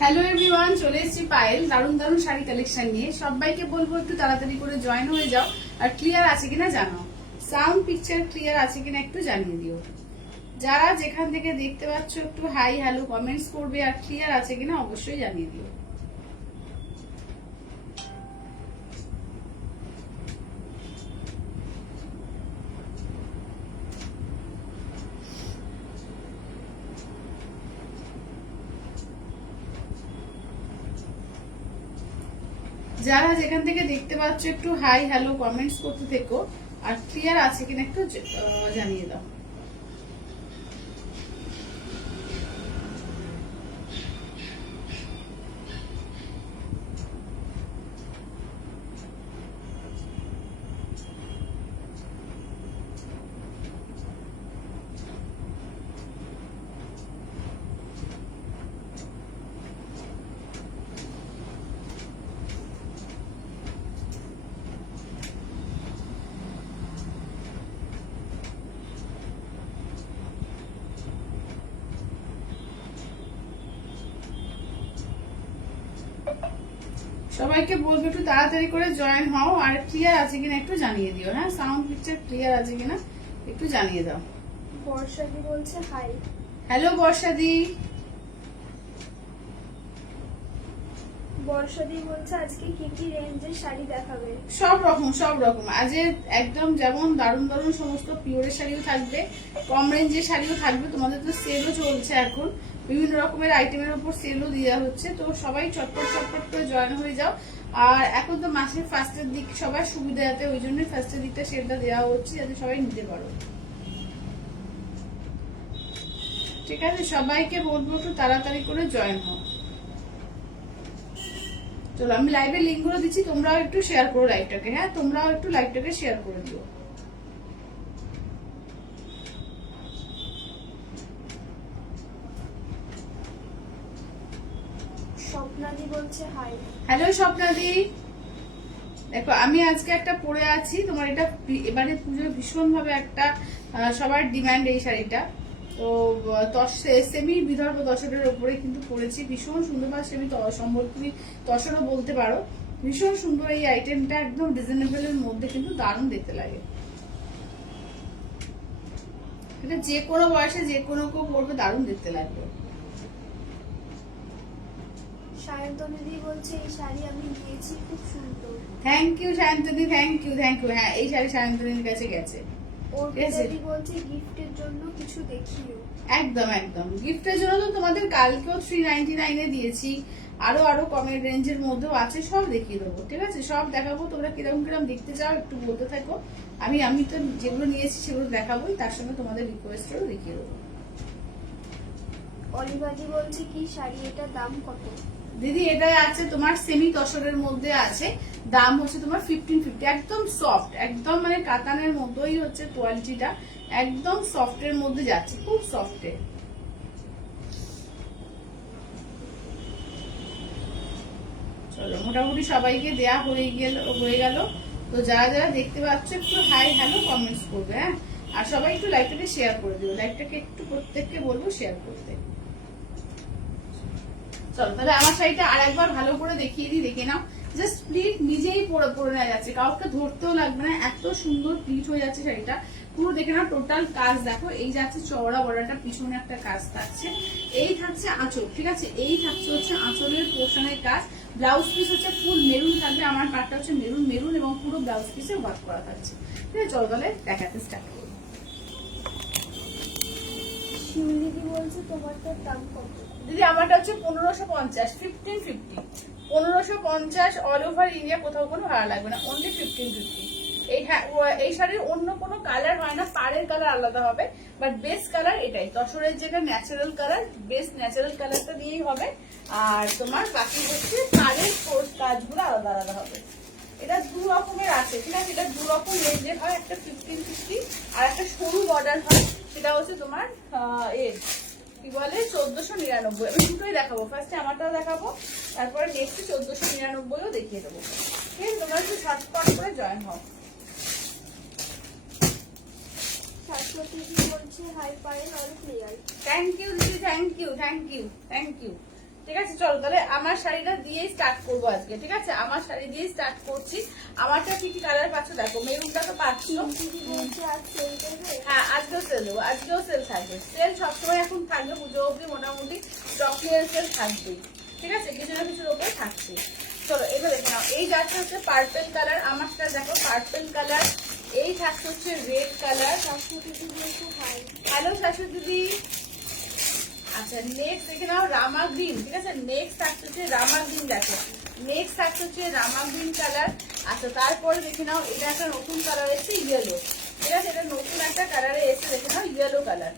Hello everyone, চলে এসেছি পায়েল দারুন দারুন শাড়ি কালেকশন নিয়ে। সবাইকে বলবো একটু তাড়াতাড়ি করে জয়েন হয়ে যাও, আর ক্লিয়ার আছে কিনা জানাও, সাউন্ড পিকচার ক্লিয়ার আছে কিনা একটু জানিয়ে দিও। যারা যেখান থেকে দেখতে পাচ্ছ একটু হাই হ্যালো কমেন্টস করবে, আর ক্লিয়ার আছে কিনা অবশ্যই জানিয়ে দিও। যারা যেখান থেকে দেখতে পাচ্ছ একটু হাই হ্যালো কমেন্টস করতে থেকো, আর ক্লিয়ার আছে কিনা একটু জানিয়ে দাও। সবাইকে বলবো একটু তাড়াতাড়ি করে জয়েন হও, আর ক্লিয়ার আছে কিনা একটু জানিয়ে দিও। হ্যাঁ, সাউন্ড পিকচার ক্লিয়ার আছে কিনা একটু জানিয়ে দাও। বর্ষাদি বলছে হাই। হ্যালো বর্ষাদি। বর্ষাদি বলছে আজকে কি কি রেঞ্জের শাড়ি দেখাবে? সব রকম আজ একদম যেমন দারুন দারুন সমস্ত পিওরের শাড়িও থাকবে, কম রেঞ্জের শাড়িও থাকবে। তোমাদের তো সেলও চলছে এখন, বিভিন্ন রকমের আইটেমের উপর সেলও দেওয়া হচ্ছে, তো সবাই চটপট করে জয়েন হয়ে যাও। আর এখন তো মাসের ফার্স্টের দিক সবার সুবিধাতে, ওই জন্যই ফার্স্টের দিকটা সেলটা দেওয়া হচ্ছে যাতে সবাই নিতে পারো। ঠিক আছে, সবাইকে বলবো একটু তাড়াতাড়ি করে জয়েন হও। চলো আমি লাইভের লিঙ্ক গুলো দিচ্ছি, তোমরাও একটু শেয়ার করো লাইভটাকে। হ্যাঁ, তোমরাও একটু লাইভটাকে শেয়ার করে দিও। স্বপ্নাদি বলছে হাই। হ্যালো স্বপ্নাদি। দেখো আমি আজকে একটা পরে আছি, তোমার এটা এবারে পুজোর ভীষণ ভাবে একটা সবার ডিমান্ড এই শাড়িটা। তো সেমি বিদর্ভ তসরের উপরে কিন্তু পরেছি, ভীষণ সুন্দর। বা সেমি সম্বলপুরি তসরও বলতে পারো। ভীষণ সুন্দর এই আইটেমটা, একদম রিজনেবল এর মধ্যে কিন্তু দারুণ দেখতে লাগে। এটা যে কোনো বয়সে যে কোনো কেউ পরবে, দারুণ দেখতে লাগবে। সায়ন্তনী বলছে এই শাড়ি আমি নিয়েছি, খুব সুন্দর। Thank you Sayantani, thank you. হ্যাঁ, এই শাড়ি সায়ন্তনীর কাছে গেছে। অর্পিতাদি বলছে গিফটের জন্য কিছু দেখিও। একদম গিফটের জন্য তো তোমাদের কালকেও 399 এ দিয়েছি, আরো কমের রেঞ্জের মধ্যেও আছে, সব দেখিয়ে দেবো। ঠিক আছে, সব দেখাবো। তোমরা কিরকম দেখতে চাও একটু বলতে থাকো। আমি তো যেগুলো নিয়েছি সেগুলো দেখাবোই, তার সঙ্গে তোমাদের রিকোয়েস্টও দেখিয়ে দেবো। অলিভাদি বলছে কি শাড়ি, এটা দাম কত? দিদি এটা আছে তোমার সেমি তসরের মধ্যে আছে, দাম হচ্ছে তোমার 1550। একদম সফট, একদম মানে কাতানের মতোই হচ্ছে কোয়ালিটিটা, একদম সফটের মধ্যে যাচ্ছে, খুব সফটে। চলো, মোটামুটি সবাইকে দেয়া হয়ে গেল। তো যারা দেখতে পাচ্ছ একটু হাই হ্যালো কমেন্টস করবে। হ্যাঁ, আর সবাই একটু লাইভটাকে শেয়ার করে দিও, লাইভটাকে একটু প্রত্যেককে বলবো শেয়ার করতে। চলো তাহলে আমার শাড়িটা আর একবার ভালো করে দেখিয়ে দিই, দেখে নাও। জাস্ট প্লিট নিজেই পরে নেওয়া যাচ্ছে, কাউকে ধরতেও লাগবে না, এত সুন্দর প্লিট হয়ে যাচ্ছে শাড়িটা। পুরো দেখে নাও, টোটাল কাজ দেখো। এই যাচ্ছে চওড়া বড়াটা, পিছনে একটা কাজ থাকছে, এই থাকছে আঁচল। ঠিক আছে, এই থাকছে হচ্ছে আঁচলের পোর্শনের কাজ। ব্লাউজ পিস হচ্ছে ফুল মেরুন থাকবে, আমার কাটটা হচ্ছে মেরুন এবং পুরো ব্লাউজ পিসে ওয়ার্ক করা থাকছে। ঠিক আছে, চলো তাহলে দেখাতে স্টার্ট করবো। শিউলিদি বলছে তোমারটার দাম কত? দিদি আমারটা হচ্ছে 1550, 1550, 1550 অল ওভার ইন্ডিয়া, কোথাও কোনো ভাড়া লাগবে না, অনলি 1550। এই শাড়ির অন্য কোনো কালার হয় না, পাড়ের কালার আলাদা হবে, বাট বেস কালার এটাই। তসরের যেটা ন্যাচারাল কালার, বেস ন্যাচারাল কালারটা দিয়েই হবে। আর তোমার বাকি হচ্ছে পাড়ের কাজগুলো আলাদা হবে। এটা দু রকমের আছে। ঠিক আছে, এটা দু রকম রেঞ্জের হয়, একটা 1550 আর একটা সরু বর্ডার হয়, সেটা হচ্ছে তোমার কি বলে 1499। আমি দুটোই দেখাবো, ফার্স্টে আমারটাও দেখাবো, তারপরে নেক্সট 1499ও দেখিয়ে দেবো। ঠিক আছে, তোমরা একটু ঝটপট করে জয়েন হও। শাশ্বতী বলছে hi Payel, all clear. Thank you দিদি, থ্যাংক ইউ। ঠিক আছে চলো তাহলে আমার শাড়িটা দিয়ে স্টার্ট করবো আজকে, ঠিক আছে আমার শাড়ি দিয়ে স্টার্ট করছি। আমারটা কি কি কালার পাচ্ছ দেখো, মেরুনটা তো পাচ্ছ। হ্যাঁ আজকেও সেল দেবো, আজকেও সেল থাকবে, সেল সবসময় এখন থাকবে পুজো অবধি মোটামুটি স্টক ক্লিয়ারেন্স সেল থাকবেই, ঠিক আছে কিছু না কিছুর ওপরে থাকছে। চলো এবার দেখে নাও, এই যাচ্ছে হচ্ছে পার্পল কালার, আমারটা দেখো পার্পল কালার, এই থাকছে হচ্ছে রেড কালার। হ্যালো শাশুড়ি দিদি। আচ্ছা নেক্সট দেখে নাও রামা গ্রিন, ঠিক আছে নেক্সট থাকছে হচ্ছে রামা গ্রিন, দেখো নেক্সট থাকছে হচ্ছে রামা গ্রিন কালার। আচ্ছা তারপরে দেখে নাও এটা একটা নতুন কালার এসেছে ইয়েলো, ঠিক আছে এটা নতুন একটা কালারে এসেছে দেখে নাও ইয়েলো কালার।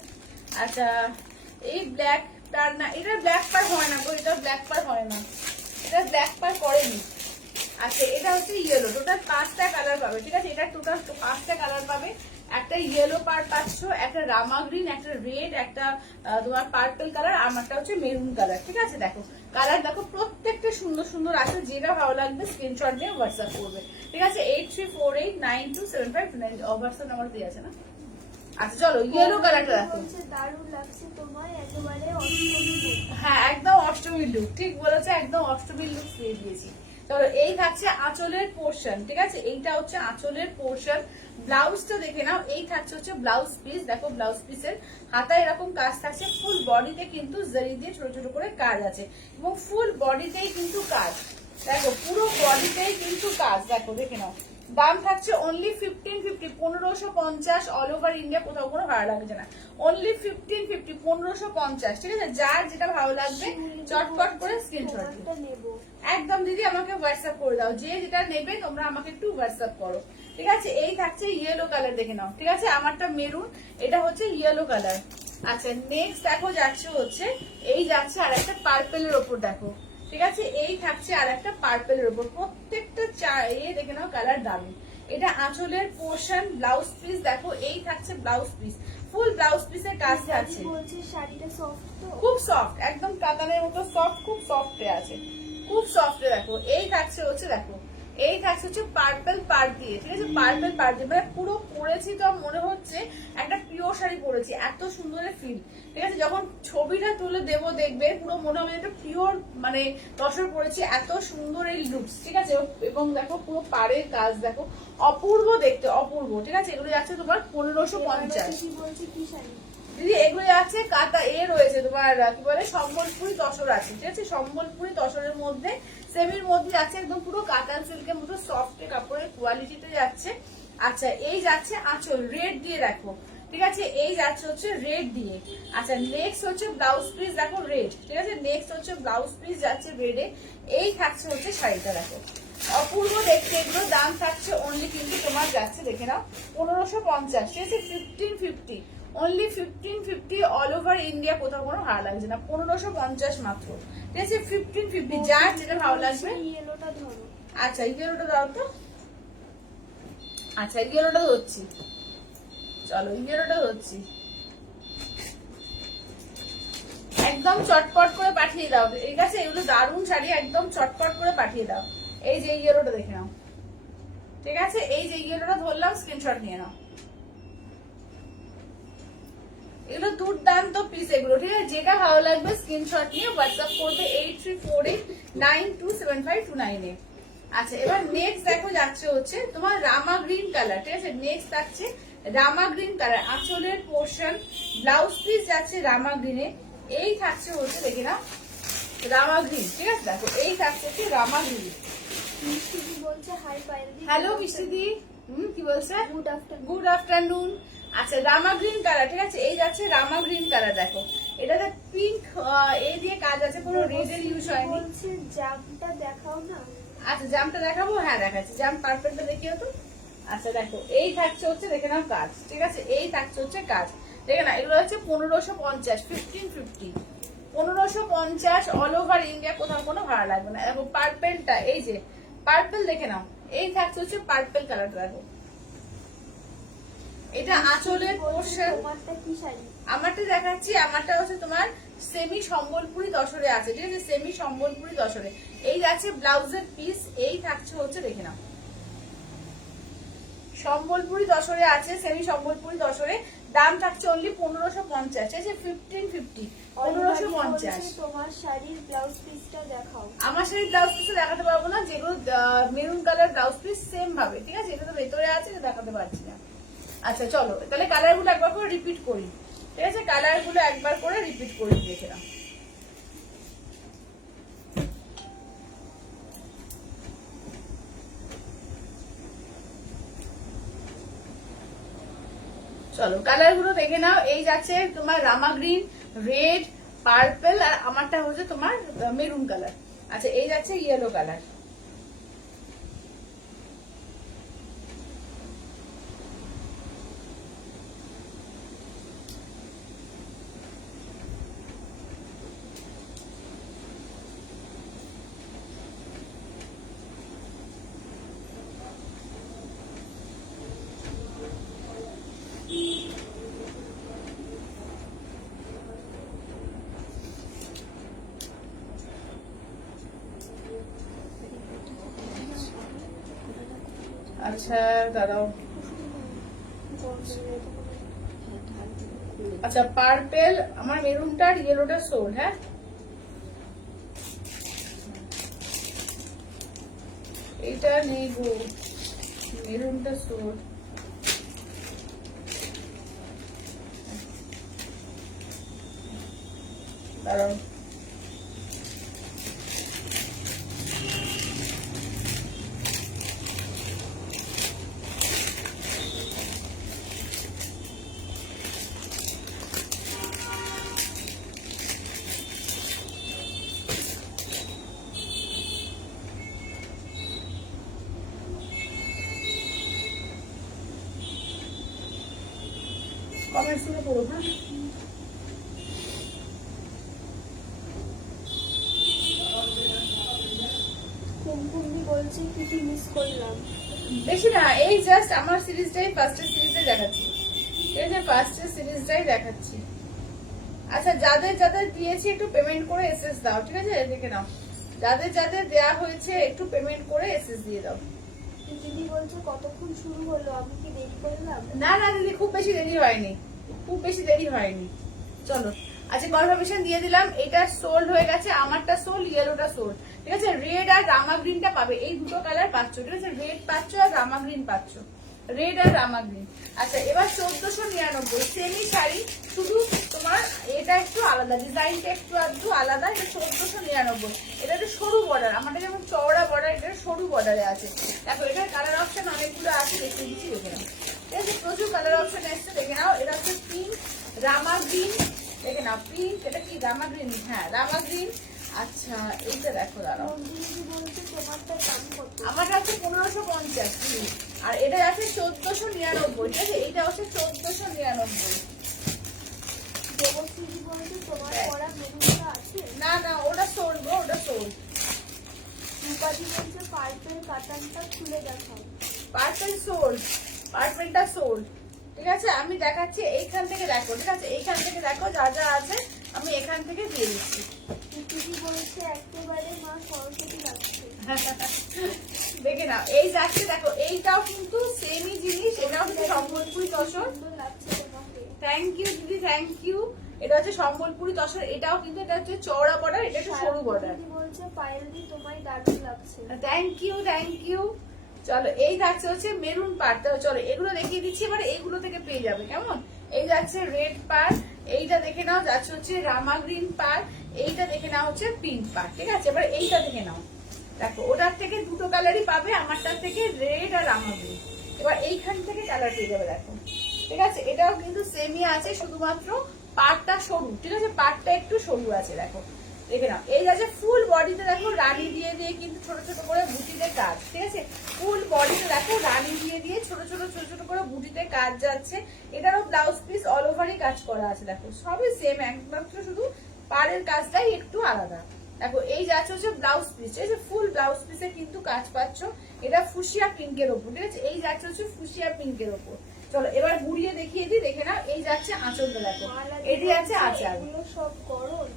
আচ্ছা এই ব্ল্যাক পার না, এটা ব্ল্যাক পার হয় না গো, এটা ব্ল্যাক পার হয় না, এটা ব্ল্যাক পার করেনি। আচ্ছা এটা হচ্ছে ইয়েলো, টোটাল 5টা কালার পাবে, ঠিক আছে এটা টোটাল 5টা কালার পাবে। একটা ইয়েলো পার পাচ্ছ, একটা রামা গ্রিন, একটা রেড, একটা তোমার পার্পল কালার, আমারটা হচ্ছে মেরুন কালার, ঠিক আছে দেখো কালার দেখো প্রত্যেকটা সুন্দর সুন্দর আছে, যেটা ভালো লাগবে স্ক্রিনশট দিয়ে হোয়াটসঅ্যাপ করবে, ঠিক আছে 8348927529 হোয়াটসঅ্যাপ নাম্বার দিয়ে আছে না। আচ্ছা চলো ইয়েলো কালারটা দেখো, দারুণ লাগছে তোমায়, একেবারে অষ্টমী look। হ্যাঁ একদম অষ্টমীর লুক, ঠিক বলেছে একদম অষ্টমীর লুক দিয়ে দিয়েছি। চলো এই থাকছে আঁচলের পোর্শন, ঠিক আছে এইটা হচ্ছে আঁচলের পোর্শন। ব্লাউজটা দেখে নাও, এই থাকছে হচ্ছে ব্লাউজ পিস, দেখো ব্লাউজ পিসের হাতায় এরকম কাজ থাকছে, ফুল বডিতে কিন্তু জরি দিয়ে ছোট ছোট করে কাজ আছে এবং ফুল বডিতেই কিন্তু কাজ, দেখো পুরো বডিতেই কিন্তু কাজ, দেখো দেখে নাও। দাম থাকছে অনলি 1550, 1550 অল ওভার ইন্ডিয়া, কোথাও কোনো ভাড়া লাগছে না, অনলি 1550, 1550, ঠিক আছে যার যেটা ভালো লাগবে চটপট করে স্ক্রিনশট দিও। একদম দিদি আমাকে হোয়াটসঅ্যাপ করে দাও, যে যেটা নেবে তোমরা আমাকে একটু হোয়াটসঅ্যাপ করো, ঠিক আছে এই থাকছে ইয়েলো কালার দেখে নাও, ঠিক আছে আমারটা মেরুন, এটা হচ্ছে ইয়েলো কালার। আচ্ছা নেক্সট দেখো যাচ্ছে হচ্ছে এই যাচ্ছে আর একটা পার্পেলের ওপর দেখো, ঠিক আছে এই থাকছে আর একটা পার্পেলের ওপর, প্রত্যেকটা দেখে নাও কালার দারুন। এটা আঁচলের পোর্শন, ব্লাউজ পিস দেখো এই থাকছে ব্লাউজ পিস, ফুল ব্লাউজ পিসের কাজ থাকছে, শাড়িটা সফট তো, খুব সফট একদম কাতানের মতো সফট, খুব সফটে আছে, খুব সফটে দেখো এই থাকছে হচ্ছে দেখো এই থাকছে হচ্ছে পার্পল পার দিয়ে, ঠিক আছে পার্পল পার দিয়ে, মানে পুরো পরেছি তো মনে হচ্ছে একটা পিওর শাড়ি পরেছি, এত সুন্দর ফিল, ঠিক আছে যখন ছবিটা তুলে দেবো দেখবে পুরো মনে হবে একটা পিওর মানে তসর পরেছি, এত সুন্দর এই লুকস, ঠিক আছে এবং দেখো পুরো পাড়ের কাজ দেখো অপূর্ব দেখতে, অপূর্ব, ঠিক আছে এগুলো যাচ্ছে তোমার 1550। কি শাড়ি দিদি এগুলো আছে কাতা এ রয়েছে তোমার কি বলে সম্বলপুরি তসর আছে, ঠিক আছে সম্বলপুরি তসরের মধ্যে সেমির মধ্যে যাচ্ছে একদম পুরো কাতান সিল্কের মতো সফট কাপড়ের কোয়ালিটিতে যাচ্ছে। আচ্ছা এই যাচ্ছে আঁচল রেড দিয়ে দেখো, ঠিক আছে এই যাচ্ছে হচ্ছে রেড দিয়ে। আচ্ছা নেক্সট হচ্ছে ব্লাউজ পিস দেখো রেড, ঠিক আছে নেক্সট হচ্ছে ব্লাউজ পিস যাচ্ছে রেডে, এই থাকছে হচ্ছে শাড়িটা দেখো অপূর্ব দেখতে, এগুলো দাম থাকছে অনলি কিন্তু তোমার যাচ্ছে দেখে নাও 1550, ঠিক আছে 1550, অনলি 1550 অল ওভার ইন্ডিয়া, কোথাও কোনো ভাড়া লাগছে না, 1550 মাত্র, ঠিক আছে 1550 যার যেটা ভালো লাগবে। ইয়েলোটা ধরো, আচ্ছা ইয়েলোটা দাও তো, আচ্ছা ইয়েলোটা ধরছি, চলো ইয়েলোটা ধরছি, একদম চটপট করে পাঠিয়ে দাও, ঠিক আছে এগুলো দারুণ শাড়ি, একদম চটপট করে পাঠিয়ে দাও। এই যে ইয়েলোটা দেখে নাও, ঠিক আছে এই যে ইয়েলোটা ধরলাম স্ক্রিনশট নিয়ে নাও, এগুলো দুর্দান্ত পিস এগুলো, ঠিক আছে যেটা ভালো লাগবে স্ক্রিনশট নিয়ে হোয়াটসঅ্যাপ করবে 8348927529 এ। আচ্ছা এবার নেক্সট দেখো যাচ্ছে হচ্ছে তোমার রামা গ্রিন কালার, ঠিক আছে নেক্সট থাকছে রামা গ্রিন কালার, আঁচলের পোর্শন ব্লাউজ পিস যাচ্ছে রামা গ্রিনে, এই থাকছে হচ্ছে দেখে না রামা গ্রিন, ঠিক আছে দেখো এই থাকছে হচ্ছে রামা গ্রিন। মিষ্টি বলছে হাই পায়রি, হ্যালো মিষ্টি দি, কি বলছে গুড আফটারনুন, গুড আফটারনুন। আচ্ছা রামা গ্রিন কালার, ঠিক আছে এই যাচ্ছে রামা গ্রিন কালার দেখো, এটাতে পিঙ্ক এই দিয়ে কাজ আছে, পুরো রেড এর ইউজ হয়নি। বলছে জামটা দেখাও না, আচ্ছা জামটা দেখাবো, হ্যাঁ দেখাচ্ছি জাম পারফেক্টটা দেখিও তো। আচ্ছা দেখো এই থাকছে হচ্ছে দেখে নাও কাজ, ঠিক আছে এই থাকছে হচ্ছে কাজ, দেখে না এগুলো হচ্ছে 1550, 1550, 1550 অল ওভার ইন্ডিয়া, কোথাও কোনো ভাড়া লাগবে না। দেখো পার্পেলটা এই যে পার্পেল দেখে নাও, এই থাকছে হচ্ছে পার্পেল কালারটা দেখো, এটা আঁচলের পোর্শন। তোমারটা কি শাড়ি? আমারটা দেখাচ্ছি, আমারটা হচ্ছে তোমার সেমি সম্বলপুরি তসরে আছে, ঠিক আছে সেমি সম্বলপুরি তসরে, এই যাচ্ছে ব্লাউজের পিস, এই থাকছে হচ্ছে দেখে নাও সম্বলপুরি তসরে আছে, সেমি সম্বলপুরি তসরে দাম থাকছে অনলি 1550, ঠিক আছে? 1550, 1550। তোমার শাড়ির ব্লাউজ পিসটা দেখাও। আমার শাড়ির ব্লাউজ পিস দেখাতে পারবো না, যেগুলো maroon colour blouse piece same ভাবে, ঠিক আছে? এটা তো ভেতরে আছে, এটা দেখাতে পারছি না। আচ্ছা চলো তাহলে কালার গুলো একবার করে রিপিট করি, ঠিক আছে? কালার গুলো একবার করে রিপিট করি, দেখে নাও। চলো কালার গুলো দেখে নাও। এই যাচ্ছে তোমার রামা গ্রিন, রেড, পার্পল, আর আমারটা হচ্ছে তোমার মেরুন কালার। আচ্ছা এই যাচ্ছে ইয়েলো কালার। আচ্ছা দাঁড়াও। আচ্ছা পার্পল আমার, মেরুনটা আর ইয়েলোটা সোল, হ্যাঁ? এটা নেই গো, মেরুনটা সোল। দাঁড়াও, কমেন্টস গুলো পড়ো, হ্যাঁ? কুমকুমনি বলছে কি কি মিস করলাম। বেশি না, এই জাস্ট আমার সিরিজটাই ফার্স্টের সিরিজটাই দেখাচ্ছি, ঠিক আছে? ফার্স্টের সিরিজটাই দেখাচ্ছি। আচ্ছা যাদের যাদের দিয়েছি একটু পেমেন্ট করে এসএস দাও, ঠিক আছে? দেখে নাও, যাদের যাদের দেয়া হয়েছে একটু পেমেন্ট করে এসএস দিয়ে দাও। দিদি বলছে কতক্ষণ শুরু হলো, আমি কি দেরি করলাম? না না দিদি, খুব বেশি দেরি হয়নি, খুব বেশি দেরি হয়নি। চলো আচ্ছা কনফার্মেশন দিয়ে দিলাম। এটা সোল্ড হয়ে গেছে, আমারটা সোল্ড, ইয়েলোটা সোল্ড, ঠিক আছে? রেড আর রামা গ্রিনটা পাবে, এই দুটো কালার পাচ্ছ, ঠিক আছে? রেড পাচ্ছ আর রামা গ্রিন পাচ্ছ, রেড আর রামা গ্রিন। আচ্ছা এবার 1499 সেমি শাড়ি, শুধু তোমার এটা একটু আলাদা, ডিজাইনটা একটু আধটু আলাদা। এটা 1499, এটা একটু সরু বর্ডার, আমাদের যেমন চওড়া বর্ডার, এটা সরু বর্ডারে আছে। দেখো এখানে কালার অপশন অনেকগুলো আছে, দেখে দিচ্ছি, দেখে নাও, ঠিক আছে? প্রচুর কালার অপশন এসছে, দেখে নাও। এটা হচ্ছে পিঙ্ক, রামা গ্রিন, দেখে নাও পিঙ্ক, এটা কি রামা গ্রিন? হ্যাঁ রামা গ্রিন। আচ্ছা এইটা দেখো, দাঁড়াও, দিদি বলছে তোমারটা দাম কত? আমারটা হচ্ছে 1550, আর এটা আছে 1499, ঠিক আছে? এইটা হচ্ছে 1499। দেবশ্রী বলছে তোমার পরা মেরুনটা আছে? না না ওটা সোল্ড গো, ওটা সোল্ড। রূপাদি বলছে পার্পেল কাটানটা খুলে দেখাও। পার্পেল সোল্ড, পার্পেলটা সোল্ড, ঠিক আছে? আমি দেখাচ্ছি, এইখান থেকে দেখো, ঠিক আছে? এইখান থেকে দেখো যা যা আছে, আমি এখান থেকে দিয়ে দিচ্ছি। দিদি বলছে একেবারে মা সরস্বতী লাগছে। দেখে নাও, এই যাচ্ছে দেখো, এইটাও কিন্তু সেমই জিনিস, এটাও কিন্তু সম্বলপুরি তসর। সুন্দর লাগছে তোমাকে। থ্যাংক ইউ দিদি, থ্যাংক ইউ। এটা হচ্ছে সম্বলপুরি তসর, এটাও কিন্তু, এটা হচ্ছে চওড়া বর্ডার, এটা একটু সরু বর্ডার। দিদি বলছে পায়েল দি তোমায় দারুণ লাগছে। Thank you, thank you. চলো এই থাকছে হচ্ছে মেরুন পাড়, চলো এগুলো দেখিয়ে দিচ্ছি, এবার এইগুলো থেকে পেয়ে যাবে, কেমন? এই যাচ্ছে রেড পাড়, এইটা দেখে নাও যাচ্ছে হচ্ছে রামা গ্রিন পাড়, এইটা দেখে নাও হচ্ছে পিঙ্ক পাড়, ঠিক আছে? এবার এইটা দেখে নাও, দেখো ওটার থেকে দুটো কালারই পাবে, আমারটার থেকে রেড আর রামা গ্রিন। এবার এইখান থেকে কালার পেয়ে যাবে, দেখো, ঠিক আছে? এটাও কিন্তু সেমই আছে, শুধুমাত্র পাড়টা সরু, ঠিক আছে? পাড়টা একটু সরু আছে, দেখো দেখে নাও। এই আছে ফুল বডিতে দেখো রানী দিয়ে দিয়ে কিন্তু ছোট ছোট করে বুটিতে কাজ, ঠিক আছে? ফুল বডিতে দেখো রানী দিয়ে দিয়ে ছোট ছোট ছোট ছোট করে বুটিতে কাজ যাচ্ছে। এটারও ব্লাউজ পিস অল ওভারই কাজ করা আছে, দেখো সবই সেম, একমাত্র শুধু পাড়ের কাজটাই একটু আলাদা। দেখো এই যাচ্ছে হচ্ছে ব্লাউজ পিস, ঠিক আছে? ফুল ব্লাউজ পিসে কিন্তু কাজ পাচ্ছ। এটা ফুসিয়া পিঙ্কের ওপর, ঠিক আছে? এই যাচ্ছে হচ্ছে ফুসিয়া পিঙ্কের ওপর। চলো এবার গুড়িয়ে দেখিয়ে দিই, দেখে নাও। এই যাচ্ছে আঁচলটা, দেখো এটি আছে আঁচল। এগুলো সব গরম?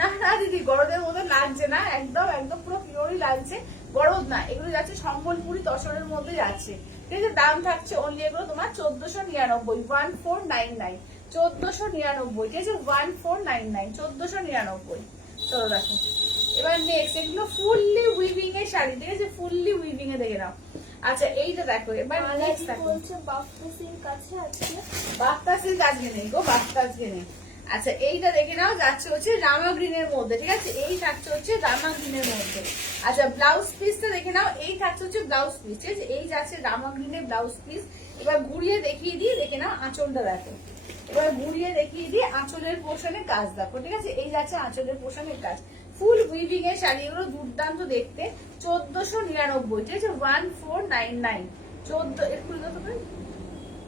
না না দিদি, গরদের মতো লাগছে না, একদম একদম পুরো পিওরই লাগছে, গরদ না। এগুলো যাচ্ছে সম্বলপুরি তসরের মধ্যে যাচ্ছে, ঠিক আছে, দাম থাকছে অনলি এগুলো তোমার 1499, 1499, 1499, ঠিক আছে, 1499, 1499। চলো দেখো এবার নেক্সট, এগুলো ফুললি উইভিং এর শাড়ি, ঠিক আছে, ফুললি উইভিং এ দেখে নাও। আচ্ছা এইটা দেখো, এবার নেক্সট দেখো, বলছে বাফতাসির কাছে আছে, বাফতা সিল্ক আজকে নেই গো, বাফতা আজকে নেই। আচ্ছা এইটা দেখে নাও, যাচ্ছে হচ্ছে রামা গ্রিনের মধ্যে, ঠিক আছে, এই থাকছে হচ্ছে রামা গ্রিনের মধ্যে। আচ্ছা ব্লাউজ পিসটা দেখে নাও, এই থাকছে হচ্ছে ব্লাউজ পিস, ঠিক আছে, এই যাচ্ছে রামা গ্রিনের ব্লাউজ পিস। এবার ঘুরিয়ে দেখিয়ে দিই, দেখে নাও আঁচলটা দেখো, এবার ঘুরিয়ে দেখিয়ে দিই আঁচলের পোর্শনে কাজ দেখো, ঠিক আছে, এই যাচ্ছে আঁচলের পোর্শনের কাজ, ফুল উইভিং এর শাড়ি, এগুলো দুর্দান্ত দেখতে। 1499, ঠিক আছে, 1499,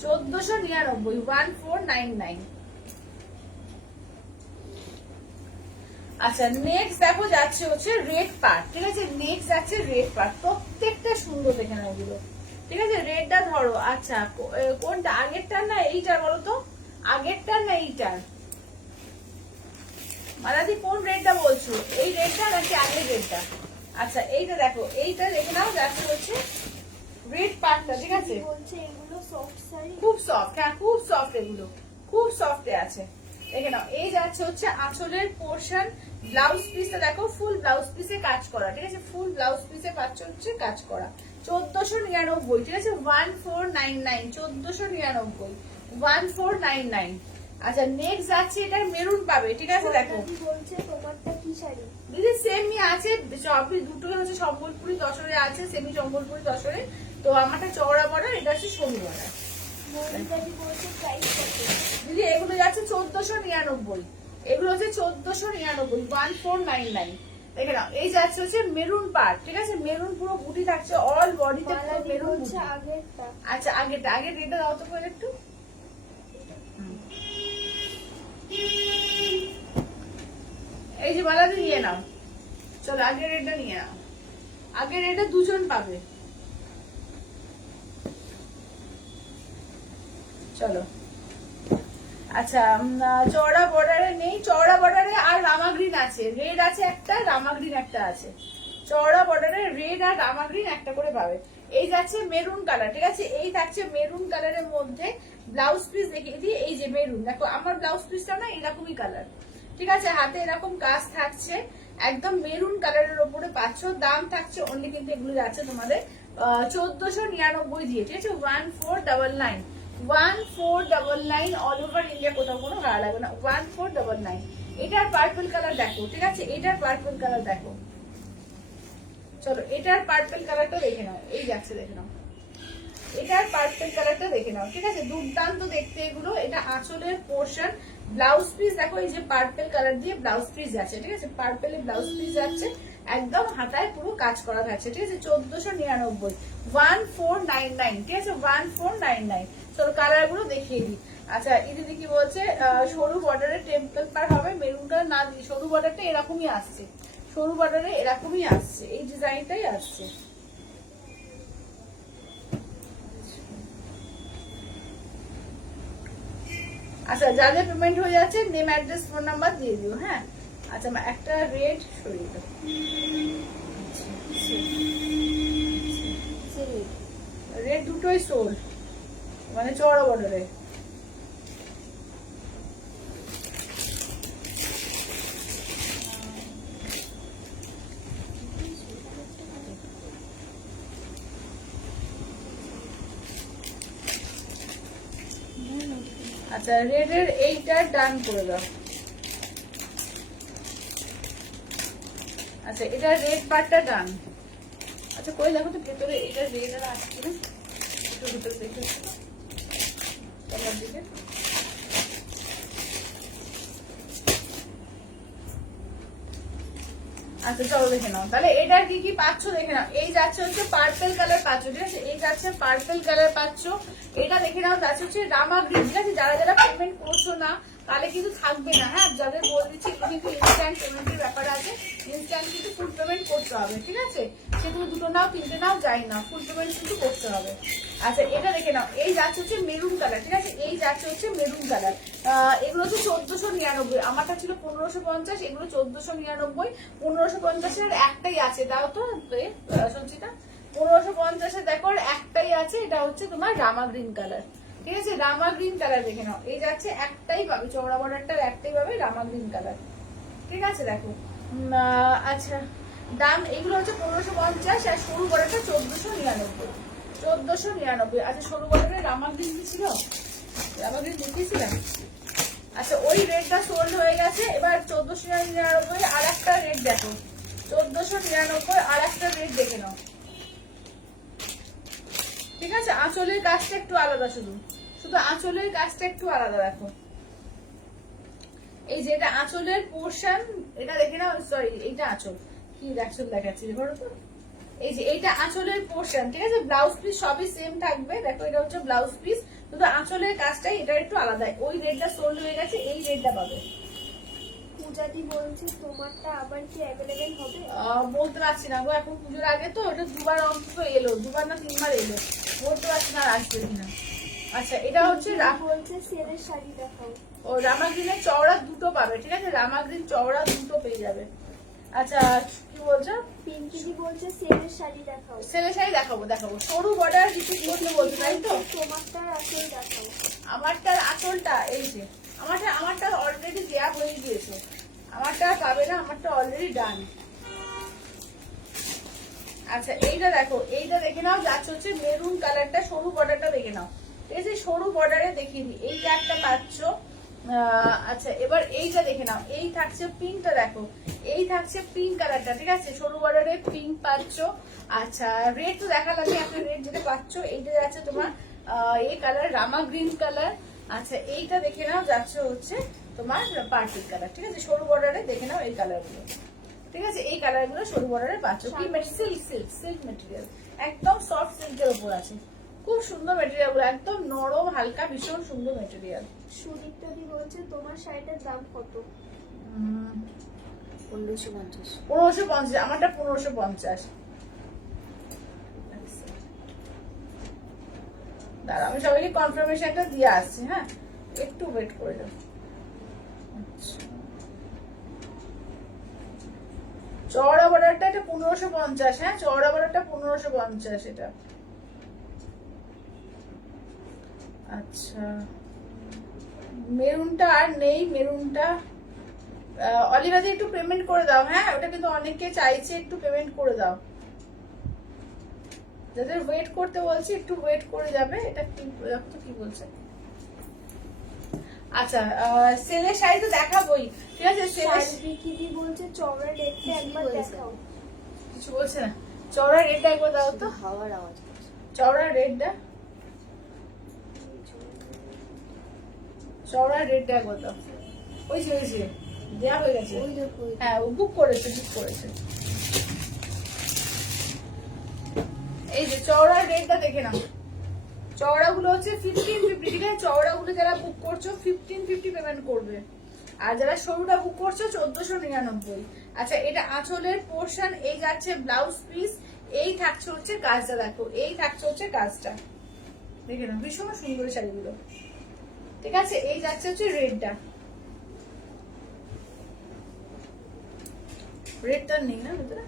1499, 1499। আচ্ছা নেক্সট দেখো যাচ্ছে হচ্ছে রেড পার্ট, ঠিক আছে, নেক্সট যাচ্ছে রেড পার্ট, প্রত্যেকটা সুন্দর দেখে নাও এগুলো, ঠিক আছে, রেডটা ধরো। আচ্ছা কোনটা, আগেরটার না এইটার বলো তো, আগেরটার না এইটার, মালাদি কোন রেডটা বলছো, এই রেডটা নাকি আগের রেডটা? আচ্ছা এইটা দেখো, এইটা দেখে নাও যাচ্ছে হচ্ছে রেড পার্টটা, ঠিক আছে, বলছে এগুলো সফট শাড়ি, খুব সফট, হ্যাঁ খুব সফট, এগুলো খুব সফটে আছে, দেখে নাও। এই যাচ্ছে হচ্ছে আঁচলের পোর্শন, ব্লাউজ পিসটা দেখো ফুল ব্লাউজ পিসে কাজ করা, ঠিক আছে, ফুল ব্লাউজ পিসে পাচ্ছ হচ্ছে কাজ করা, 1499, ঠিক আছে, 1499, 1499, 1499। আচ্ছা নেক্সট যাচ্ছে, এটা মেরুন পাবে, ঠিক আছে, দেখো বলছে তোমারটা কি শাড়ি, দিদি সেমই আছে, সবই দুটোই হচ্ছে সম্বলপুরি তসরে আছে, সেমি সম্বলপুরি তসরে, তো আমারটা চওড়া বর্ডার, এটা হচ্ছে সরু বর্ডার। মৌমিতাদি বলছে প্রাইস কত, দিদি এগুলো যাচ্ছে 1499, এগুলো হচ্ছে 1499, 1499, দেখে নাও। এই যাচ্ছে হচ্ছে মেরুন পার্ট, ঠিক আছে, মেরুন পুরো বুটি থাকছে, অল বডিতে পুরো মালাদি মেরুন বলছে বুটি। আগেরটা, আচ্ছা আগেরটা, আগের রেটটা দাও তো করে একটু। এই যে মালাদি নিয়ে নাও, চলো আগের রেটটা নিয়ে নাও, আগের রেটে দুজন পাবে, চলো। আচ্ছা চওড়া বর্ডারে নেই, চওড়া বর্ডারে আর রামা গ্রিন আছে, রেড আছে একটা, রামা গ্রিন একটা আছে, চওড়া বর্ডারে রেড আর রামা গ্রিন একটা করে পাবে। এই যাচ্ছে মেরুন কালার, ঠিক আছে, এই থাকছে মেরুন কালারের মধ্যে, ব্লাউজ পিস দেখিয়ে দিই, এই যে মেরুন দেখো, আমার ব্লাউজ পিসটা না এরকমই কালার, ঠিক আছে, হাতে এরকম কাজ থাকছে, একদম মেরুন কালারের ওপরে পাচ্ছ, দাম থাকছে অনলি কিন্তু এগুলো যাচ্ছে তোমাদের 1499 দিয়ে, ঠিক আছে, 1499, 1499, অল ওভার ইন্ডিয়া, কোথাও কোনো ভাড়া লাগবে না, 1499। এটার পার্পল কালার দেখো, ঠিক আছে, এটার পার্পল কালার দেখো, চলো এটার পার্পল কালারটা দেখে নাও, এই যাচ্ছে দেখে নাও, এটার পার্পল কালারটা দেখে নাও, ঠিক আছে, দুর্দান্ত দেখতে এগুলো। এটা আঁচলের পোর্শন, ব্লাউজ পিস দেখো, এই যে পার্পল কালার দিয়ে ব্লাউজ পিস যাচ্ছে, ঠিক আছে, পার্পেলে ব্লাউজ পিস যাচ্ছে, একদম হাতায় পুরো কাজ করা থাকছে, ঠিক আছে, 1499, 1499, ঠিক আছে, 1499। চলো কালার গুলো দেখিয়ে দিই। আচ্ছা দিদি কি বলছে, সরু বর্ডারে টেম্পল পার হবে, মেরুন কালার না দিই, সরু বর্ডারটা এরকমই আসছে, সরু বর্ডারে এরকমই আসছে, এই ডিজাইনটাই আসছে। আচ্ছা যাদের পেমেন্ট হয়ে যাচ্ছে নেম অ্যাড্রেস ফোন নাম্বার দিয়ে দিও, হ্যাঁ। আচ্ছা একটা রেড সরিয়ে দাও, রেড দুটোই সোল্ড, মানে চওড়া বর্ডারে। আচ্ছা রেডের এইটা ডান করে দাও। আচ্ছা এটা রেড পার্টটা ডান। আচ্ছা কই দেখো তো ভেতরে এটা রেড আর আসছে না, একটু ভিতরে দেখে তোমার দিকে। আচ্ছা চলো দেখে নাও তাহলে এটার কি কি পাচ্ছ দেখে নাও। এই যাচ্ছে হচ্ছে পার্পল কালার পাচ্ছ, ঠিক আছে, এই যাচ্ছে পার্পল কালার পাচ্ছ। এটা দেখে নাও যাচ্ছে হচ্ছে রামা গ্রিন, ঠিক আছে, যারা যারা পেমেন্ট করছো না তাহলে কিন্তু থাকবে না, হ্যাঁ, যাদের বলে দিচ্ছি এগুলো কিন্তু ইনস্ট্যান্ট পেমেন্টের ব্যাপার আছে, ইনস্ট্যান্ট কিন্তু ফুল পেমেন্ট করতে হবে, ঠিক আছে, সে তুমি দুটো নাও তিনটে নাও যাই না, ফুল পেমেন্ট কিন্তু করতে হবে। আচ্ছা এটা দেখে নাও, এই যাচ্ছে হচ্ছে মেরুন কালার, ঠিক আছে, এই যাচ্ছে হচ্ছে মেরুন কালার। এগুলো হচ্ছে 1499, আমারটা ছিল 1550, এগুলো 1499, 1550-এর একটাই আছে, দাও তো সঞ্চিতা, 1550 দেখো একটাই আছে, এটা হচ্ছে তোমার রামা গ্রিন কালার। ঠিক আছে, রামা গ্রিন কালার দেখে নাও, এই যাচ্ছে একটাই পাবে, চওড়া বর্ডারটা একটাই পাবে, রামা গ্রিন কালার। ঠিক আছে দেখো, আচ্ছা দাম এগুলো হচ্ছে 1550, আর সরু বর্ডারটা 1499। 1499। আচ্ছা সরু বর্ডারে রামা গ্রিন কি ছিল? রামা গ্রিন দেখিয়েছিলাম। আচ্ছা ওই রেটটা সোল্ড হয়ে গেছে। এবার 1499 আর একটা রেট দেখো, 1499 আর একটা রেট দেখে নাও। ঠিক আছে, আঁচলের কাজটা একটু আলাদা, শুধু শুধু আঁচলের কাজটা একটু আলাদা দেখো। এই যে এটা আঁচলের পোর্শন, এটা দেখে নাও, সরি এইটা আঁচল, কি আঁচল দেখাচ্ছি দেখো তো, এই যে এইটা আঁচলের পোর্শন। ঠিক আছে, ব্লাউজ পিস সবই সেম থাকবে, দেখো এটা হচ্ছে ব্লাউজ পিস, শুধু আঁচলের কাজটাই এটা একটু আলাদা। ওই রেটটা সোল্ড হয়ে গেছে, এই রেটটা পাবে। পূজাদি বলছে তোমারটা আবার কি অ্যাভেলেবেল হবে? বলতে পারছি না গো, এখন পুজোর আগে তো, এটা দুবার অন্তত এলো, দুবার না তিনবার এলো, বলতে পারছি না আর আসবে কিনা। আচ্ছা এটা হচ্ছে বলছে সেলের শাড়ি দেখাও। ও রামাগ্রিনের চওড়া দুটো পাবে। ঠিক আছে, রামাগ্রিন চওড়া দুটো পেয়ে যাবে। আচ্ছা কি বলছো? পিঙ্কিদি বলছে সেলের শাড়ি দেখাও। সেলের শাড়ি দেখাবো, দেখাবো। সরু বর্ডার কিছু করতে বলছো তাই তো? তোমারটার আঁচল দেখাও। আমারটার আঁচলটা এই যে, আমারটা অলরেডি দেয়া হয়ে গিয়েছে, আমারটা আর পাবে না, আমারটা অলরেডি ডান। আচ্ছা এইটা দেখো, এইটা দেখে নাও, যাচ্ছে হচ্ছে মেরুন কালারটা, সরু বর্ডারটা দেখে নাও। ঠিক আছে, সরু বর্ডারে দেখিয়ে দিই, এইটা একটা পাচ্ছ। আচ্ছা এবার এইটা দেখে নাও, এই থাকছে পিঙ্কটা দেখো, এই থাকছে পিঙ্ক কালারটা। ঠিক আছে, সরু বর্ডারে পিঙ্ক পাচ্ছ। আচ্ছা রেড তো দেখালাম, একটা রেড যেটা পাচ্ছ, এইটা যাচ্ছে তোমার এই কালার রামা গ্রিন কালার। আচ্ছা এইটা দেখে নাও, যাচ্ছে হচ্ছে তোমার পার্পল কালার। ঠিক আছে, সরু বর্ডারে দেখে নাও এই কালারগুলো। ঠিক আছে, এই কালারগুলো সরু বর্ডারে পাচ্ছ। কি সিল্ক, সিল্ক সিল্ক মেটেরিয়াল, একদম সফট সিল্কের উপর আছে, খুব সুন্দর মেটেরিয়াল গুলো, একদম নরম হালকা, ভীষণ সুন্দর মেটেরিয়াল। সুদীপ্তাদি বলছে তোমার শাড়িটার দাম কত? 1550। 1550, আমারটা 1550। দাঁড়া আমি সবাইকে কনফার্মেশনটা দিয়ে আসছি, হ্যাঁ একটু ওয়েট করে যাও। আচ্ছা চওড়া বর্ডারটা এটা 1550, হ্যাঁ চওড়া বর্ডারটা 1550 এটা। আচ্ছা মেরুনটা আর নেই, মেরুনটা অলিভাদি একটু পেমেন্ট করে দাও, হ্যাঁ ওটা কিন্তু অনেকে চাইছে, একটু পেমেন্ট করে দাও, যাদের ওয়েট করতে বলছি একটু ওয়েট করে যাবে। এটা কি কি বলছে? আচ্ছা সেলের শাড়ি তো দেখাবোই। ঠিক আছে, বিকিদি বলছে চওড়া রেটটা একবার দেখাও। কিছু বলছে না, চওড়া রেটটা একবার দাও তো, হাওয়ার আওয়াজ হচ্ছে। চওড়া রেটটা, চওড়া রেটটা একবার দাও। ওই যে দেওয়া হয়ে গেছে, ওই দেখো, হ্যাঁ ও বুক করেছে, বুক করেছে। এই যে চওড়া রেটটা দেখে নাও, চওড়া গুলো হচ্ছে 1550। ঠিক আছে, চওড়া গুলো যারা বুক করছো 1550 পেমেন্ট করবে, আর যারা সরুটা বুক করছো 1499। আচ্ছা এটা আঁচলের পোর্শন, এই যাচ্ছে ব্লাউজ পিস, এই থাকছে হচ্ছে কাজটা, দেখো এই থাকছে হচ্ছে কাজটা, দেখে নাও ভীষণ সুন্দর শাড়িগুলো। ঠিক আছে, এই যাচ্ছে হচ্ছে রেডটা, রেডটা নেই না ভিতরে।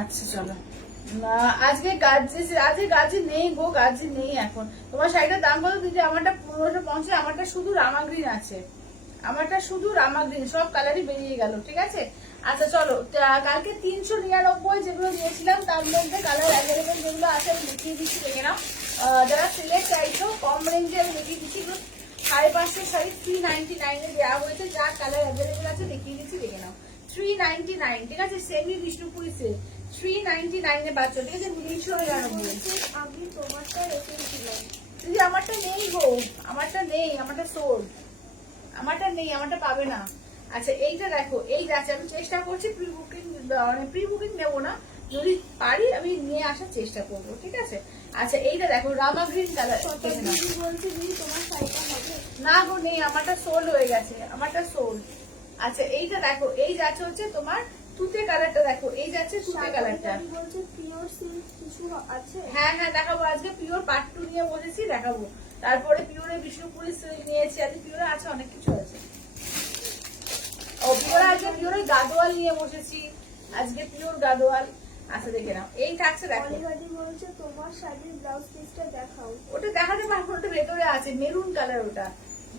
আচ্ছা চলো, আজকে গাজি নেই গো, গাজি নেই এখন। তোমার শাড়িটার দাম কত দিদি? আমারটা 1550, আমারটা শুধু রামাগ্রিন আছে, আমারটা শুধু রামাগ্রিন, সব কালারই বেরিয়ে গেল। ঠিক আছে, আচ্ছা চলো, কালকে 399 যেগুলো দিয়েছিলাম তার মধ্যে কালার অ্যাভেলেবেল যেগুলো আছে আমি দেখিয়ে দিচ্ছি, দেখে নাও। যারা সিলেক্ট চাইছো কম রেঞ্জে আমি দেখিয়ে দিচ্ছি, 550 শাড়ি 399 দেওয়া হয়েছে, যা কালার অ্যাভেলেবেল আছে দেখিয়ে দিচ্ছি, দেখে নাও। 399, ঠিক আছে, সেমি বিষ্ণুপুরি সিল্ক 399 পাচ্ছ। ঠিক আছে, 399। আমি তোমারটা রেখেছিলাম দিদি, আমারটা নেই গো, আমারটা নেই, আমারটা সোল্ড, আমারটা নেই, আমারটা পাবে না। আচ্ছা এইটা দেখো, এই যাচ্ছে, আমি চেষ্টা করছি প্রি বুকিং নেবো না, যদি পারি আমি নিয়ে আসার চেষ্টা করবো। ঠিক আছে, আচ্ছা এইটা দেখো রামা গ্রিন কালার। বলছে দিদি তোমার শাড়িটা হবে না গো নেই, আমারটা সোল্ড হয়ে গেছে, আমারটা সোল্ড। আচ্ছা এইটা দেখো, এই যাচ্ছে হচ্ছে তোমার তুতে কালারটা, দেখো এই যাচ্ছে তুতে কালারটা। বলছে পিওর সিল্ক কিছু আছে? হ্যাঁ হ্যাঁ দেখাবো, আজকে পিওর পার্ট 2 নিয়ে বসেছি, দেখাবো। তারপরে পিওরে বিষ্ণুপুরি সিল্ক নিয়েছি, আজকে পিওরে আছে, অনেক কিছু আছে। ও পিওরে আজকে পিওরে গাদোয়াল নিয়ে বসেছি, আজকে পিওর গাদোয়াল। আচ্ছা দেখে নাও, এই থাকছে দেখো। অলিভাদি বলছে তোমার শাড়ির ব্লাউজ পিসটা দেখাও। ওটা দেখাতে পারবো, ওটা ভেতরে আছে মেরুন কালার, ওটা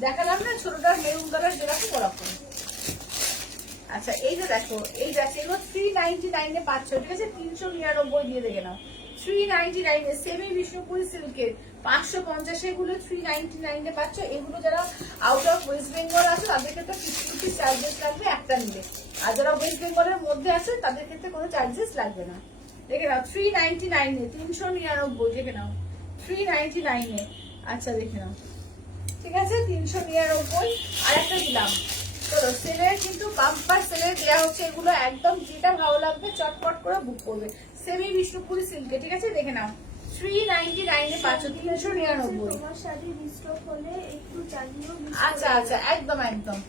দেখালাম না, ছোটটার মেরুন কালার যেরকম ওরকম। আচ্ছা এই যে দেখো, এই যাচ্ছে এগুলো 399 এ পাচ্ছ, ঠিক আছে? 399 দিয়ে দেখে নাও। 399 এ সেমি বিষ্ণুপুরি সিল্কের 550 এগুলো 399 এ পাচ্ছ। এগুলো যারা আউট অফ ওয়েস্ট বেঙ্গল আছে তাদের ক্ষেত্রে 50 রুপিস চার্জেস লাগবে একটা নিলে, আর যারা ওয়েস্ট বেঙ্গলের মধ্যে আছে তাদের ক্ষেত্রে কোনো চার্জেস লাগবে না। দেখে নাও 399 এ 399 দেখে নাও 399 এ। আচ্ছা দেখে নাও, ঠিক আছে 399। আর একটা দিলাম, চলো সেলের কিন্তু বাম্পার সেলের দেওয়া হচ্ছে এগুলো, একদম যেটা ভালো লাগবে চটপট করে বুক করবে। সেমি বিষ্ণুপুরি সিল্কে, ঠিক আছে? দেখে নাও 399 এ পাচ্ছ 399। তোমার শাড়ি রিস্টক হলে একটু জানিও। আচ্ছা আচ্ছা, একদম একদম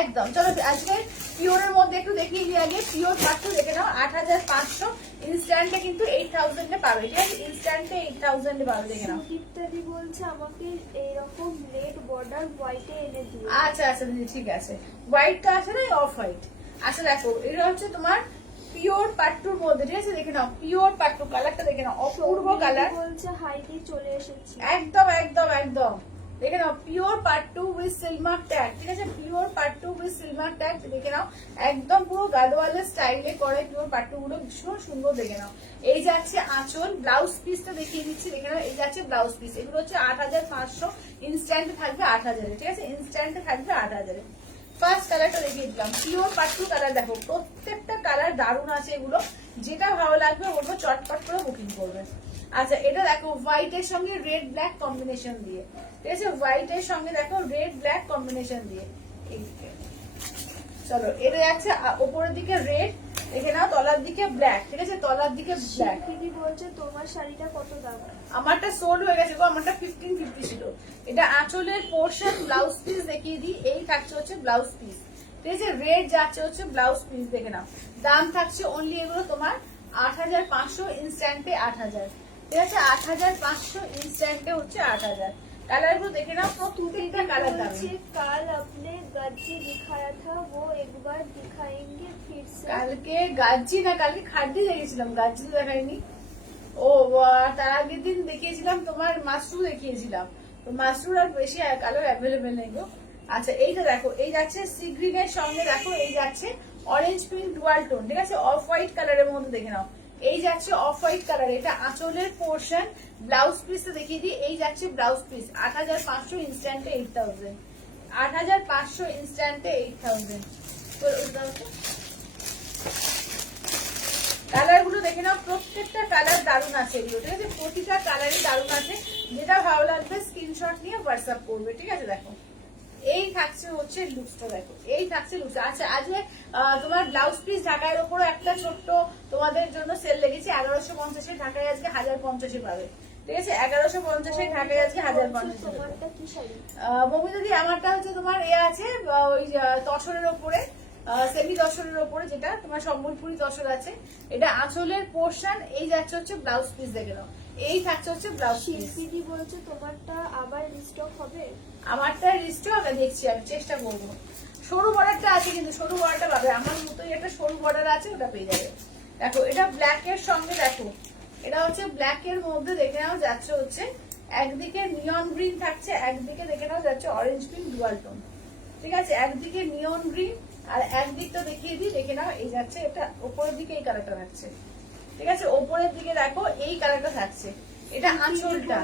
একদম। চলো আজকে পিওরের মধ্যে একটু দেখিয়ে দিই আগে। পিওর পাচ্ছ দেখে নাও 8500, ইনস্ট্যান্টে কিন্তু 8000 এ পাবে, ঠিক আছে? ইনস্ট্যান্টে 8000 এ পাবে, দেখে নাও। ইত্যাদি বলছে আমাকে এইরকম রেড বর্ডার হোয়াইটে এনে দিও। আচ্ছা আচ্ছা দিদি, ঠিক আছে। হোয়াইটটা আছে না, অফ হোয়াইট। আচ্ছা দেখো, এটা হচ্ছে তোমার পিওর পাট্টুর মধ্যে, ঠিক আছে? দেখে নাও পিওর পাট্টু, কালারটা দেখে নাও, অপূর্ব কালার। বলছে হাইতে চলে এসেছি। একদম একদম একদম, দেখে নাও পিওর পাট্টু উইথ সিলমার ট্যাগ, ঠিক আছে? পিওর পাট্টু উইথ সিলমার ট্যাগ, দেখে নাও একদম পুরো গাদোয়ালের স্টাইলে করে পিওর পাট্টু গুলো, ভীষণ সুন্দর। দেখে নাও এই যাচ্ছে আঁচল, ব্লাউজ পিসটা দেখিয়ে দিচ্ছি, দেখে নাও এই যাচ্ছে ব্লাউজ পিস। এগুলো হচ্ছে 8500, ইনস্ট্যান্টে থাকবে 8000, ঠিক আছে? ইনস্ট্যান্টে থাকবে 8000। ফার্স্ট কালারটা দেখিয়ে দিলাম, পিওর পাট্টু কালার। দেখো প্রত্যেকটা কালার দারুণ আছে এগুলো, যেটা ভালো লাগবে বলবো চটপট করে বুকিং করবে। আচ্ছা এটা দেখো হোয়াইট এর সঙ্গে রেড ব্ল্যাক কম্বিনেশন দিয়ে, ঠিক আছে? হোয়াইট এর সঙ্গে দেখো রেড ব্ল্যাক কম্বিনেশন দিয়ে। চলো এটা যাচ্ছে উপরের দিকে রেড, দেখে নাও তলার দিকে ব্ল্যাক, ঠিক আছে? তলার দিকে ব্ল্যাক। দিদি বলছে তোমার শাড়িটা কত দাম? আমারটা সোল্ড হয়ে গেছে গো, আমারটা 1550 ছিল। এটা আঁচলের পোর্শন, ব্লাউজ পিস দেখিয়ে দিই। এই থাকছে হচ্ছে ব্লাউজ পিস, ঠিক আছে? রেড যাচ্ছে হচ্ছে ব্লাউজ পিস, দেখে নাও। দাম থাকছে অনলি এগুলো তোমার 8500, ইনস্ট্যান্টে 8000, ঠিক আছে? 8500, ইনস্ট্যান্টে হচ্ছে 8000। কালার গুলো দেখে নাও, প্রত্যেকটা কালার দাম। কাল আপনি গাজি দিখায়া থা वो एक बार दिखाएंगे फिर से। কালকে গাজি না, কালকে খাদ্দি দেখেছিলাম, গাজি তো দেখাইনি। ও তার আগের দিন দেখিয়েছিলাম তোমার মাশরু দেখিয়েছিলাম, তো মাশরুর আর বেশি কালার অ্যাভেলেবেল নেই গো। আচ্ছা এইটা দেখো, এই যাচ্ছে সি গ্রিনের সঙ্গে দেখো এই যাচ্ছে অরেঞ্জ পিঙ্ক ডুয়াল টোন, ঠিক আছে? অফ হোয়াইট কালারের মধ্যে, দেখে নাও এই যাচ্ছে অফ হোয়াইট কালার। এটা আঁচলের পোর্শন, ব্লাউজ পিস দেখিয়ে দিই। এই যাচ্ছে ব্লাউজ পিস 8500, ইনস্ট্যান্টে 8000। 8500, ইনস্ট্যান্টে 8000। কালার গুলো দেখে নাও, প্রত্যেকটা কালার দারুণ আছে এগুলো, ঠিক আছে? প্রতিটা কালারই দারুণ আছে, যেটা ভালো লাগবে স্ক্রিনশট নিয়ে হোয়াটসঅ্যাপ করবে, ঠিক আছে? দেখো এই থাকছে হচ্ছে লুকসটা, দেখো এই থাকছে লুকস। আচ্ছা আজকে তোমার ব্লাউজ পিস ঢাকার উপরে একটা ছোট্ট তোমাদের জন্য সেল লেগেছে 1150, ঢাকায় আজকে 1050 পাবে, ঠিক আছে? 1150, ঢাকায় আজকে 1050। তোমারটা কি শাড়ি? মমি দিদি আমারটা হচ্ছে তোমার এ আছে ওই তসরের ওপরে, সেমি তসরের ওপরে, যেটা তোমার সম্বলপুরি তসর আছে। এটা আঁচলের পোর্শন, এই যাচ্ছে হচ্ছে ব্লাউজ পিস, দেখে নাও এই থাকছে হচ্ছে ব্লাউজ পিস। শিল্পীদি বলছে তোমারটা আবার রিস্টক হবে? আমারটা রিস্টক হবে, দেখছি আমি চেষ্টা করবো। সরু বর্ডারটা আছে কিন্তু, সরু বর্ডারটা পাবে, আমার মতোই একটা সরু বর্ডার আছে, ওটা পেয়ে যাবে। দেখো এটা ব্ল্যাক এর সঙ্গে, দেখো এটা হচ্ছে ব্ল্যাক এর মধ্যে, দেখে নাও যাচ্ছে হচ্ছে একদিকে নিয়ন গ্রিন থাকছে, একদিকে দেখে নাও যাচ্ছে অরেঞ্জ পিঙ্ক ডুয়াল টোন, ঠিক আছে? একদিকে নিয়ন গ্রিন আর একদিকটা দেখিয়ে দিই, দেখে নাও এই যাচ্ছে এটা উপরের দিকে এই কালারটা থাকছে, ঠিক আছে? উপরের দিকে দেখো এই কালারটা থাকছে, এটা আঁচলটা।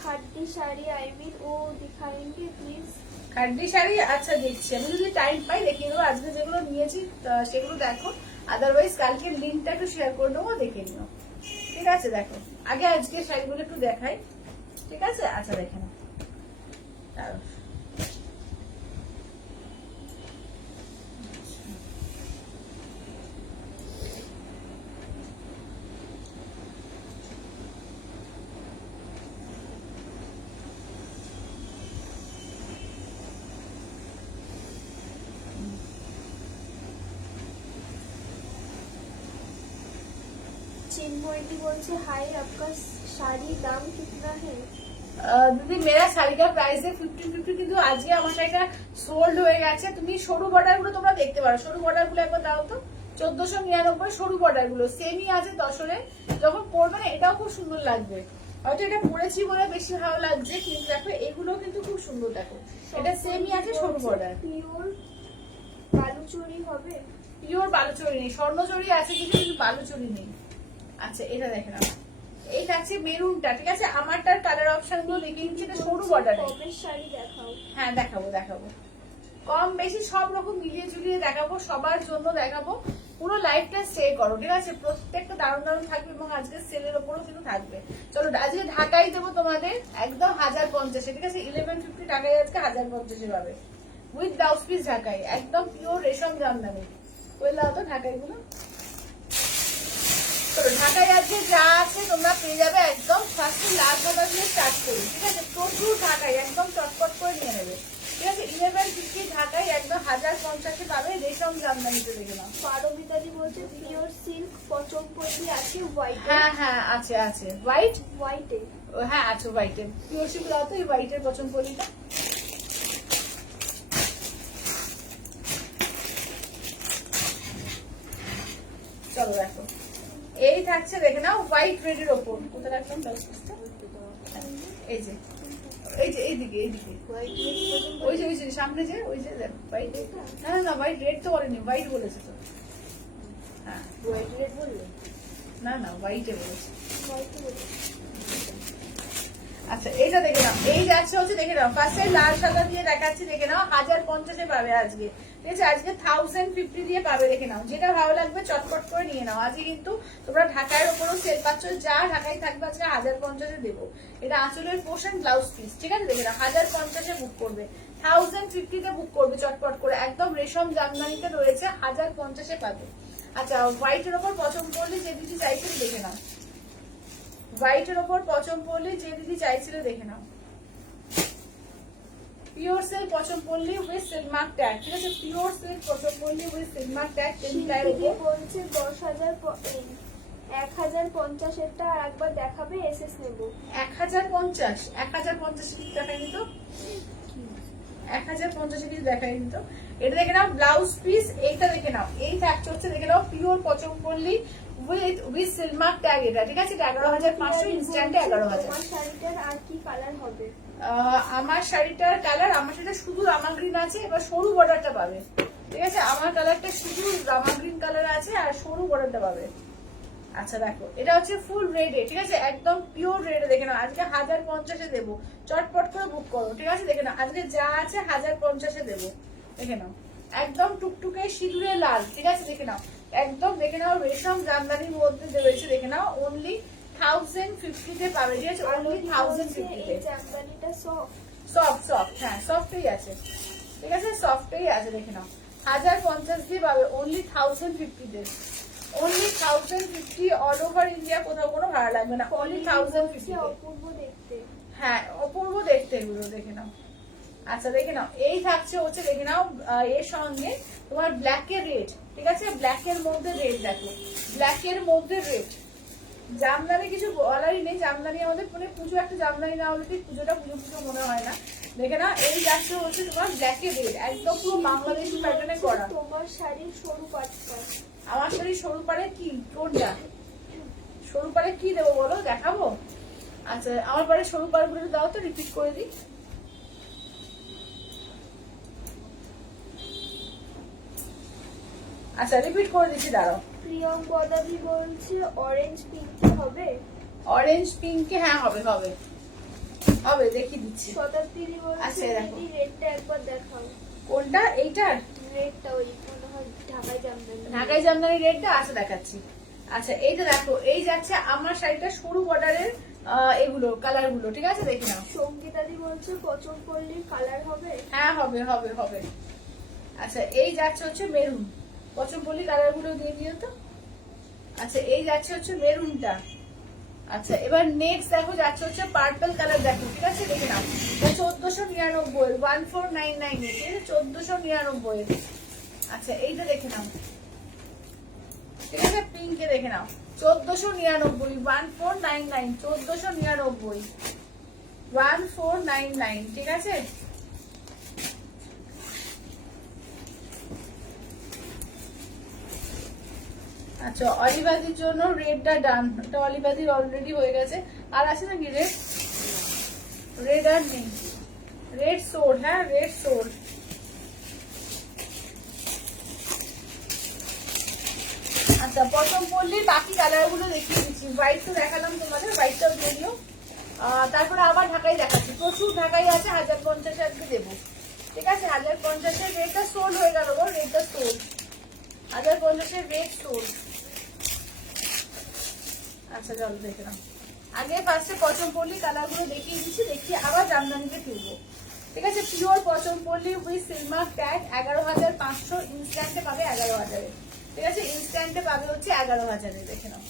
খাদ্দি শাড়ি আই মিন ও দিখাएंगे প্লিজ। খাদ্দি শাড়ি, আচ্ছা দেখছি আমি, যদি টাইম পাই দেখিয়ে দেবো। আজকে যেগুলো নিয়েছি সেগুলো দেখো, আদারওয়াইজ কালকে লিঙ্কটা একটু শেয়ার করে দেবো, দেখে নিও, ঠিক আছে? দেখো আগে আজকে শাড়িগুলো একটু দেখাই, ঠিক আছে? আচ্ছা দেখে নাও, দাঁড়াও। चिन्मयी बोलছে हाय आपका শাড়ি দাম कितना है? দিদি মেরা শাড়িটার প্রাইস 1550, কিন্তু আজকে আমার শাড়িটা সোল্ড হয়ে গেছে। তুমি সরু বর্ডার গুলো তোমরা দেখতে পারো, সরু বর্ডার গুলো একবার দাও তো, 1499 সরু বর্ডার গুলো সেমই আছে তসরে। যখন পরবে না এটাও খুব সুন্দর লাগবে। হয়তো এটা পরেছি বলে বেশি ভালো লাগছে, কিন্তু দেখো এগুলো কিন্তু খুব সুন্দর। দেখো এটা সেমই আছে সরু বর্ডার। পিওর বালুচরি হবে? পিওর বালুচরি নেই, স্বর্ণচরি আছে কিছু, কিন্তু বালুচরি নেই। আচ্ছা এটা দেখে নাও, এই থাকছে মেরুনটা, ঠিক আছে। আমারটার কালার অপশন গুলো লিখে নিচ্ছি, এটা সরু বর্ডার। কমের শাড়ি দেখাও। হ্যাঁ দেখাবো দেখাবো, কম বেশি সব রকম মিলিয়ে ঝুলিয়ে দেখাবো, সবার জন্য দেখাবো। পুরো লাইফটা স্টে করো, ঠিক আছে। প্রত্যেকটা দারুণ দারুণ থাকবে এবং আজকে সেলের ওপরও কিন্তু থাকবে। চলো আজকে ঢাকাই দেবো তোমাদের একদম 1050, ঠিক আছে। 1150 টাকায় আজকে 1050 পাবে উইথ ব্লাউজ পিস ঢাকাই, একদম পিওর রেশম জামদানি। ওই লাও তো ঢাকাই গুলো। চলো ঢাকায় আজকে যা আছে তোমরা পেয়ে যাবে একদম ফার্স্টে লাল সাদা দিয়ে স্টার্ট করি, ঠিক আছে। প্রচুর ঢাকাই একদম চটপট করে নিয়ে নেবে, ঠিক আছে। 1150 ঢাকায় একদম 1050 পাবে রেশম জামদানিতে, দেখে নাও। পারমিতাদি বলছে পিওর সিল্ক পচনপল্লী আছে হোয়াইট। হ্যাঁ হ্যাঁ আছে আছে হোয়াইট, হোয়াইটে হ্যাঁ আছে হোয়াইটে। পিওর সিল্ক দাও তো এই হোয়াইটের পছন্দ করিটা। চলো দেখো এই থাকছে, দেখে নাও হোয়াইট রেড এর ওপর। কোথায় রাখলাম ব্লাউজ পিসটা? এই যে এই যে এইদিকে এইদিকে, ওই যে ওই যে সামনে যে ওই যে হোয়াইট। না না না হোয়াইট রেড তো বলেনি, হোয়াইট বলেছে তো। হ্যাঁ হোয়াইট রেড বললো না, না হোয়াইটে বলেছে। আচ্ছা এইটা দেখে নাও, এই যাচ্ছে হচ্ছে দেখে নাও ফার্স্টে লাল সাদা দিয়ে দেখাচ্ছি, দেখে নাও 1050 পাবে আজকে, ঠিক আছে। আজকে 1050 দিয়ে পাবে, দেখে নাও। যেটা ভালো লাগবে চটপট করে নিয়ে নাও। আজকে কিন্তু তোমরা ঢাকার উপরও সেল পাচ্ছ, যা ঢাকায় থাকবে আজকে 1050 দেবো। এটা আঁচলের পোর্শন ব্লাউজ পিস, ঠিক আছে। দেখে নাও 1050 বুক করবে, 1050 বুক করবে চটপট করে, একদম রেশম জামদানিতে রয়েছে, 1050 পাবে। আচ্ছা হোয়াইটের ওপর পছন্দ করলে যে দিদি চাইছিল দেখে নাও, হোয়াইটের ওপর পছন্দ পড়লে যে দিদি চাইছিল দেখে নাও। পিওর সিল্ক পছন্দ পড়লে উইথ সিলমার্ক ট্যাগ, ঠিক আছে। পিওর সিল্ক পছন্দ পড়লে উইথ সিলমার্ক ট্যাগ। দিদি বলছে 1050 এরটা আর একবার দেখাবে, এসএস নেব। 1050 কি দেখাই নিত, 1050 কি দেখাই নিত। এটা দেখে নাও ব্লাউজ পিস, এইটা দেখে নাও। এই থাকছে হচ্ছে দেখে নাও পিওর পছন্দ পড়লি উইথ সিলমার্ক ট্যাগ, এটা ঠিক আছে। 11,500 ইনস্ট্যান্টে 11,000। আমার শাড়িটার আর কি কালার হবে? আমার শাড়িটার কালার, আমার শাড়িটা শুধু রামা গ্রিন আছে, এবার সরু বর্ডারটা পাবে, ঠিক আছে। আমার কালারটা শুধু রামা গ্রিন কালার আছে আর সরু বর্ডারটা পাবে। আচ্ছা দেখো এটা হচ্ছে ফুল রেডে, ঠিক আছে, একদম পিওর রেডে। দেখে নাও আজকে 1050 দেবো, চটপট করে বুক করো, ঠিক আছে। দেখে নাও আজকে যা আছে 1050 দেবো, দেখে নাও। একদম টুকটুকে সিঁদুরে লাল, ঠিক আছে। দেখে নাও একদম, দেখে নাও রেশম জামদানির মধ্যে রয়েছে, দেখে নাও অনলি 1050 পাবে, ঠিক আছে। অনলি 1050। জামদানিটা সফট, হ্যাঁ সফটই আছে, ঠিক আছে, সফটই আছে। দেখে নাও 1050 দিয়ে পাবে only 1050 only 1050 all over India, কোথাও কোনো ভাড়া লাগবে না, অনলি 1050। অপূর্ব দেখতে, হ্যাঁ অপূর্ব দেখতে এগুলো, দেখে নাও। আচ্ছা দেখে নাও এই থাকছে হচ্ছে দেখে নাও এর সঙ্গে তোমার ব্ল্যাক এর রেড, ঠিক আছে। ব্ল্যাক এর মধ্যে রেড, দেখো ব্ল্যাক এর মধ্যে রেড। জামদানি কিছু বলারই নেই, জামদানি আমাদের মানে পুজো, একটা জামদানি না হলে ঠিক পুজোটা পুজো মনে হয় না। দেখে না এই যাচ্ছে হচ্ছে তোমার ব্ল্যাক এর রেড, একদম পুরো বাংলাদেশি প্যাটার্নে করা। তোমার শাড়ির সরু পাটটা, আমার শাড়ির সরু পাড়ে কি কোনটা, সরু পাড়ে কি দেবো বলো, দেখাবো। আচ্ছা আমার পাড়ে সরু পাড়ে গুলো দাও তো, রিপিট করে দিই। আচ্ছা রিপিট করে দিচ্ছি, দাঁড়াও। প্রিয়ঙ্কদাদি বলছে অরেঞ্জ পিঙ্ক হবে? অরেঞ্জ পিঙ্কে, হ্যাঁ হবে হবে হবে, দেখিয়ে দিচ্ছি। শতাব্দী আচ্ছা, বলছে দেখো। দিদি রেডটা একবার দেখাও। কোনটা, এইটার রেডটা ওই মনে হয় ঢাকায় জামদানি, ঢাকাই জামদানি রেডটা আছে, দেখাচ্ছি। আচ্ছা এইটা দেখো, এই যাচ্ছে আমার শাড়িটা সরু বর্ডারের এগুলো কালার গুলো, ঠিক আছে। দেখে নাও। সঙ্গীতাদি বলছে পছন্দ করলে কালার হবে? হ্যাঁ হবে হবে হবে। আচ্ছা এই যাচ্ছে হচ্ছে মেরুন, পছন্দপল্লি কালার গুলো দিয়ে দিও তো। আচ্ছা এই যাচ্ছে হচ্ছে মেরুনটা। আচ্ছা এবার নেক্সট দেখো যাচ্ছে হচ্ছে পার্পল কালার, দেখো ঠিক আছে। দেখে নাও 1499, 1499, ঠিক আছে 1499। আচ্ছা এইটা দেখে নাও, ঠিক আছে। পিঙ্কে দেখে নাও 1499, 1499, 1499, 1499, ঠিক আছে। আচ্ছা অলিভাদির জন্য রেডটা ডান, এটা অলিভাদির অলরেডি হয়ে গেছে। আর আছে নাকি রেড? রেড আর নেই, রেড সোল, হ্যাঁ রেড সোল। আচ্ছা প্রথম পল্লীর বাকি কালার গুলো দেখিয়ে দিচ্ছি। হোয়াইট তো দেখালাম তোমাদের, হোয়াইটটাও দিয়ে দিও। তারপরে আবার ঢাকাই দেখাচ্ছি, প্রচুর ঢাকাই আছে। 1050 আজকে দেবো, ঠিক আছে? 1050-এর রেটটা সোল হয়ে গেল গো, রেটটা সোল। 1050-এর rate soul. আচ্ছা চলো দেখে নাও। আগে ফার্স্টে পচমপল্লী কালার গুলো দেখিয়ে দিচ্ছি, দেখিয়ে আবার জামদানিতে ফিরবো, ঠিক আছে? পিওর পচমপল্লী উইথ সিলমার ট্যাগ 11,500, ইনস্ট্যান্টে পাবে 11,000-এ, ঠিক আছে? ইনস্ট্যান্টে পাবে হচ্ছে 11,000-এ, দেখে নাও।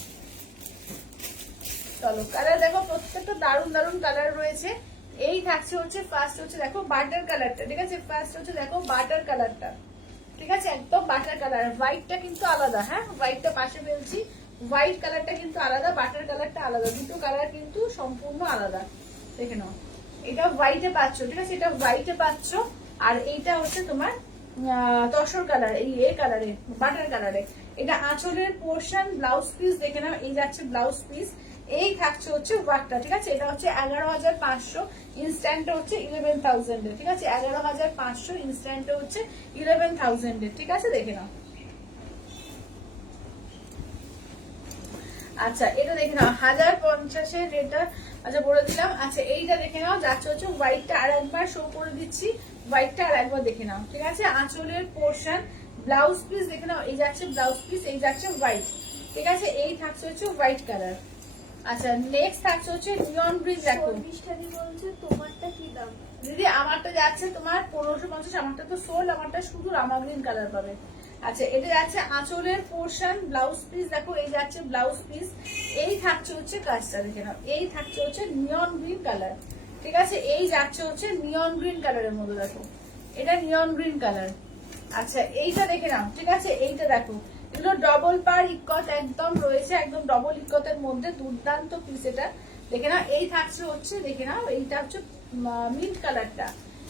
চলো কালার দেখো, প্রত্যেকটা দারুণ দারুণ কালার রয়েছে। এই থাকছে হচ্ছে ফার্স্ট হচ্ছে দেখো বাটার কালারটা, ঠিক আছে? ফার্স্ট হচ্ছে দেখো বাটার কালারটা, ঠিক আছে? একদম বাটার কালার। হোয়াইটটা কিন্তু আলাদা, হ্যাঁ হোয়াইটটা পাশে ফেলছি। হোয়াইট কালারটা কিন্তু আলাদা, বাটার কালারটা আলাদা, দুটো কালার কিন্তু সম্পূর্ণ আলাদা, দেখে নাও। এটা হোয়াইটে পাচ্ছ, ঠিক আছে? এটা হোয়াইটে পাচ্ছ। আর এইটা হচ্ছে তোমার তসর কালার, এই কালারে বাটার কালারে। এটা আঁচলের পোর্শন, ব্লাউজ পিস দেখে নাও, এই যাচ্ছে ব্লাউজ পিস। এই থাকছে হচ্ছে ওয়ার্কটা, ঠিক আছে? এটা হচ্ছে 11,500, ইনস্ট্যান্টে হচ্ছে 11,000-এ, ঠিক আছে? 11,500, ইনস্ট্যান্টে হচ্ছে 11,000-এ, ঠিক আছে? দেখে নাও। আচ্ছা এটা দেখে নাও 1050-এর রেটটা আচ্ছা বলে দিলাম। আচ্ছা এইটা দেখে নাও, যাচ্ছে হচ্ছে হোয়াইটটা আর একবার শো করে দিচ্ছি, হোয়াইটটা আর একবার দেখে নাও, ঠিক আছে? আঁচলের পোর্শন, ব্লাউজ পিস দেখে নাও, এই যাচ্ছে ব্লাউজ পিস, এই যাচ্ছে হোয়াইট, ঠিক আছে? এই থাকছে হচ্ছে হোয়াইট কালার। আচ্ছা নেক্সট থাকছে হচ্ছে নিয়ন গ্রিন। দেখো বলছে তোমারটা কি দাম? দিদি আমারটা যাচ্ছে তোমার 1550, আমারটা তো সোল, আমারটা শুধু রামা গ্রিন কালার পাবে। আচ্ছা এটা যাচ্ছে আঁচলের পোর্শন, ব্লাউজ পিস দেখো, এই যাচ্ছে ব্লাউজ পিস। এই থাকছে হচ্ছে কাজটা দেখে নাও, এই থাকছে হচ্ছে নিয়ন গ্রিন কালার, ঠিক আছে? এই যাচ্ছে হচ্ছে নিয়ন গ্রিন কালারের মধ্যে, দেখো এটা নিয়ন গ্রিন কালার। আচ্ছা এইটা দেখে নাও, ঠিক আছে? এইটা দেখো, এগুলো ডবল পার ইক্কত একদম রয়েছে, একদম ডবল ইক্কতের মধ্যে দুর্দান্ত পিস। এটা দেখে নাও, এই থাকছে হচ্ছে দেখে নাও, এইটা হচ্ছে মিন্ট কালারটা।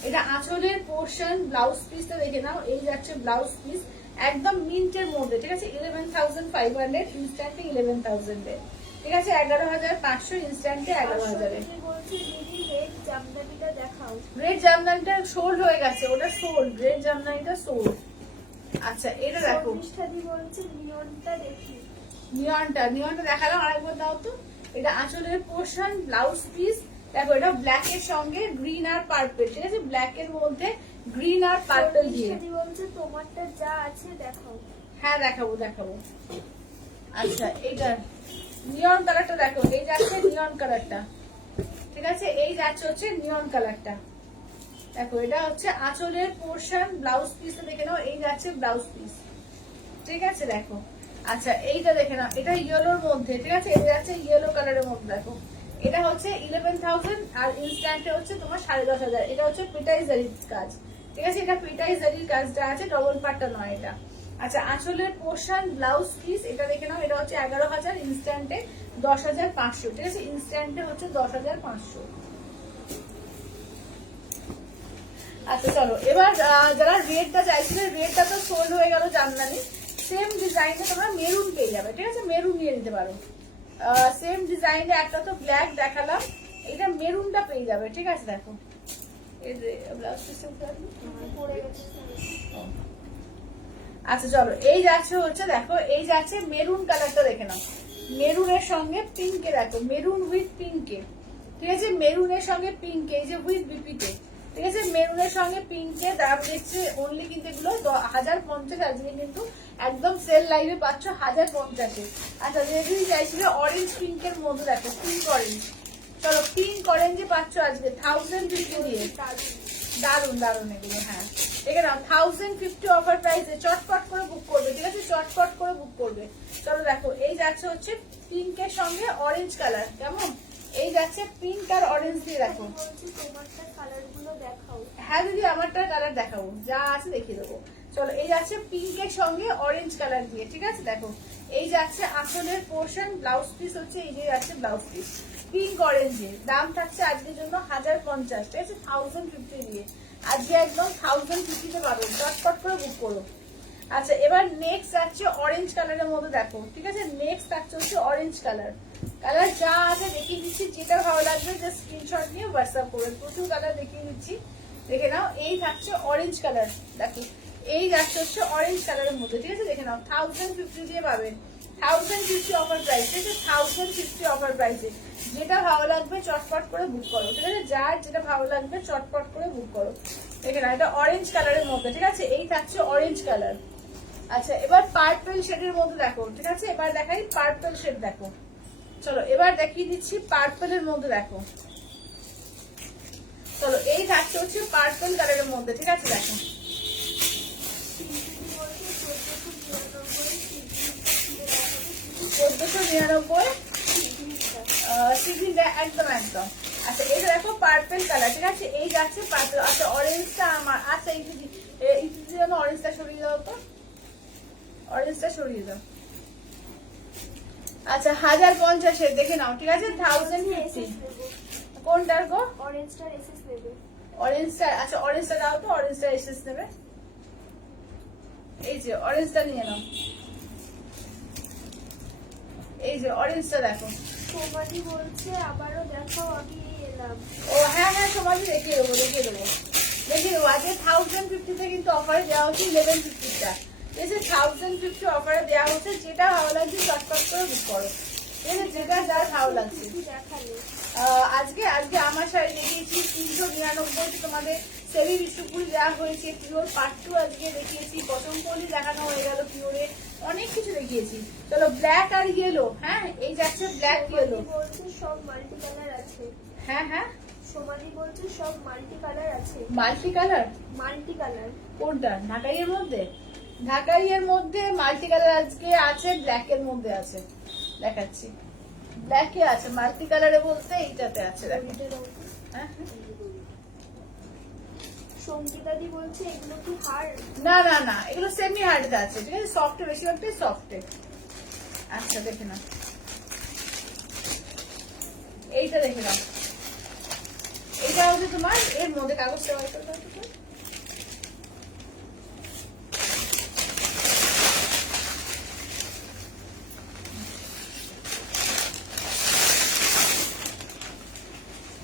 এটা আঁচলের পোর্শন, ব্লাউজ পিসটা দেখে নাও, এই যাচ্ছে ব্লাউজ পিস একদম মিন্টের মধ্যে, ঠিক আছে? 11,500, ইনস্ট্যান্টে 11,000-এ, ঠিক আছে? 11,500, ইনস্ট্যান্টে 11,000-এ। রেড জামদানিটা দেখাও। রেড জামদানিটা সোল্ড হয়ে গেছে, ওটা সোল্ড, রেড জামদানিটা সোল্ড। আচ্ছা এটা দেখো বলছে নিয়নটা দেখি, নিয়নটা দেখালাম, আরেকবার দাও তো। এটা আঁচলের পোর্শন, ব্লাউজ পিস দেখো, এটা ব্ল্যাক এর সঙ্গে গ্রিন আর পার্পল, ঠিক আছে? ব্ল্যাক এর মধ্যে গ্রিন আর পার্পল দিয়ে। বলছে তোমারটা যা আছে দেখাও। হ্যাঁ দেখাবো দেখাবো। আচ্ছা এইটা নিয়ন কালারটা দেখো, এই যাচ্ছে নিয়ন কালারটা, ঠিক আছে? এই যাচ্ছে হচ্ছে নিয়ন কালারটা, দেখো এটা হচ্ছে আঁচলের পোর্শন, ব্লাউজ পিসটা দেখে নাও, এই যাচ্ছে ব্লাউজ পিস, ঠিক আছে? দেখো আচ্ছা এইটা দেখে নাও, এটা ইয়েলোর মধ্যে, ঠিক আছে? এটা যাচ্ছে ইয়েলো কালারের মধ্যে, দেখো এটা হচ্ছে 11,000 আর ইনস্ট্যান্টে হচ্ছে তোমার 10,500। এটা হচ্ছে পিটাইজারির কাজ, ঠিক আছে? এটা পিটাইজারির কাজটা আছে, ডবল পাটটা নয় এটা। আচ্ছা আঁচলের পোর্শন, ব্লাউজ পিস এটা দেখে নাও, এটা হচ্ছে 11,000, ইনস্ট্যান্টে 10,500, ঠিক আছে? ইনস্ট্যান্টে হচ্ছে 10,500। আচ্ছা চলো এবার যারা রেডটা চাইছিলেন, রেডটা তো সোল্ড হয়ে গেল জামদানি। সেম ডিজাইনে তোমরা মেরুন পেয়ে যাবে, ঠিক আছে? মেরুন নিয়ে নিতে পারো। সেম ডিজাইনে একটা তো ব্ল্যাক দেখালাম, এটা মেরুনটা পেয়ে যাবে, ঠিক আছে? দেখো আচ্ছা চলো এই যাচ্ছে হচ্ছে দেখো, এই যাচ্ছে মেরুন কালারটা দেখে নাও, মেরুনের সঙ্গে পিঙ্কে, দেখো মেরুন উইথ পিঙ্কে, ঠিক আছে? মেরুনের সঙ্গে পিঙ্কে, এই যে উইথ বিপিতে, ঠিক আছে? মেরুনের সঙ্গে পিঙ্কে দাম দিচ্ছে অনলি কিন্তু এগুলো 1,050, আজকে কিন্তু একদম সেল লাইভে পাচ্ছ 1,050-এ। আচ্ছা যেগুলি চাইছিল অরেঞ্জ পিঙ্কের মধ্যে, দেখো পিঙ্ক অরেঞ্জ, চলো পিঙ্ক অরেঞ্জে পাচ্ছ আজকে 1,050 দিয়ে। দারুন দারুন এগুলো, হ্যাঁ এখানে 1,050 অফার প্রাইসে চটপট করে বুক করবে, ঠিক আছে? চটপট করে বুক করবে। চলো দেখো এই যাচ্ছে হচ্ছে পিঙ্কের সঙ্গে অরেঞ্জ কালার, কেমন? এই যাচ্ছে পিঙ্ক আর অরেঞ্জ দিয়ে, দেখো হ্যাঁ দিদি আমারটা কালার দেখাবো, যা আছে দেখিয়ে দেবো। চলো এই যাচ্ছে পিঙ্কের সঙ্গে অরেঞ্জ কালার দিয়ে, ঠিক আছে? দেখো এই যাচ্ছে আঁচলের পোর্শন, ব্লাউজ পিস হচ্ছে এই যে যাচ্ছে ব্লাউজ পিস পিঙ্ক অরেঞ্জের। দাম থাকছে আজকের জন্য 1,050, ঠিক আছে? 1,050 দিয়ে আজকে একদম 1,050-তে পাবেন, চটপট করে বুক করো। আচ্ছা এবার নেক্সট আছে অরেঞ্জ কালারের মধ্যে দেখো, ঠিক আছে? নেক্সট থাকছে হচ্ছে অরেঞ্জ কালার। কালার যা আছে দেখিয়ে দিচ্ছি, যেটা ভালো লাগবে জাস্ট স্ক্রিনশট নিয়ে হোয়াটসঅ্যাপ করবে। প্রচুর কালার দেখিয়ে দিচ্ছি, দেখে নাও। এই থাকছে অরেঞ্জ কালার, দেখো এই যাচ্ছে হচ্ছে অরেঞ্জ কালারের মধ্যে, ঠিক আছে? দেখে নাও 1050 দিয়ে পাবেন, 1050 অফার প্রাইস, ঠিক আছে? 1050 অফার প্রাইসে যেটা ভালো লাগবে চটপট করে বুক করো, ঠিক আছে? যার যেটা ভালো লাগবে চটপট করে বুক করো। দেখে নাও এটা অরেঞ্জ কালারের মধ্যে, ঠিক আছে? এই থাকছে অরেঞ্জ কালার। আচ্ছা এবার পার্পল শেডের মধ্যে দেখো, ঠিক আছে? এবার দেখাই পার্পল শেড, দেখো চলো এবার দেখিয়ে দিচ্ছি পার্পলের মধ্যে, দেখো চলো এই থাকছে হচ্ছে পার্পল কালারের মধ্যে, ঠিক আছে? দেখো $1499 একদম একদম। আচ্ছা এটা দেখো পার্পল কালার, ঠিক আছে? এই যাচ্ছে পার্পল। আচ্ছা অরেঞ্জটা আমার, আচ্ছা এই জন্য অরেঞ্জটা সরিয়ে দাও তো, অরেঞ্জটা সরিয়ে দাও। আচ্ছা 1050 দেখে নাও, ঠিক আছে? 1050 কোনটার গো? অরেঞ্জটার এসএস নেবে। অরেঞ্জটা, আচ্ছা অরেঞ্জটা দাও তো, অরেঞ্জটা এসএস নেবে। এই যে অরেঞ্জটা নিয়ে নাও, এই যে অরেঞ্জটা দেখো। সোমালি বলছে আবারও দেখাও, আমি এলাম। ও হ্যাঁ হ্যাঁ সোমালি দেখিয়ে দেবো, দেখিয়ে দেবো, দেখিয়ে দেবো। আজকে 1050 কিন্তু অফারে দেওয়া হচ্ছে 1150টা, ঠিক আছে? 1050 অফারে দেওয়া হচ্ছে, যেটা ভালো লাগছে চটপট করে বুক করো, ঠিক আছে? যেটা যার ভালো লাগছে। দেখালে আজকে আজকে আমার শাড়ি দেখিয়েছি 399, তোমাদের সেমি বিশ্বপুরি দেওয়া হয়েছে, পিওর পাট্টু আজকে দেখিয়েছি, বটম পলি দেখানো হয়ে গেল, পিওরে অনেক কিছু দেখিয়েছি। চলো ব্ল্যাক আর ইয়েলো, হ্যাঁ এই যাচ্ছে ব্ল্যাক ইয়েলো। বলছে সব মাল্টি কালার আছে। হ্যাঁ হ্যাঁ সোমালি বলছে সব মাল্টি কালার আছে। Multi colour? মাল্টি কালার কোনটা? ঢাকাইয়ের মধ্যে? ঢাকাইয়ের মধ্যে মাল্টি কালার আজকে আছে, ব্ল্যাক এর মধ্যে আছে, দেখাচ্ছি। ব্ল্যাকে আছে, মাল্টি কালারে বলতে এইটাতে আছে, দেখো। হ্যাঁ সঙ্গীতাদি বলছে এগুলো কি হার? না না না, এগুলো সেমি হার্ডে আছে, ঠিক আছে? সফটে, বেশিরভাগটাই সফটে। আচ্ছা দেখে নাও, এইটা দেখে নাও, এইটা হচ্ছে তোমার এর মধ্যে কাগজটা বার করে দাও তো।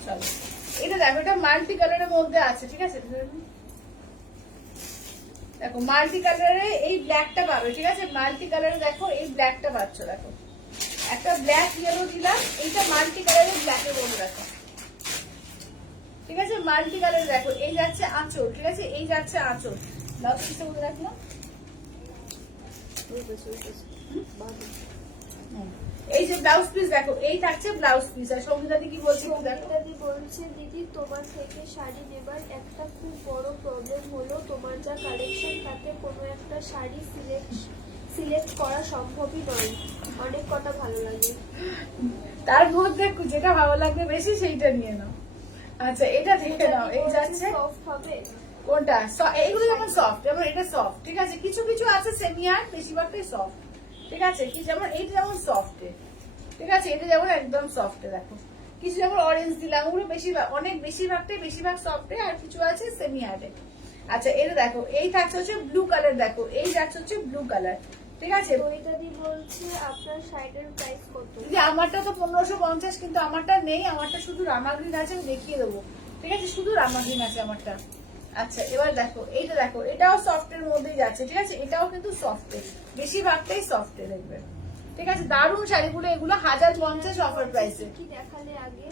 চলো এটা দেখো, এটা মাল্টি কালারের মধ্যে আছে, ঠিক আছে? দেখো মাল্টি কালারে এই ব্ল্যাকটা পাবে, ঠিক আছে? মাল্টি কালারে দেখো এই ব্ল্যাকটা পাচ্ছ, দেখো একটা ব্ল্যাক ইয়েলো দিলাম, এইটা মাল্টি কালারের ব্ল্যাকের মধ্যে দেখো, ঠিক আছে? মাল্টি কালার দেখো, এই যাচ্ছে আঁচল, ঠিক আছে? এই যাচ্ছে আঁচল, ব্লাউজ পিসের মধ্যে রাখলাম। এই যে ব্লাউজ পিস দেখো, এই থাকছে ব্লাউজ পিস। আর সঙ্গীতাদি কি বলছে দেখো। সঙ্গীতাদি বলছে দিদি তোমার থেকে শাড়ি নেবার একটা খুব বড় প্রবলেম হলো, তোমার যা কালেকশন তাতে কোনো একটা শাড়ি সিলেক্ট করা সম্ভবই নয়, অনেক কটা ভালো লাগে। তার মধ্যে যেটা ভালো লাগবে বেশি সেইটা নিয়ে নাও। আচ্ছা এটা দেখে নাও, এই যাচ্ছে সফট হবে কোনটা? এইগুলো যেমন সফট, যেমন এটা সফট, ঠিক আছে? কিছু কিছু আছে সেমি হার্ড, বেশিরভাগটাই সফট, ঠিক আছে? কি যেমন এইটা যেমন সফটে, ঠিক আছে? এটা যেমন একদম সফটে, দেখো কিছু যেমন অরেঞ্জ দিলাম, ওগুলো বেশিরভাগ অনেক বেশিরভাগটাই বেশিরভাগ সফটে, আর কিছু আছে সেমি হার্ডে। আচ্ছা এটা দেখো, এই থাকছে হচ্ছে ব্লু কালার, দেখো এই যাচ্ছে হচ্ছে ব্লু কালার, ঠিক আছে? দইটাদি বলছে আপনার শাড়িটার প্রাইস কত? দিদি আমারটা তো 1550, কিন্তু আমারটা নেই, আমারটা শুধু রামাগ্রিন আছে, আমি দেখিয়ে দেবো, ঠিক আছে? শুধু রামাগ্রিন আছে আমারটা। আচ্ছা এবার দেখো এইটা, দেখো এটাও সফটের মধ্যেই যাচ্ছে, ঠিক আছে? এটাও কিন্তু সফটের, বেশিরভাগটাই সফটে দেখবে, ঠিক আছে? দারুণ শাড়িগুলো, এগুলো 1050 অফার প্রাইসে। কি দেখালে আগে?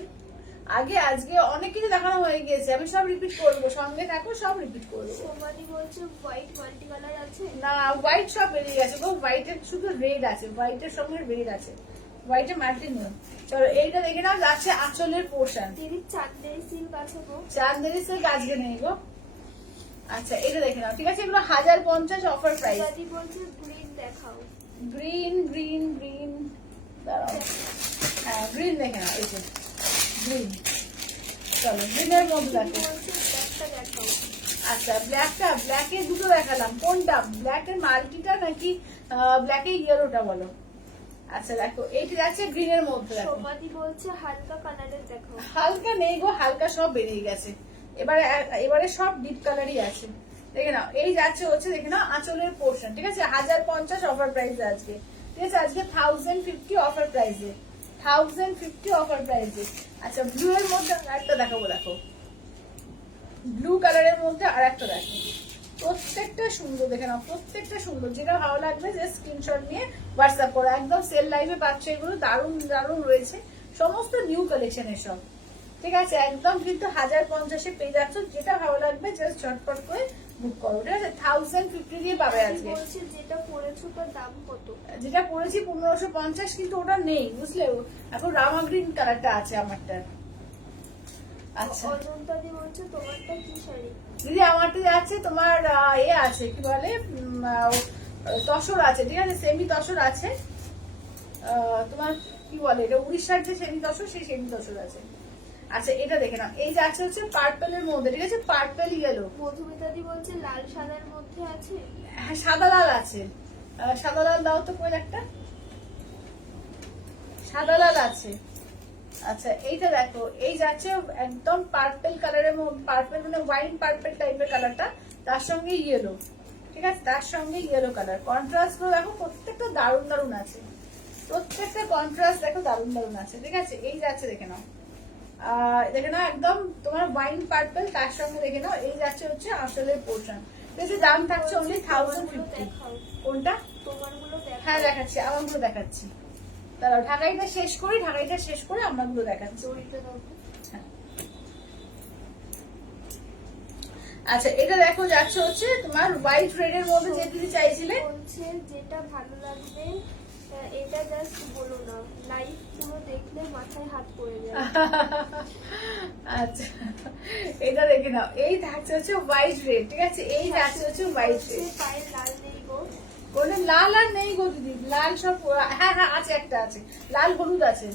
আগে আজকে অনেক কিছু দেখানো হয়ে গিয়েছে, আমি সব রিপিট করবো, সঙ্গে থাকো, সব রিপিট করবো। সোমালি বলছে হোয়াইট মাল্টি কালার আছে। না হোয়াইট সব বেরিয়ে গেছে গো, হোয়াইটের শুধু রেড আছে, হোয়াইটের সঙ্গে রেড আছে, হোয়াইটের মাল্টি নেই। চলো এইটা দেখে নাও, যাচ্ছে আঁচলের পোর্শন। দিদি চাঁদেরি সিল্ক আছে গো? চাঁদেরি সিল্ক আজকে নেই গো। আচ্ছা এটা দেখে নাও, ঠিক আছে? এগুলো 1050 অফার প্রাইস। দাদি বলছে গ্রিন দেখাও। গ্রিন গ্রিন গ্রিন, দাঁড়াও, হ্যাঁ গ্রিন দেখে নাও, এই যে গ্রিন। চলো গ্রিনের মধ্যে দেখো। বলছে ব্ল্যাকটা দেখাও। আচ্ছা ব্ল্যাকটা, ব্ল্যাকে দুটো দেখালাম, কোনটা? ব্ল্যাকের মাল্টিটা নাকি ব্ল্যাকের ইয়েলোটা বলো? আচ্ছা দেখো এইটা যাচ্ছে গ্রিনের মধ্যে, দেখো সোমাদি বলছে হালকা কালারের দেখাও। হালকা নেই গো, হালকা সব বেরিয়ে গেছে, এবারে এবারে সব ডিপ কালারই আছে, দেখে নাও এই যাচ্ছে হচ্ছে দেখে নাও আঁচলের পোর্শন, ঠিক আছে 1050 অফার প্রাইসে আজকে, ঠিক আছে আজকে 1050 অফার প্রাইসে, 1050 অফার প্রাইসে। আচ্ছা ব্লু এর মধ্যে আরেকটা দেখাবো, দেখো ব্লু কালারের মধ্যে আর একটা দেখো, প্রত্যেকটা সুন্দর দেখে নাও, প্রত্যেকটা সুন্দর, যেটা ভালো লাগবে যে স্ক্রিনশট নিয়ে হোয়াটসঅ্যাপ করো, একদম সেল লাইভে পাচ্ছ এগুলো, দারুণ দারুণ রয়েছে, সমস্ত নিউ কালেকশনের সব, ঠিক আছে একদম কিন্তু 1050 পেয়ে যাচ্ছ, যেটা ভালো লাগবে জাস্ট ঝটপট করে বুক করো, ঠিক আছে 1050 দিয়ে পাবে আজকে। বলছি যেটা পরেছো তার দাম কত? যেটা পরেছি 1550, কিন্তু ওটা নেই বুঝলে, এখন রামা গ্রিন কালারটা আছে আমারটা। আচ্ছা অজন্তাদি বলছে তোমারটা কি শাড়ি? দিদি আমারটা আছে তোমার আছে কি বলে তসর আছে, ঠিক আছে সেমি তসর আছে, তোমার কি বলে এটা উড়িষ্যার যে সেমি তসর, সেই সেমি তসর আছে। আচ্ছা এটা দেখে নাও, এই যে আছে হচ্ছে পার্পেলের মধ্যে, ঠিক আছে পার্পেল ইয়েলো। মধুমিতাদি বলছে লাল সাদার মধ্যে আছে। হ্যাঁ সাদা লাল আছে, সাদা লাল দাও তো কোন একটা, সাদা লাল আছে। আচ্ছা এইটা দেখো, এই যাচ্ছে একদম পার্পেল কালারের মধ্যে, পার্পেল মানে ওয়াইন পার্পেল টাইপের কালারটা, তার সঙ্গে ইয়েলো, ঠিক আছে তার সঙ্গে ইয়েলো কালার, কন্ট্রাস্ট গুলো দেখো প্রত্যেকটা দারুণ দারুণ আছে, প্রত্যেকটা কন্ট্রাস্ট দেখো দারুণ দারুণ আছে, ঠিক আছে এই যাচ্ছে দেখে নাও, দেখে নাও একদম তোমার ওয়াইন পার্পেল, তার সঙ্গে দেখে নাও এই যাচ্ছে হচ্ছে আসলের পোর্শন, ঠিক আছে দাম থাকছে অনলি 1050। কোনটা? তোমারগুলো দেখো। হ্যাঁ দেখাচ্ছি, আমারগুলো দেখাচ্ছি, দাঁড়াও ঢাকাইটা শেষ করি, ঢাকাইটা শেষ করে আমারগুলো দেখাচ্ছি। জড়িতে দাও। হ্যাঁ। আচ্ছা এটা দেখো যাচ্ছে হচ্ছে তোমার হোয়াইট রেড এর মধ্যে যে দিদি চাইছিলে, বলছে যেটা ভালো লাগবে এটা জাস্ট বলো না, লাইভ পুরো দেখলে মাথায় হাত পড়ে যায়। আচ্ছা এটা দেখে নাও, এই থাকছে হচ্ছে হোয়াইট রেড, ঠিক আছে এই যাচ্ছে হচ্ছে হোয়াইট রেড, পায়ের লাল নেই গো। কোনো লাল আর নেই গো দিদি, লাল সব হ্যাঁ হ্যাঁ আছে, একটা আছে লাল হলুদ আছে,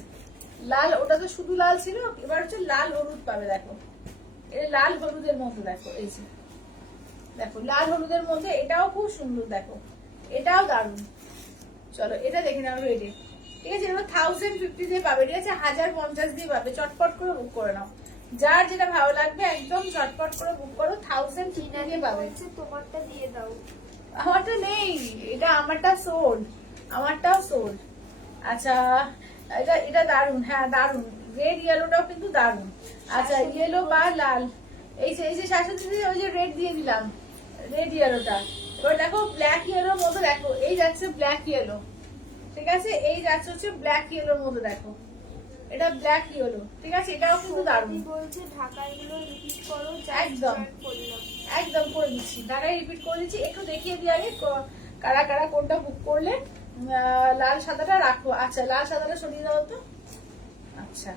লাল ওটা তো শুধু লাল ছিল, এবার হচ্ছে লাল হলুদ পাবে, দেখো এই লাল হলুদের মধ্যে দেখো, এই যে দেখো লাল হলুদের মধ্যে, এটাও খুব সুন্দর দেখো, এটাও দারুণ। চলো এটা দেখে নাও রেডি, ঠিক আছে এবার 1050 দিয়ে পাবে, ঠিক আছে 1050 দিয়ে পাবে, চটপট করে বুক করে নাও, যার যেটা ভালো লাগবে একদম চটপট করে বুক করো, 1050 দিয়ে পাবে। বলছে তোমারটা দিয়ে দাও। আমারটা নেই, এটা আমারটা সোল্ড, আমারটাও সোল্ড। আচ্ছা এটা এটা দারুন, হ্যাঁ দারুন, রেড ইয়েলোটাও কিন্তু দারুন। আচ্ছা ইয়েলো বা লাল, এই যে শাশুড়ি দিদি ওই যে রেড দিয়ে দিলাম, রেড ইয়েলোটা, এবার দেখো ব্ল্যাক ইয়েলোর মধ্যে দেখো, এই যাচ্ছে ব্ল্যাক ইয়েলো, ঠিক আছে এই যাচ্ছে হচ্ছে ব্ল্যাক ইয়েলোর মধ্যে দেখো, এটা ব্ল্যাক ইয়েলো, ঠিক আছে এটাও কিন্তু দারুন। সত্যি বলছে ঢাকাইগুলো রিপিট করো, একদম। করলাম একদম করে দিচ্ছি, ঢাকায় রিপিট করে দিচ্ছি, একটু দেখিয়ে দিয়ে আগে কারা কারা কোনটা বুক করলে, লাল সাদাটা রাখো, আচ্ছা লাল সাদাটা সরিয়ে দাও তো, আচ্ছা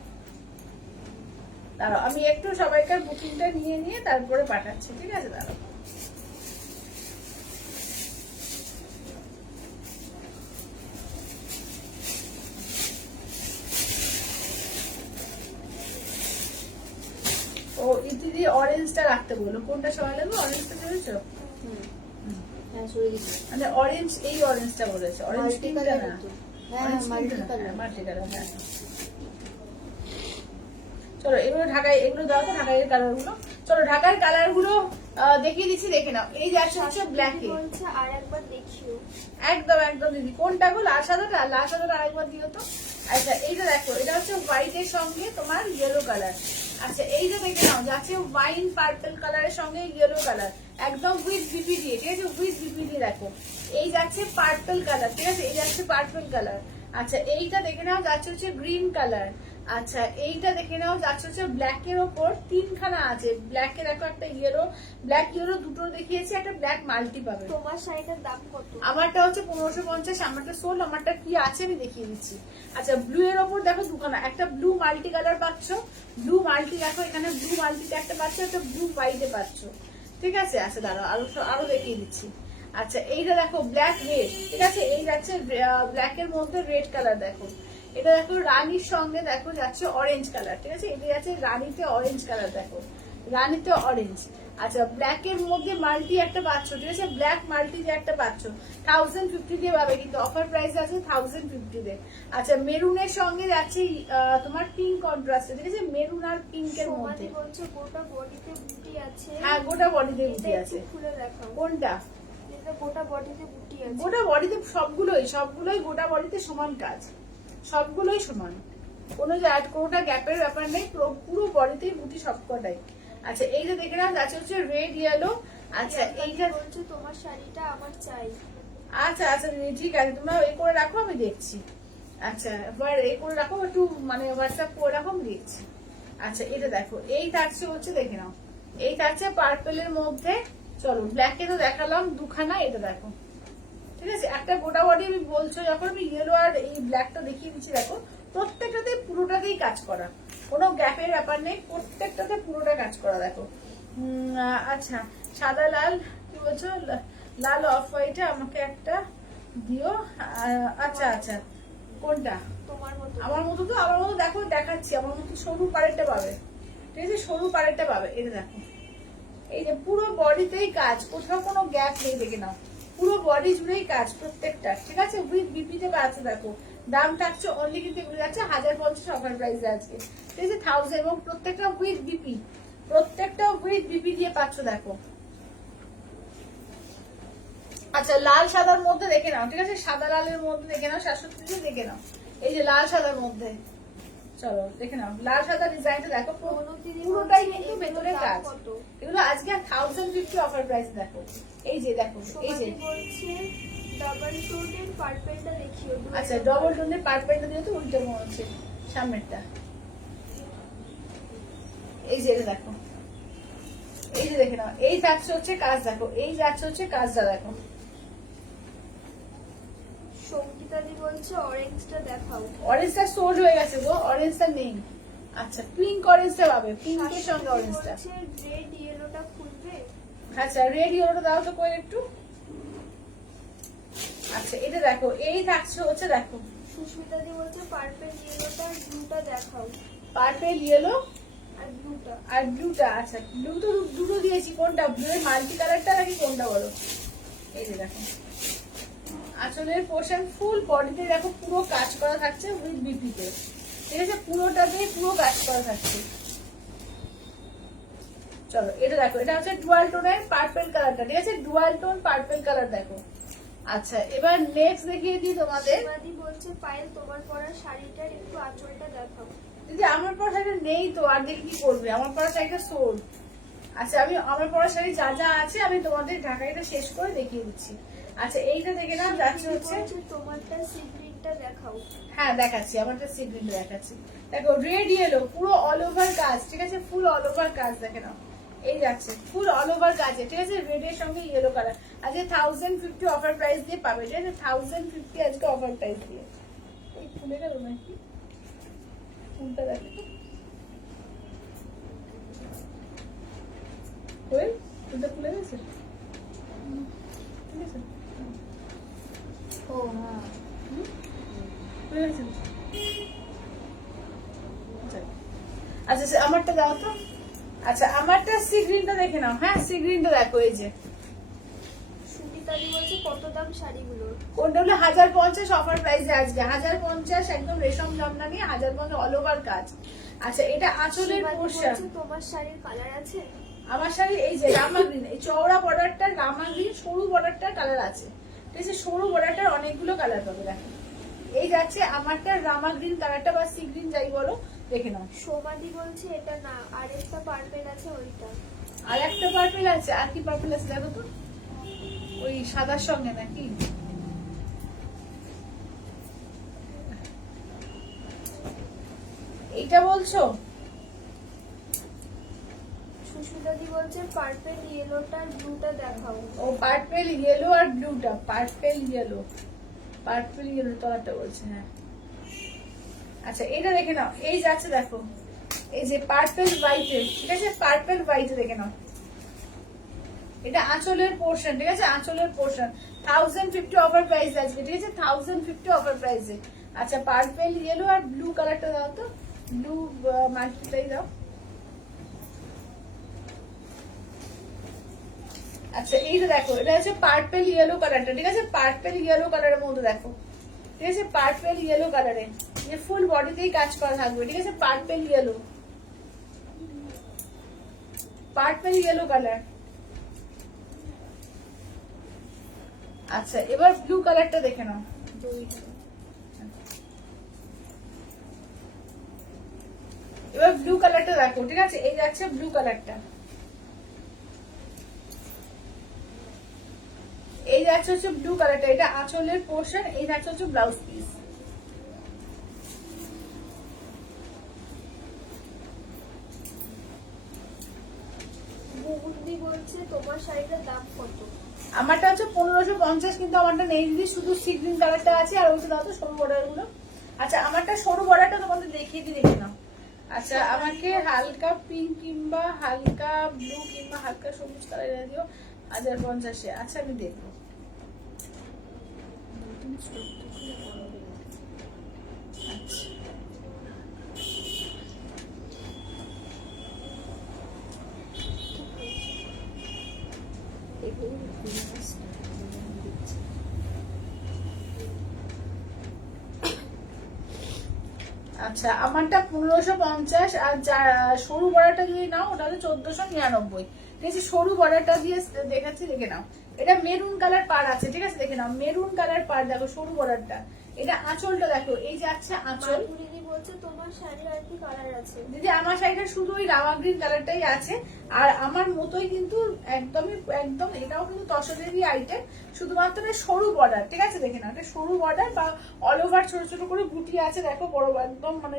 দাঁড়াও আমি একটু সবাইকার বুকিংটা নিয়ে নিয়ে তারপরে পাঠাচ্ছি, ঠিক আছে দাঁড়াও। ও দিদি অরেঞ্জটা রাখতে বলো, কোনটা সময় লাগবে, অরেঞ্জটা চলেছো, হ্যাঁ সরে গেছে। মানে অরেঞ্জ, এই অরেঞ্জটা বলেছে, অরেঞ্জ পিঙ্কটা না, হ্যাঁ মাল্টি কালার। মাল্টি কালার, হ্যাঁ চলো এগুলো ঢাকায়, এগুলো দাও তো ঢাকায় কালার গুলো, চলো ঢাকার কালার গুলো দেখিয়ে দিচ্ছি, দেখে নাও এই যাচ্ছে হচ্ছে ব্ল্যাকে, বলছে আর একবার দেখিও। একদম একদম দিদি, কোনটা গো লাল সাদাটা, লাল সাদাটা আরেকবার দিও তো। আচ্ছা এইটা দেখো, এটা হচ্ছে হোয়াইট এর সঙ্গে তোমার ইয়েলো কালার, আচ্ছা এইটা দেখে নাও যাচ্ছে ওয়াইন পার্পল কালারের সঙ্গে ইয়েলো কালার, একদম উইথ বিপি দিয়ে, ঠিক আছে উইথ বিপি দিয়ে দেখো, এই যাচ্ছে পার্পল কালার, ঠিক আছে এই যাচ্ছে পার্পল কালার। আচ্ছা এইটা দেখে নাও যাচ্ছে হচ্ছে গ্রিন কালার, আচ্ছা এইটা দেখে নাও যাচ্ছে হচ্ছে ব্ল্যাক এর ওপর তিনখানা আছে, ব্ল্যাক এর দেখো একটা ইয়েলো, ব্ল্যাক ইয়েলো দুটো দেখিয়েছি, একটা ব্ল্যাক মাল্টি পাবে। তোমার শাড়িটার দাম কত? আমারটা হচ্ছে 1550, আমারটা সোল, আমারটা কি আছে আমি দেখিয়ে দিচ্ছি। আচ্ছা ব্লু এর ওপর দেখো দুখানা, একটা ব্লু মাল্টি কালার পাচ্ছ, ব্লু মাল্টি দেখো এখানে ব্লু মাল্টিতে একটা পাচ্ছ, একটা ব্লু হোয়াইটে পাচ্ছ, ঠিক আছে। আচ্ছা দাঁড়াও আরো দেখিয়ে দিচ্ছি। আচ্ছা এইটা দেখো ব্ল্যাক রেড, ঠিক আছে এই যাচ্ছে ব্ল্যাক এর মধ্যে রেড কালার দেখো, এটা দেখো রানীর সঙ্গে দেখো যাচ্ছে অরেঞ্জ কালার, ঠিক আছে এটা যাচ্ছে রানীতে অরেঞ্জ কালার দেখো, রানীতে অরেঞ্জ। আচ্ছা ব্ল্যাক এর মধ্যে মাল্টি একটা পাচ্ছ, ঠিক আছে, ব্ল্যাক মাল্টি যে একটা পাচ্ছ 1050 দিয়ে পাবে, কিন্তু অফার প্রাইস আছে 1050 দিয়ে। আচ্ছা মেরুনের সঙ্গে যাচ্ছে তোমার পিঙ্ক কন্ট্রাস্ট, ঠিক আছে, মেরুন আর পিঙ্কের মধ্যে। সমাধি বলছে গোটা বডিতে বুটি আছে। হ্যাঁ গোটা বডিতে বুটি এটা আছে। একটু খুলে দেখাও। কোনটা? এটা গোটা বডিতে বুটি আছে। গোটা বডিতে সবগুলোই গোটা বডিতে সমান কাজ, সবগুলোই সমান, কোনো কোনোটা গ্যাপের ব্যাপার নেই, পুরো বডিতেই বুটি সবকটাই। আচ্ছা এইটা দেখে নাও, যাচ্ছে হচ্ছে রেড ইয়েলো। আচ্ছা এইটা বলছে তোমার শাড়িটা আমার চাই। আচ্ছা আচ্ছা ঠিক আছে, তোমরা এই করে রাখো আমি দেখছি। আচ্ছা এবার এই করে রাখো, একটু মানে হোয়াটসঅ্যাপ করে রাখো আমি দেখছি। আচ্ছা এটা দেখো, এই থাকছে হচ্ছে, দেখে নাও, এই থাকছে পার্পেলের মধ্যে। চলো ব্ল্যাকে তো দেখালাম দুখানা, এটা দেখো, ঠিক আছে, একটা গোটা বডি আমি বলছো যখন আমি ইয়েলো আর এই ব্ল্যাকটা দেখিয়ে দিচ্ছি, দেখো প্রত্যেকটাতে পুরোটাতেই কাজ করা, কোনো গ্যাপের ব্যাপার নেই, প্রত্যেকটাতে পুরোটা কাজ করা। দেখো আচ্ছা সাদা লাল কি বলছো, লাল অফ হোয়াইটে আমাকে একটা দিও। আচ্ছা আচ্ছা কোনটা? তোমার মতো। আমার মতো তো, আমার মতো দেখো দেখাচ্ছি, আমার মতো সরু পাড়েরটা পাবে, ঠিক আছে, সরু পাড়েরটা পাবে। এটা দেখো, এই যে পুরো বডিতেই কাজ, কোথাও কোনো গ্যাপ নেই, দেখে নাও পুরো বডি জুড়েই কাজ প্রত্যেকটা, ঠিক আছে, উইথ বিপিতে আছে। দেখো দাম থাকছে অনলি, কিন্তু এগুলো যাচ্ছে 1050 অফার প্রাইস আজকে, ঠিক আছে, 1000, এবং প্রত্যেকটা উইথ বিপি, প্রত্যেকটা উইথ বিপি দিয়ে পাচ্ছ। দেখো আচ্ছা লাল সাদার মধ্যে দেখে নাও, ঠিক আছে, সাদা লালের মধ্যে দেখে নাও, 730 দেখে নাও, এই যে লাল সাদার মধ্যে। চলো দেখে নাও লাল সাদা ডিজাইনটা দেখো, পুরোটাই কিন্তু ভেতরে কাজ। এগুলো আজকে 1050 অফার প্রাইস। দেখো এই যে, দেখো এই যে বলছে ডাবল টোনের পার্পলটা দেখিও। আচ্ছা ডবল টোনের পার্পলটা দিয়ে তো উল্টো মনে হচ্ছে সামনেরটা। এই যে এটা দেখো, এই যে দেখে নাও, এই যাচ্ছে হচ্ছে কাজ, দেখো এই যাচ্ছে হচ্ছে কাজটা, দেখো। সঙ্গীতাদি বলছে অরেঞ্জটা দেখাও। অরেঞ্জটা সোল্ড হয়ে গেছে গো, অরেঞ্জটা নেই। আচ্ছা পিঙ্ক অরেঞ্জটা পাবে, পিঙ্কের সঙ্গে অরেঞ্জটা। বলছে রেড ইয়েলোটা খুলবে। আচ্ছা রেড ইয়েলোটা দাও তো কই একটু। আচ্ছা এটা দেখো, এই থাকছে হচ্ছে, দেখো সুস্মিতাদি বলছে পার্পল ইয়েলোটা আর ব্লুটা দেখাও। পার্পল ইয়েলো আর ব্লুটা। আর ব্লুটা। আচ্ছা ব্লু তো দুটো দিয়েছি, কোনটা? ব্লু এর মাল্টি কালারটা নাকি কোনটা বলো? এই যে দেখো আঁচলের পোর্শন ফুল বডিতে দেখো পুরো কাজ করা থাকছে উইথ বিপিতে, ঠিক আছে, পুরোটাতে পুরো কাজ করা থাকছে। চলো এটা দেখো, এটা হচ্ছে ডুয়াল টোনের পার্পল কালারটা, ঠিক আছে, ডুয়াল টোন পার্পল কালার দেখো। আচ্ছা এবার নেক্সট দেখিয়ে দিই তোমাদের। সীমাদি বলছে পায়েল তোমার পরা শাড়িটার একটু আঁচলটা দেখাও। দিদি আমার পরা শাড়ি নেই তো, আর দেখি কি করবে, আমার পরা শাড়িটা সোল্ড। আচ্ছা আমি আমার পরা শাড়ি যা যা আছে আমি তোমাদের ঢাকাইটা শেষ করে দেখিয়ে দিচ্ছি। আচ্ছা এইটা দেখে নাও, যাচ্ছে হচ্ছে তোমারটা সি গ্রিনটা দেখাও। হ্যাঁ দেখাচ্ছি, আমারটা সি গ্রিন দেখাচ্ছি। দেখো রেড ইয়েলো পুরো অল ওভার কাজ, ঠিক আছে, ফুল অল ওভার কাজ, দেখে নাও এই যাচ্ছে ফুল অল ওভার কাজে, ঠিক আছে, রেড এর সঙ্গে ইয়েলো কালার। আজকে 1050 অফার প্রাইস দিয়ে পাবে, ঠিক আছে, 1050 আজকে অফার প্রাইস দিয়ে। এই খুলে গেল নাকি কোনটা? দেখো ওই কোনটা খুলে গেছে, ঠিক আছে, ও হ্যাঁ খুলে গেছে। আচ্ছা আমারটা দাও তো। আচ্ছা আমারটা সি গ্রিনটা দেখে নাও, হ্যাঁ সি গ্রিনটা দেখো, এই যে সুমিতাদি বলছে কত দাম শাড়িগুলোর? কোনটা হলো 1050 অফার প্রাইসে আজকে, 1050 একদম রেশম জামদানি, 1050 অল ওভার কাজ। আচ্ছা এটা আঁচলের পোর্শন। তোমার শাড়ির কালার আছে? আমার শাড়ি এই যে রামা গ্রিন, এই চওড়া বর্ডারটা রামা গ্রিন, সরু বর্ডারটার কালার আছে, ঠিক আছে, সরু বর্ডারটার অনেকগুলো কালার পাবে। দেখো এই যাচ্ছে আমারটা রামা গ্রিন কালারটা বা সি গ্রিন যাই বলো, দেখে নাও। সোমাদি বলছে এটা না, আর একটা পার্পল আছে ওইটা। আর একটা পার্পল আছে, আর কি পার্পল আছে দেখো তো, ওই সাদার সঙ্গে নাকি? এইটা বলছো? সুস্মিতাদি বলছে পার্পল ইয়েলোটা আর ব্লুটা দেখাও। ও পার্পল ইয়েলো আর ব্লুটা, পার্পল ইয়েলো, পার্পল ইয়েলো তলাটা বলছে, হ্যাঁ। আচ্ছা এটা দেখে নাও, এই যাচ্ছে দেখো, এই যে পার্পল হোয়াইটে, ঠিক আছে, পার্পল হোয়াইটে দেখে নাও, এটা আঁচলের পোর্শন, ঠিক আছে, আঁচলের পোর্শন 1050 অফার প্রাইস আজকে, ঠিক আছে, 1050 অফার প্রাইসে। আচ্ছা পার্পল ইয়েলো আর ব্লু কালারটা দাও তো, ব্লু মাল্টিটাই দাও। আচ্ছা এইটা দেখো, এটা হচ্ছে পার্পল ইয়েলো কালারটা, ঠিক আছে? পার্পল ইয়েলো কালারের মধ্যে দেখো, ঠিক আছে? পার্পল ইয়েলো কালারে যে ফুল বডিতেই কাজ করা থাকবে, ঠিক আছে? Purple yellow, purple yellow colour. আচ্ছা এবার ব্লু কালারটা দেখে নাও। এবার ব্লু কালারটা দেখো, ঠিক আছে? এই যাচ্ছে ব্লু কালারটা, এই যাচ্ছে হচ্ছে ব্লু কালারটা, এটা আঁচলের পোর্শন, এই যাচ্ছে হচ্ছে ব্লাউজ পিস। বুবুন্দি বলছে তোমার শাড়িটার দাম কত? আমারটা হচ্ছে 1550, কিন্তু আমারটা নেই দিদি, শুধু সি গ্রিন কালারটা আছে। আর ওইটা দাও তো সরু বর্ডার গুলো। আচ্ছা আমারটা সরু বর্ডারটা তোমাদের দেখিয়ে দিই, দেখে নাও। আচ্ছা আমাকে হালকা পিঙ্ক কিংবা হালকা ব্লু কিংবা হালকা সবুজ কালার দিও 1050-এ। আচ্ছা আমি দেখবো। আচ্ছা আচ্ছা আমারটা 1550, আর সরু বড়াটা দিয়ে নাও ওটা হচ্ছে 1499, ঠিক আছে? সরু বড়াটা দিয়ে দেখাচ্ছি, দেখে নাও। এটা মেরুন কালার পার আছে, ঠিক আছে? দেখে নাও মেরুন কালার পার, দেখো সরু বড়াটা। এটা আঁচলটা দেখো, এই যে আছে আঁচল। দিদি বলছে তোমার শাড়ির আর কি কালার আছে? দিদি আমার শাড়িটা শুধু ওই রামা গ্রিন কালারটাই আছে, আর আমার মতোই কিন্তু একদমই একদম এটাও কিন্তু তসরেরই আইটেম, শুধুমাত্র সরু বর্ডার, ঠিক আছে? দেখে নাও এটা সরু বর্ডার বা অল ওভার ছোট ছোট করে বুটি আছে, দেখো বড় একদম মানে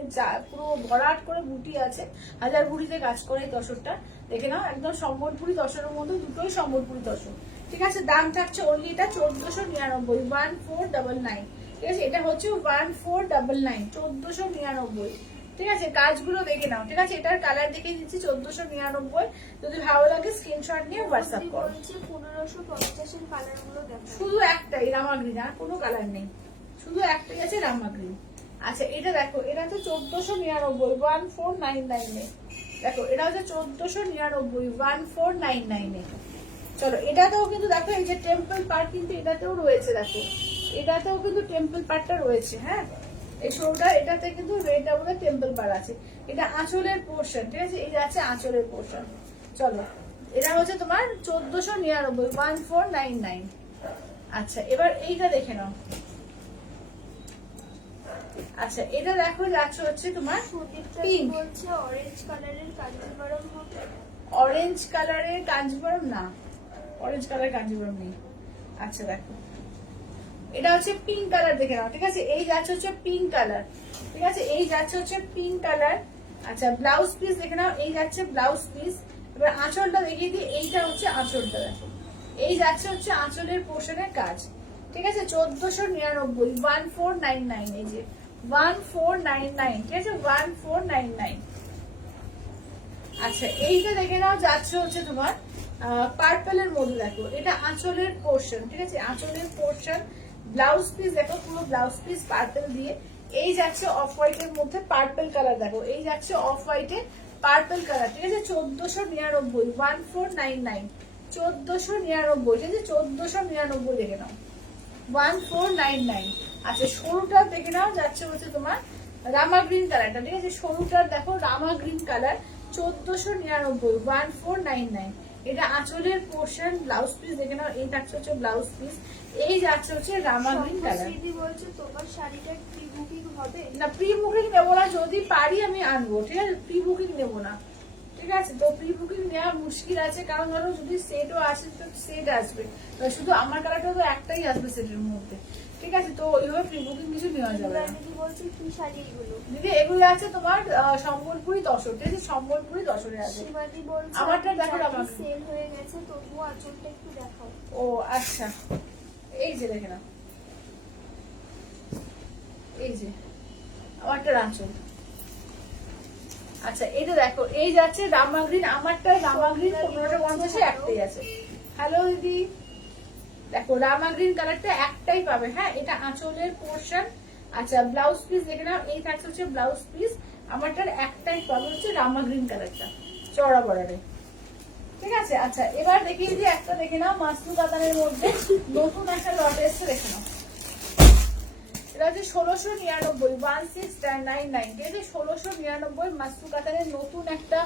পুরো ভরাট করে বুটি আছে, হাজার বুটিতে কাজ করে এই তসরটা। দেখে নাও একদম সম্বলপুরি তসরের মধ্যে, দুটোই সম্বলপুরি তসর, ঠিক আছে? দাম থাকছে অনলি এটা 1499, 1499, ঠিক আছে? এটা হচ্ছে 1499, 1499, ঠিক আছে? কাজগুলো দেখে নাও, ঠিক আছে? এটার কালার দেখে দিচ্ছি 1499, যদি ভালো লাগে স্ক্রিনশট নিয়ে হোয়াটসঅ্যাপ করো। বলছে 1550-এর কালার গুলো দেখো। শুধু একটাই রামা গ্রিন, আর কোনো কালার নেই, শুধু একটাই আছে রামা গ্রিন। আচ্ছা এটা দেখো, এটা হচ্ছে 1499, 1499-এ। দেখো এটা হচ্ছে 1499, 1499-এ। চলো এটাতেও কিন্তু দেখো এই যে টেম্পল পার্ট কিন্তু এটাতেও রয়েছে, দেখো এটাতেও কিন্তু টেম্পল পার্টটা রয়েছে, হ্যাঁ? এই শোটা এটাতে কিন্তু রেডটা বলে টেম্পল পার্ট আছে। এটা আঁচলের পোর্শন, ঠিক আছে? এই যে আছে আঁচলের পোর্শন। চলো এটা হচ্ছে তোমার 1499, 1499। আচ্ছা এবার এইটা দেখে নাও। আচ্ছা এটা দেখো যাচ্ছে হচ্ছে তোমার পিঙ্ক, বলছে অরেঞ্জ কালারের কাঞ্জিভারম হবে। অরেঞ্জ কালারের কাঞ্জিভারম না, অরেঞ্জ কালার কাঞ্জিভারম নেই। আচ্ছা দেখো এটা হচ্ছে পিঙ্ক কালার, দেখে নাও, ঠিক আছে? এই যাচ্ছে হচ্ছে পিঙ্ক কালার, ঠিক আছে? এই যাচ্ছে হচ্ছে পিঙ্ক কালার। আচ্ছা ব্লাউজ পিস দেখে নাও, এই যাচ্ছে ব্লাউজ পিস। এবার আঁচলটা দেখিয়ে দিই, এইটা হচ্ছে আঁচলটা, দেখো এই যাচ্ছে হচ্ছে আঁচলের পোর্শনের কাজ, ঠিক আছে? 1499, 1499, এই যে 1499, ঠিক আছে? 1499। আচ্ছা এইটা দেখে নাও যাচ্ছে হচ্ছে তোমার পার্পলের মধ্যে, দেখো এটা আঁচলের পোর্শন, ঠিক আছে? আঁচলের পোর্শন, ব্লাউজ পিস দেখো পুরো ব্লাউজ পিস পার্পল দিয়ে। এই যাচ্ছে অফ হোয়াইটের মধ্যে পার্পল কালার, দেখো এই যাচ্ছে অফ হোয়াইটে পার্পল কালার, ঠিক আছে? 1499, 1499, 1499, ঠিক আছে? 1499 দেখে নাও, 1499। আচ্ছা সরুটা দেখে নাও যাচ্ছে হচ্ছে তোমার রামা গ্রিন কালারটা, ঠিক আছে? সরুটার দেখো রামা গ্রিন কালার, 1499, 1499। এটা আঁচলের পোর্শন, ব্লাউজ পিস দেখে নাও, এই থাকছে হচ্ছে ব্লাউজ পিস, এই যাচ্ছে হচ্ছে রামা গ্রিন কালার। দিদি বলছে তোমার শাড়িটা প্রি বুকিং হবে না, প্রি বুকিং নেবো না, যদি পারি আমি আনবো, ঠিক আছে? প্রি বুকিং নেবো না, ঠিক আছে? তো প্রি বুকিং নেওয়া মুশকিল আছে, কারণ ধরো যদি সেটও আসে তো সেট আসবে, শুধু আমার কালারটা তো একটাই আসবে সেটের মধ্যে, ঠিক আছে? তো ওইভাবে প্রি বুকিং কিছু নেওয়া যাবে না। দিদি বলছে কি শাড়ি এগুলো? দিদি এগুলো আছে তোমার সম্বলপুরি তসর, ঠিক আছে? সম্বলপুরি তসরে আছে। শিবানী বলছে আমারটা দেখো আমার সেল হয়ে গেছে, তবুও আঁচলটা একটু দেখাও। ও আচ্ছা এই যে দেখে না, এই যে আমারটা আঁচল। আচ্ছা এটা দেখো এই যাচ্ছে রামা গ্রিন, আমারটা রামা গ্রিন 1550 একটাই আছে। হ্যালো দিদি দেখো রামা গ্রিন কালারটা একটাই পাবে, হ্যাঁ? এটা আঁচলের পোর্শন। আচ্ছা ব্লাউজ পিস দেখে নাও, এই থাকছে হচ্ছে ব্লাউজ পিস, আমারটার একটাই পাবে হচ্ছে রামা গ্রিন কালারটা চড়া বর্ডারে। ঠিক আছে। আচ্ছা এবার দেখিয়ে দিই একটা, দেখে নাও মাসরু কাতানের মধ্যে নতুন একটা লট এসছে, দেখে নাও। এটা হচ্ছে 1699 1699, ঠিক আছে 1699 মাসরু কাতানের নতুন একটা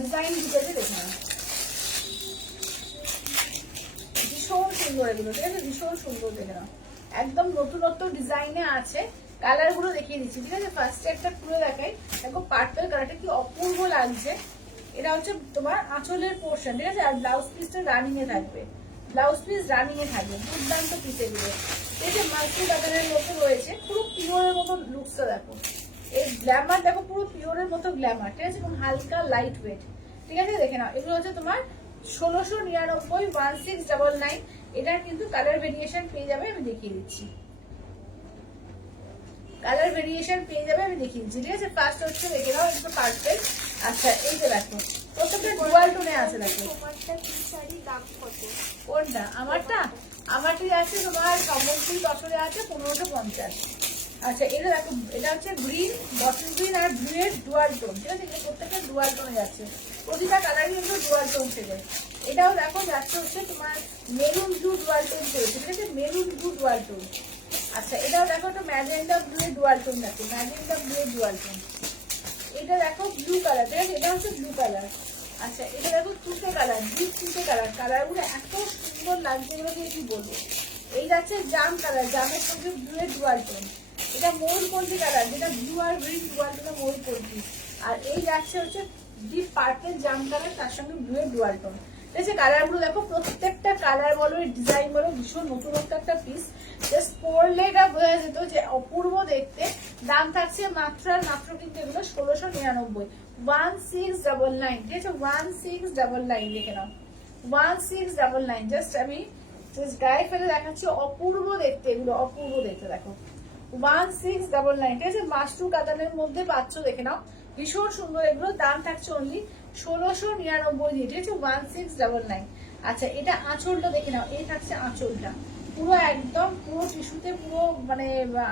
ডিজাইন ঢুকেছে, দেখে নাও। ভীষণ সুন্দর এগুলো, ঠিক আছে ভীষণ সুন্দর, দেখে নাও একদম নতুনত্ব ডিজাইনে আছে। কালার গুলো দেখিয়ে দিচ্ছি, ঠিক আছে। ফার্স্টে একটা খুলে দেখাই, দেখো পার্পল কালারটা কি অপূর্ব লাগছে। এটা হচ্ছে তোমার আঁচলের পোর্শন, ঠিক আছে। আর ব্লাউজ পিসটা রানিং এ থাকবে, ব্লাউজ পিস রানিং এ থাকবে, দুর্দান্ত পিস এগুলো। এই যে মাল্টি কালারের মতো রয়েছে, পুরো পিওরের মতো লুকসটা দেখো। এই গ্ল্যামার দেখো, পুরো পিওরের মতো গ্ল্যামার, ঠিক আছে, এবং হালকা লাইট ওয়েট, ঠিক আছে। দেখে নাও এগুলো হচ্ছে তোমার 1699 1699। এটার কিন্তু কালার ভেরিয়েশন পেয়ে যাবে, আমি দেখিয়ে দিচ্ছি। কালার ভেরিয়েশন পেয়ে যাবে, আমি দেখিয়ে দিচ্ছি, ঠিক আছে। ফার্স্ট হচ্ছে দেখে নাও একটু পার্পল। আচ্ছা এই যে দেখো প্রত্যেকটা ডুয়াল টোনে আছে, দেখো। তোমারটা কি শাড়ি দাম কত? কোনটা? আমারটা আছে তোমার সম্বলপুরি বছরে আছে 1550। আচ্ছা এটা দেখো, এটা হচ্ছে গ্রিন, বটল গ্রিন আর ব্লু এর ডুয়াল টোন, ঠিক আছে। প্রত্যেকটা ডুয়াল টোনে যাচ্ছে, প্রতিটা কালারই কিন্তু ডুয়াল টোন থেকে। এটাও দেখো যাচ্ছে হচ্ছে তোমার মেরুন ব্লু ডুয়াল টোন করেছে, ঠিক আছে, মেরুন ব্লু ডুয়াল টোন। আচ্ছা এটাও দেখো একটা ম্যাজেন্ডা ব্লু এর ডুয়াল টোন, দেখো ম্যাজেন্ডা ব্লু এর ডুয়াল টোন। এটা দেখো ব্লু কালার, ঠিক আছে, এটা হচ্ছে ব্লু কালার। আচ্ছা এটা দেখো তুতে কালার, ডিপ তুতে কালার। কালারগুলো এত সুন্দর লাগছে, এগুলো দিয়ে কি বলবো। এই যাচ্ছে জাম কালার, জামের সঙ্গে ব্লু এর ডুয়াল টোন। এটা ময়ূরপন্থী কালার, যেটা ব্লু আর গ্রিন ডুয়াল টোন, ময়ূরপন্থী। আর এই যাচ্ছে হচ্ছে ডিপ পার্পল জাম কালার, তার সঙ্গে ব্লু এর ডুয়াল টোন, ঠিক আছে। কালারগুলো দেখো, প্রত্যেকটা কালার বলো, ডিজাইন বলো, ভীষণ নতুনত্ব একটা পিস। জাস্ট পরলে এটা বোঝা যেত যে অপূর্ব দেখতে। দাম থাকছে মাত্র আর মাত্র কিন্তু এগুলো 1699 1699, ঠিক আছে 1699, লিখে নাও 1699। জাস্ট আমি জাস্ট গায়ে ফেলে দেখাচ্ছি, অপূর্ব দেখতে এগুলো, অপূর্ব দেখতে দেখো 1699, ঠিক আছে। মাশরু কাতানের মধ্যে পাচ্ছ, দেখে নাও ভীষণ সুন্দর এগুলো। দাম থাকছে অনলি 1699 দিয়ে, ঠিক আছে 1699। আচ্ছা এটা আঁচলটা দেখে নাও, এই থাকছে আঁচলটা, পুরো একদম পুরো টিস্যুতে পুরো মানে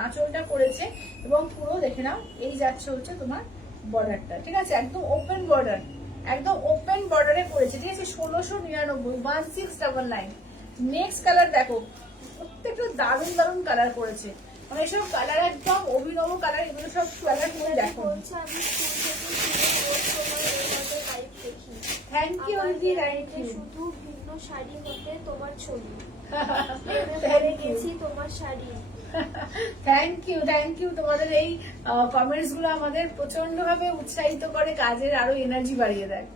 আঁচলটা করেছে, এবং পুরো দেখে নাও এই যাচ্ছে হচ্ছে তোমার বর্ডারটা, ঠিক আছে, একদম ওপেন বর্ডার, একদম ওপেন বর্ডারে করেছে, ঠিক আছে 1699 1699। নেক্সট কালার দেখো, প্রত্যেকটা দারুণ দারুণ কালার করেছে, মানে এসব কালার একদম অভিনব কালার। এগুলো সব কালার করে দেখো। বলছে আমি স্কুল থেকে ফিরে রোজ তোমার এইভাবে লাইভ দেখি। থ্যাংক ইউ আমার দিদি, থ্যাংক গ্যালারিতে ইউ। শুধু ভিন্ন শাড়ি হতে তোমার ছবি। থ্যাংক ইউ, গেছি তোমার শাড়ি। Thank you. তোমাদের এই কমেন্টস গুলো আমাদের প্রচন্ড ভাবে উৎসাহিত করে, কাজের আরো এনার্জি বাড়িয়ে দেয়।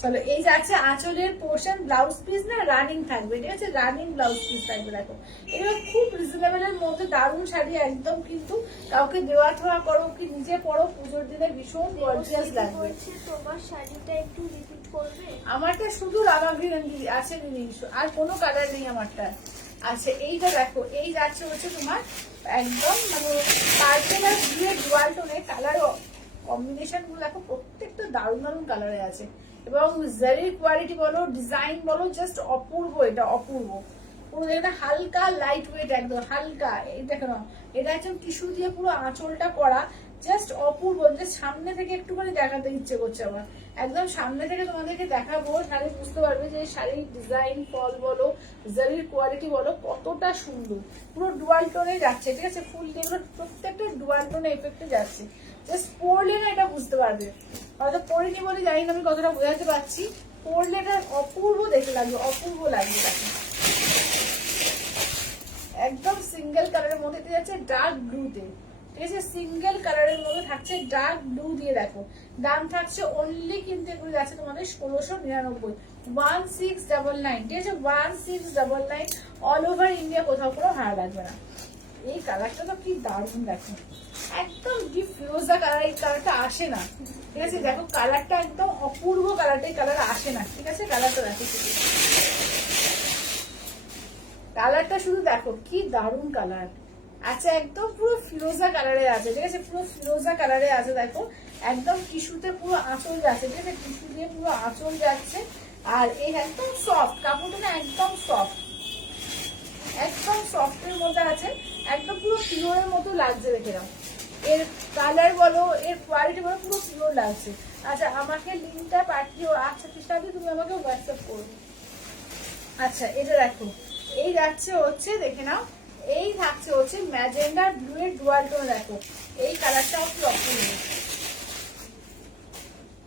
চলো এই যাচ্ছে আঁচলের পোর্শন, ব্লাউজ পিস না রানিং থাকবে, ঠিক আছে, রানিং ব্লাউজ পিস থাকবে। দেখো এগুলো খুব রিজনেবল এর মধ্যে দারুণ শাড়ি, একদম কিন্তু কাউকে দেওয়া ঠোয়া করো কি নিজে পরো, পুজোর দিনে ভীষণ গর্জিয়াস লাগবে। বলছে তোমার শাড়িটা একটু রিপিট করবে। আমারটা শুধু রামা গ্রিন আছে দিদি, আর কোনো কালার নেই আমারটা। আচ্ছা এইটা দেখো, এই যাচ্ছে হচ্ছে তোমার একদম মানে পার্পল আর ব্লু এর ডুয়াল টোনের কালার কম্বিনেশন গুলো দেখো, প্রত্যেকটা দারুণ দারুণ কালারে আছে, এবং জারির কোয়ালিটি বলো, ডিজাইন বলো, জাস্ট অপূর্ব, এটা অপূর্ব। পুরো দেখে হালকা লাইট ওয়েট, একদম হালকা। এই দেখো না, এটা একদম টিস্যু দিয়ে পুরো আঁচলটা করা, জাস্ট অপূর্ব। যে সামনে থেকে একটুখানি দেখাতে ইচ্ছে করছে আমার, একদম সামনে থেকে তোমাদেরকে দেখাবো, তাহলে বুঝতে পারবে যে শাড়ির ডিজাইন ফল বলো, জারির কোয়ালিটি বলো, কতটা সুন্দর। পুরো ডুয়াল টোনে যাচ্ছে, ঠিক আছে, ফুল যেগুলো প্রত্যেকটা ডুয়াল টোনে এফেক্টে যাচ্ছে। জাস্ট পরলে না এটা বুঝতে পারবে, হয়তো পরিনি বলে জানি না আমি কতটা বোঝাতে পারছি, পরলে এটা অপূর্ব দেখতে লাগবে, অপূর্ব লাগবে। দেখো একদম সিঙ্গেল কালারের মধ্যে যাচ্ছে ডার্ক ব্লুতে, ঠিক আছে, সিঙ্গেল কালারের মধ্যে থাকছে ডার্ক ব্লু দিয়ে। দেখো দাম থাকছে অনলি কিন্তু এগুলো যাচ্ছে তোমাদের 1699 1699, ঠিক আছে 1699। অল ওভার ইন্ডিয়া কোথাও কোনো ভাড়া লাগবে না। এই কালারটা তো কি দারুণ, দেখো একদম ডিপ ফিরোজা কালার, এই কালারটা আসে না, ঠিক আছে। দেখো কালারটা একদম অপূর্ব কালারটা, এই কালার আসে না, ঠিক আছে। কালারটা দেখো, কালারটা শুধু দেখো কি দারুণ কালার। আচ্ছা একদম পুরো ফিরোজা কালারে আছে, ঠিক আছে, পুরো ফিরোজা কালারে আছে। দেখো একদম টিস্যুতে পুরো আঁচল যাচ্ছে, ঠিক আছে, টিস্যু দিয়ে পুরো আঁচল যাচ্ছে। আর এই একদম সফট কাপড়টা না, একদম সফট, একদম সফটের মধ্যে আছে, একদম পুরো পিওরের মতো লাগছে। দেখে নাও এর কালার বলো, এর কোয়ালিটি বলো, পুরো পিওর লাগছে। আচ্ছা আমাকে লিঙ্কটা পাঠিও। আচ্ছা কৃষ্ণাদি তুমি আমাকে হোয়াটসঅ্যাপ করো। আচ্ছা এটা দেখো, এই যাচ্ছে হচ্ছে, দেখে নাও, এই থাকছে হচ্ছে ম্যাজেন্ডা ব্লু এর ডুয়াল টোন। দেখো এই কালারটাও কি অপূর্ব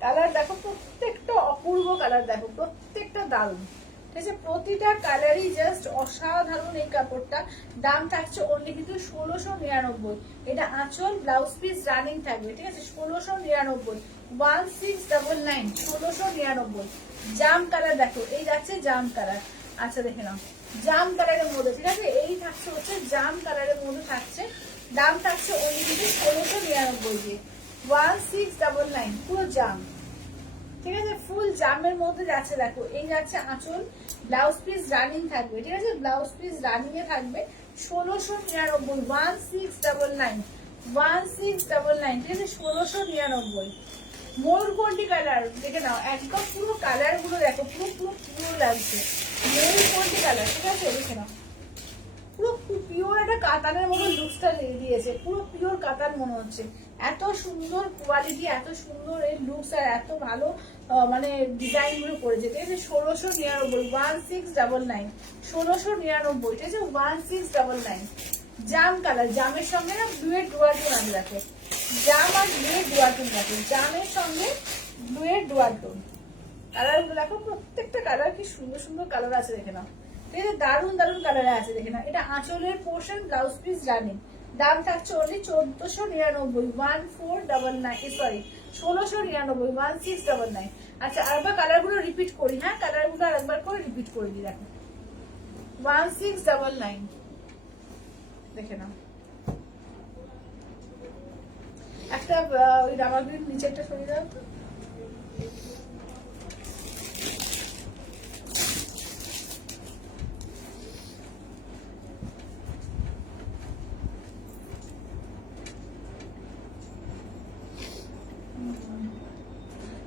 কালার, দেখো প্রত্যেকটা অপূর্ব কালার, দেখো প্রত্যেকটা দারুণ, ঠিক আছে, প্রতিটা কালারই জাস্ট অসাধারণ। এই কাপড়টা দাম থাকছে অনলি কিন্তু 1699। এটা আঁচল ব্লাউজ পিস রানিং থাকবে, ঠিক আছে, 1699, 1699, 1699। জাম কালার দেখো, এই যাচ্ছে জাম কালার। আচ্ছা দেখে নাও, জাম কালারের মধ্যে, ঠিক আছে, এই থাকছে হচ্ছে জাম কালারের মধ্যে থাকছে, দাম থাকছে অনলি কিন্তু 1699 দিয়ে, 1699, পুরো জাম, ঠিক আছে, ফুল জামের মধ্যে যাচ্ছে। দেখো এই যাচ্ছে আঁচল, ব্লাউজ পিস রানিং থাকবে, ঠিক আছে, ব্লাউজ পিস রানিং এ থাকবে 1699, 1699, 1699, ঠিক আছে, 1699। ময়ূরকণ্ঠী কালার দেখে নাও, একদম পুরো কালার গুলো দেখো, পুরো পুরো পিওর লাগছে, ময়ূরকণ্ঠী কালার, ঠিক আছে, দেখে নাও পুরো পিওর একটা কাতানের মতো লুকসটা দিয়েছে, পুরো পিওর কাতান মনে হচ্ছে। এত সুন্দর কোয়ালিটি, এত সুন্দর এই লুকস, আর এত ভালো মানে ডিজাইন গুলো করেছে, ঠিক আছে, 1699, 1699, 1699, ঠিক আছে, 1699। জাম কালার, জামের সঙ্গে না ব্লু এর ডুয়াল টোন আছে, দেখো জাম আর ব্লু এর ডুয়াল টোন, দেখো জামের সঙ্গে ব্লু এর ডুয়াল টোন কালার গুলো দেখো, প্রত্যেকটা কালার কি সুন্দর সুন্দর কালার আছে, দেখে নাও, ঠিক আছে, দারুন দারুন কালারে আছে, দেখে নাও। এটা আঁচলের পোর্শন, ব্লাউজ পিস রানিং, দাম থাকছে অনলি 1499, 1499, সরি 1699, 1699। আচ্ছা আরেকবার কালার গুলো রিপিট করি, হ্যাঁ কালার গুলো আরেকবার করে রিপিট করে দিই, দেখো 1699, দেখে নাও। একটা ওই রাবার গ্রিন নিচে একটা সরিয়ে দাও তো।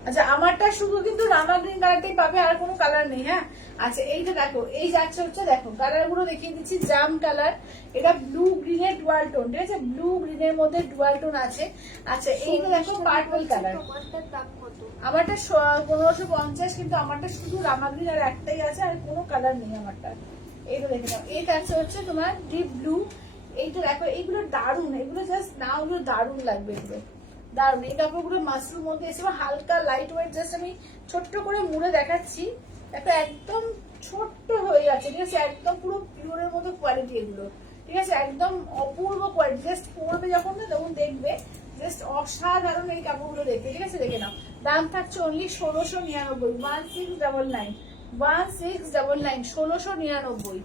আচ্ছা আমারটা শুধু কিন্তু রামা গ্রিন কালারটাই পাবে, আর কোনো কালার নেই, হ্যাঁ। আচ্ছা এইটা দেখো, এই যাচ্ছে হচ্ছে, দেখো কালার গুলো দেখিয়ে দিচ্ছি, জাম কালার, এটা ব্লু গ্রিনের ডুয়াল টোন, ঠিক আছে, ব্লু গ্রিনের মধ্যে ডুয়াল টোন আছে। আচ্ছা এইটা দেখো পার্পল কালার, তোমারটার দাম কত? আমারটা 1550, কিন্তু আমারটা শুধু রামা গ্রিন আর একটাই আছে, আর কোনো কালার নেই আমারটা। এইটা দেখে নাও, এইটা আছে হচ্ছে তোমার ডিপ ব্লু। এইটা দেখো, এইগুলো দারুন, এগুলো জাস্ট না, ওগুলো দারুন লাগবে, এগুলো দারুন। এই কাপড়গুলো মাশরুম মধ্যে এসে হালকা লাইট ওয়েট, জাস্ট আমি ছোট্ট করে মুড়ে দেখাচ্ছি, একটা একদম ছোট্ট হয়ে যাচ্ছে, ঠিক আছে, একদম পুরো পিওরের মতো কোয়ালিটি এগুলো, ঠিক আছে, একদম অপূর্ব কোয়ালিটি, জাস্ট পরবে যখন না তখন দেখবে জাস্ট অসাধারণ এই কাপড়গুলো দেখতে, ঠিক আছে, দেখে নাও। দাম থাকছে অনলি 1699, 1699, 1699, 1699।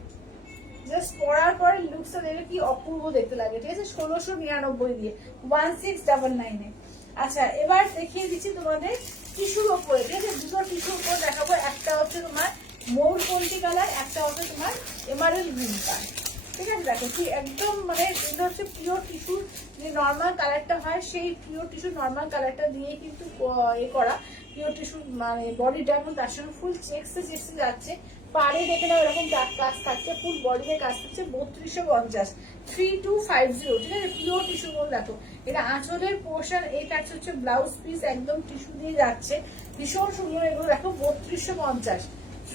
জাস্ট পরার পরে লুকসটা দেখলে কি অপূর্ব দেখতে লাগে, ঠিক আছে, 1699 দিয়ে, 1699 এ। আচ্ছা এবার দেখিয়ে দিচ্ছি তোমাদের টিস্যুর ওপরে, ঠিক আছে, দুটো টিস্যুর উপর দেখাবো, একটা হচ্ছে তোমার ময়ূরকণ্ঠী কালার, একটা হচ্ছে তোমার এমারেল গ্রিন কালার, ঠিক আছে, দেখো কি একদম মানে এটা হচ্ছে পিওর টিস্যুর যে নর্মাল কালারটা হয়, সেই পিওর টিস্যুর নর্মাল কালারটা দিয়ে কিন্তু এ করা পিওর টিস্যুর মানে বডিটা, এবং তার সঙ্গে ফুল চেক্সে চেক্সে যাচ্ছে, পাড়ে দেখে নাও এরকম কাজ থাকছে, ফুল বডিতে কাজ থাকছে, 3250, 3250, ঠিক আছে, পিওর টিস্যুর মধ্যে। দেখো এটা আঁচলের পোর্শন, এই থাকছে হচ্ছে ব্লাউজ পিস, একদম টিস্যু দিয়ে যাচ্ছে, ভীষণ সুন্দর এগুলো, দেখো 3250,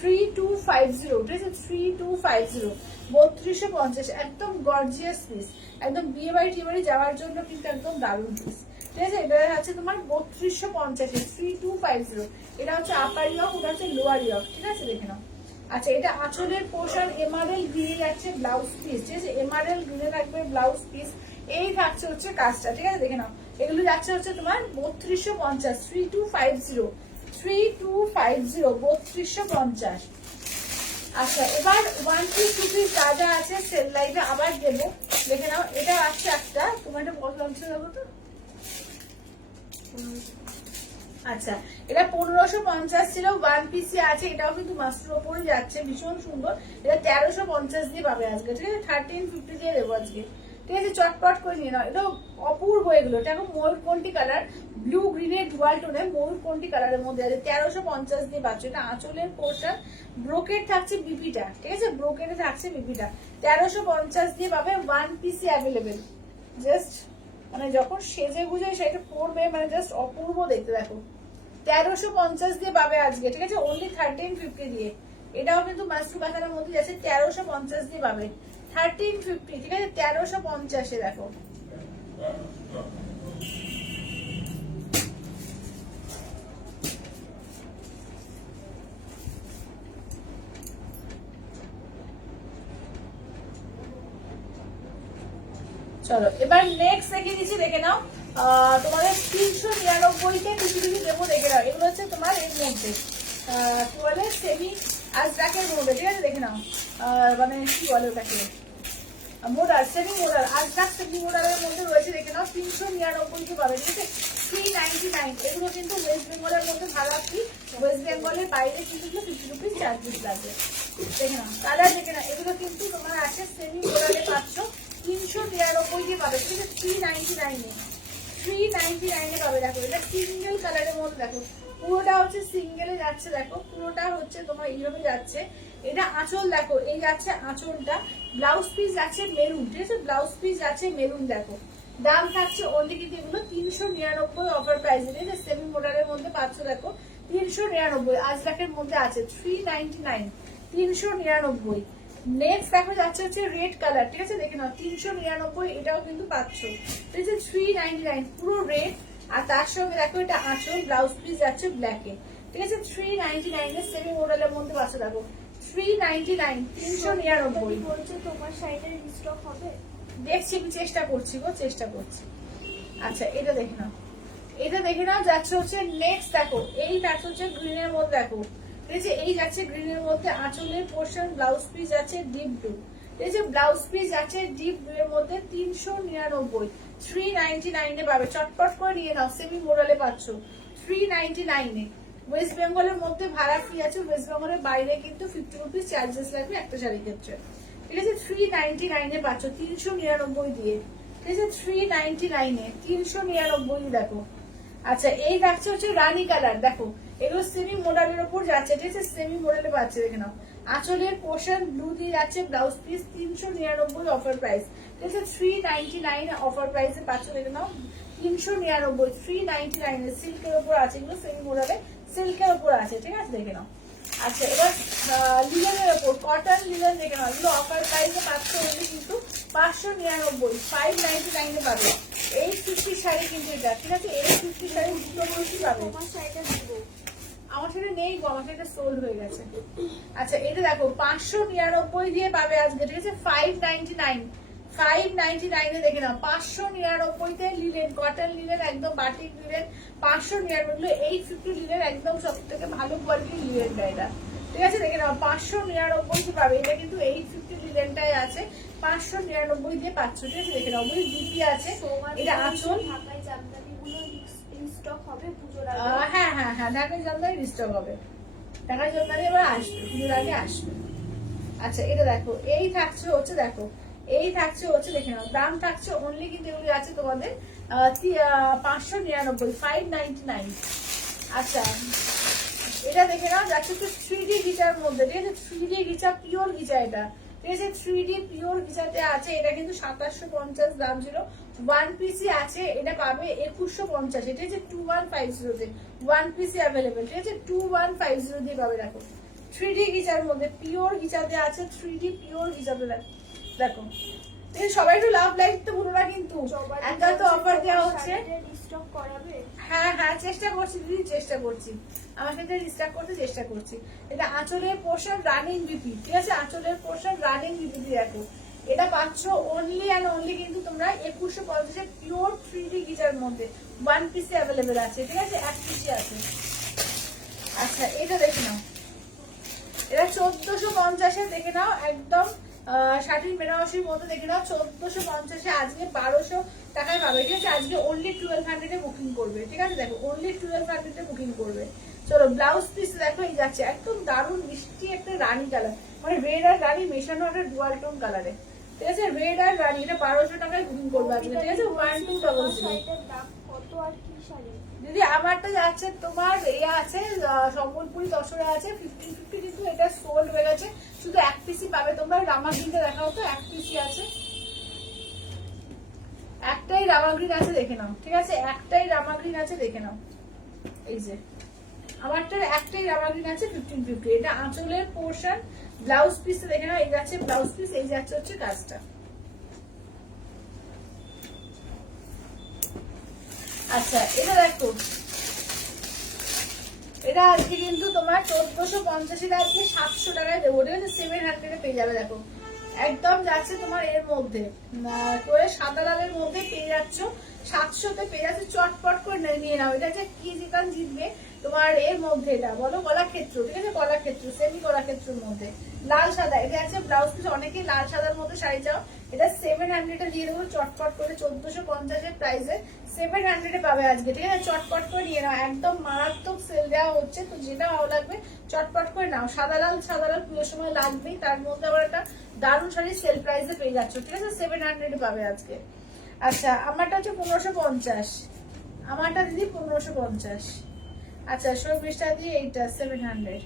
3250, ঠিক আছে, 3250, 3250, একদম গর্জিয়াস পিস, একদম বিয়ে বাড়ি টিয়ে বাড়ি যাওয়ার জন্য কিন্তু একদম দারুণ পিস, ঠিক আছে। এটা হচ্ছে তোমার 3250, 3250, এটা হচ্ছে আপার ইয়ক, ওটা হচ্ছে লোয়ার ইয়ক, ঠিক আছে, দেখে নাও। আচ্ছা এটা আঁচলের পোর্শন, এমারেল গ্রিনে যাচ্ছে ব্লাউজ পিস, ঠিক আছে, এমারেল গ্রিনে থাকবে ব্লাউজ পিস, এই থাকছে হচ্ছে কাজটা, ঠিক আছে, দেখে নাও। এগুলো যাচ্ছে হচ্ছে তোমার 3250, 3250, 3250, 3250। আচ্ছা এবার 1 পিস 2 পিস যা যা আছে সেল লাইভে আবার দেবো, দেখে নাও। এটা আছে একটা, তোমার এটা কত লাগছে দেখো তো। আচ্ছা এটা 1550 ছিল, 1 পিসি আছে, এটাও কিন্তু মাস্টার ওপরে যাচ্ছে, ভীষণ সুন্দর। এটা 1350 দিয়ে পাবে আজকে, ঠিক আছে, 1350 দিয়ে দেবো আজকে, ঠিক আছে, চটপট করে নিয়ে নাও। এটা অপূর্ব এগুলো, এটা এখন ময়ূরকণ্ঠী কালার, ব্লু গ্রিনের ডুয়াল টোনে ময়ূরকণ্ঠী কালারের মধ্যে আছে, 1350 দিয়ে পাচ্ছ। এটা আঁচলের পোর্শন, ব্রোকেট থাকছে বিপিটা, ঠিক আছে, ব্রোকেটে থাকছে বিপিটা, 1350 দিয়ে পাবে, 1 পিসি অ্যাভেলেবেল, জাস্ট মানে যখন সেজে গুজে সেটা পরবে মানে জাস্ট অপূর্ব দেখতে। দেখো 1350 দিয়ে পাবে আজকে, ঠিক আছে, অনলি 1350 দিয়ে। এটাও কিন্তু মাসু কাঁথার মধ্যে যাচ্ছে, 1350 দিয়ে পাবে 1350, ঠিক আছে, 1350 দেখো। চলো এবার নেক্সট দেখিয়ে দিচ্ছি, দেখে নাও। তোমাদের 399-তে কিছু কিছু দেবো, দেখে নাও। এগুলো হচ্ছে তোমার এর মধ্যে কি বলে সেমি আজরাকের মধ্যে, ঠিক আছে, দেখে নাও। মানে কি বলে ওটাকে, modal, semi modal, ajrakh semi মোডালের মধ্যে রয়েছে, দেখে নাও। 399-তে পাবে, ঠিক আছে, 399। এগুলো কিন্তু ওয়েস্ট বেঙ্গলের মধ্যে ভাড়া ফ্রি, ওয়েস্ট বেঙ্গলের বাইরে কিন্তু 50 রুপিস চার্জেস লাগবে। দেখে নাও কালার, দেখে নাও। এগুলো কিন্তু তোমার আছে সেমি মোডালে 500, 399 দিয়ে পাবে, ঠিক আছে, 399-এ, 399-এ পাবে। দেখো এটা সিঙ্গেল কালারের মধ্যে, দেখো পুরোটা হচ্ছে সিঙ্গেলে যাচ্ছে, দেখো পুরোটা হচ্ছে তোমার এইভাবে যাচ্ছে। এটা আঁচল দেখো, এই যাচ্ছে আঁচলটা, ব্লাউজ পিস যাচ্ছে মেরুন, ঠিক আছে, ব্লাউজ পিস যাচ্ছে মেরুন। দেখো দাম থাকছে অনলি কিন্তু এগুলো 399 অফার প্রাইস, ঠিক আছে, সেমি মোডালের মধ্যে পাচ্ছ, দেখো 399, আজরাকের মধ্যে আছে 399, 399। নেক্সট দেখো যাচ্ছে হচ্ছে রেড কালার, ঠিক আছে, দেখে নাও 399, এটাও কিন্তু পাচ্ছ, ঠিক আছে, 399 পুরো রেড। আর তার সঙ্গে দেখো এটা আঁচল, ব্লাউজ পিস যাচ্ছে ব্ল্যাকে, ঠিক আছে, 399 এর সেমি মডেলের মধ্যে পাচ্ছ, দেখো 399, 399। বলছে তোমার সাইডের স্টক হবে, দেখছি আমি চেষ্টা করছি গো, চেষ্টা করছি। আচ্ছা এটা দেখে নাও, এটা দেখে নাও। যাচ্ছে হচ্ছে নেক্সট দেখো, এই যাচ্ছে হচ্ছে গ্রিনের মধ্যে, দেখো ঠিক আছে, এই যাচ্ছে গ্রিনের মধ্যে আঁচলের পোর্শন, ব্লাউজ পিস যাচ্ছে ডিপ ব্লু, ঠিক আছে, ব্লাউজ পিস যাচ্ছে ডিপ ব্লু এর মধ্যে 399, 399-এ পাবে। চটপট করে নিয়ে নাও, সেমি মোডালে পাচ্ছ 399-এ। ওয়েস্ট বেঙ্গলের মধ্যে ভাড়া ফ্রি আছে, ওয়েস্ট বেঙ্গলের বাইরে কিন্তু 50 রুপিস চার্জেস লাগবে একটা শাড়ির ক্ষেত্রে, ঠিক আছে, 399-এ পাচ্ছ 399 দিয়ে, ঠিক আছে, 399-এ 399 দেখো। আচ্ছা এই যাচ্ছে হচ্ছে রানী কালার, দেখো এগুলো সেমি মডেলের উপর যাচ্ছে, ঠিক আছে, সেমি মডেলে পাচ্ছে, দেখে নাও। আঁচলের পোর্শন ব্লু দিয়ে যাচ্ছে, ব্লাউজ পিস 399 অফার প্রাইস, ঠিক আছে, 399 অফার প্রাইসে পাচ্ছ, দেখে নাও 399, 399 সিল্কের উপর আছে, এগুলো সেমি মডেলে সিল্কের উপর আছে, ঠিক আছে, দেখে নাও। আচ্ছা এবার লিলেনের উপর কটন লিলেন, দেখে নাও, এগুলো অফার প্রাইসে পাচ্ছ হলে কিন্তু 599, 599-এ পাবে। 850 শাড়ি কিন্তু এটা, ঠিক আছে, 850 শাড়ি দুটো বলছি পাবে। তোমার সাইডে দিব, আমার সাথে নেই গো, আমার সাথে সোল্ড হয়ে গেছে। আচ্ছা এটা দেখো 599 দিয়ে পাবে আজকে, ঠিক আছে, 599, 599-এ দেখে নাও, 599-তে লিলেন, কটন লিলেন, একদম বাটিক লিলেন, 599, 850 লিলেন, একদম সব থেকে ভালো কোয়ালিটির লিলেনটা এটা, ঠিক আছে, দেখে নাও 599 পাবে। এটা কিন্তু 850 লিলেনটাই আছে, 599 দিয়ে পাচ্ছ, ঠিক আছে, দেখে নাও, বুঝলি ডিপি আছে, এটা আঁচল। ঢাকায় জামদানিগুলো স্টক হবে পুজোর আগে, হ্যাঁ হ্যাঁ হ্যাঁ, ঢাকায় জামদানি রিস্টক হবে, ঢাকায় জামদানি এবার আসবে, পুজোর আগে আসবে। আচ্ছা এটা দেখো, এই থাকছে হচ্ছে, দেখো এই থাকছে হচ্ছে, দেখে নাও দাম থাকছে অনলি কিন্তু এগুলি আছে তোমাদের 599, 599। আচ্ছা এটা দেখে নাও, যাচ্ছে হচ্ছে 3D গিচার মধ্যে, ঠিক আছে, 3D গিচা, পিওর গিচা এটা, ঠিক আছে, 3D পিওর গিচাতে আছে। এটা কিন্তু 2750 দাম ছিল, ওয়ান পিসি আছে, এটা পাবে 2150, এটা হচ্ছে 2150-তে ওয়ান পিসি অ্যাভেলেবেল, ঠিক আছে, 2150 দিয়ে পাবে। দেখো 3D গিচার মধ্যে পিওর গিচাতে আছে, 3D পিওর গিচাতে দেখো। সবাই একটু লাভ লাইক তো ভুলো না কিন্তু, একটা তো অফার দেওয়া হচ্ছে। স্টক করাবে, হ্যাঁ হ্যাঁ চেষ্টা করছি দিদি, চেষ্টা করছি, আমার সাথে রিস্টার্ট করতে চেষ্টা করছি। এটা আঁচলের পোর্শন রানিং বিপি, ঠিক আছে, আঁচলের পোর্শন রানিং বিপি দেখো। এটা পাচ্ছ অনলি অ্যান্ড অনলি কিন্তু তোমরা 2150 পিওর 3D গিজার মধ্যে, ওয়ান পিসি অ্যাভেলেবেল আছে, ঠিক আছে, এক পিসি আছে। আচ্ছা এটা দেখে নাও, এটা 1450-এ দেখে নাও, একদম শাটিন বেনারসির মতো, দেখে নাও 1450-এ আজকে 1200 টাকায় পাবে, ঠিক আছে, আজকে অনলি 1200-এ বুকিং করবে, ঠিক আছে, দেখো অনলি 1200-এ বুকিং করবে। চলো ব্লাউজ পিস দেখো, এই যাচ্ছে একদম দারুণ মিষ্টি একটা রানী কালার, মানে রেড আর রানী মেশানো একটা ডুয়াল টোন কালারে, ঠিক আছে, রেড আর রানী, এটা 1200 টাকায় বুকিং করবে আজকে, ঠিক আছে, 1200। দাম কত আর কি শাড়ি দিদি আমারটা যাচ্ছে তোমার আছে সম্বলপুরি দশরা আছে 1550, কিন্তু এটা সোল্ড হয়ে গেছে, শুধু এক পিসি পাবে তোমরা। রামা গ্রিনটা দেখা হতো, এক পিসি আছে, একটাই রামা গ্রিন আছে দেখে নাও, ঠিক আছে? একটাই রামা গ্রিন আছে দেখে নাও, এই যে আমারটার একটাই রামা গ্রিন আছে 1550। এটা আঁচলের পোর্শন, ব্লাউজ পিস দেখে নাও, এই যাচ্ছে ব্লাউজ পিস, এই যাচ্ছে হচ্ছে কাজটা। আচ্ছা এটা দেখো, এটা আজকে কিন্তু তোমার 1450 আজকে 700 টাকায় দেবো, ঠিক আছে? 700 পেয়ে যাবে। দেখো একদম যাচ্ছে তোমার এর মধ্যে করে সাদা লালের মধ্যে পেয়ে যাচ্ছ, 700-তে পেয়ে যাচ্ছে। চটপট করে নিয়ে নাও। এটা যে কি জিতান জিতবে তোমার এর মধ্যে, এটা বলো কলাক্ষেত্র, ঠিক আছে? কলাক্ষেত্র, সেমি কলাক্ষেত্রের মধ্যে লাল সাদা। এটা আছে ব্লাউজ পিস, অনেকেই লাল সাদার মধ্যে শাড়ি চাও, এটা 700 দিয়ে দেবো চটপট করে। 1450 প্রাইসে 700 পাবে আজকে, ঠিক আছে? চটপট করে নিয়ে নাও, একদম মারাত্মক সেল দেওয়া হচ্ছে। তো যেটা ভালো লাগবে চটপট করে নাও। সাদা লাল পুজোর সময় লাগবেই, তার মধ্যে আবার একটা দারুণ শাড়ি সেল প্রাইসে পেয়ে যাচ্ছ, ঠিক আছে? 700 পাবে আজকে। আচ্ছা আমারটা হচ্ছে 1550, আমারটা দিদি 1550। আচ্ছা 120 টাকা দিয়ে এইটা 700।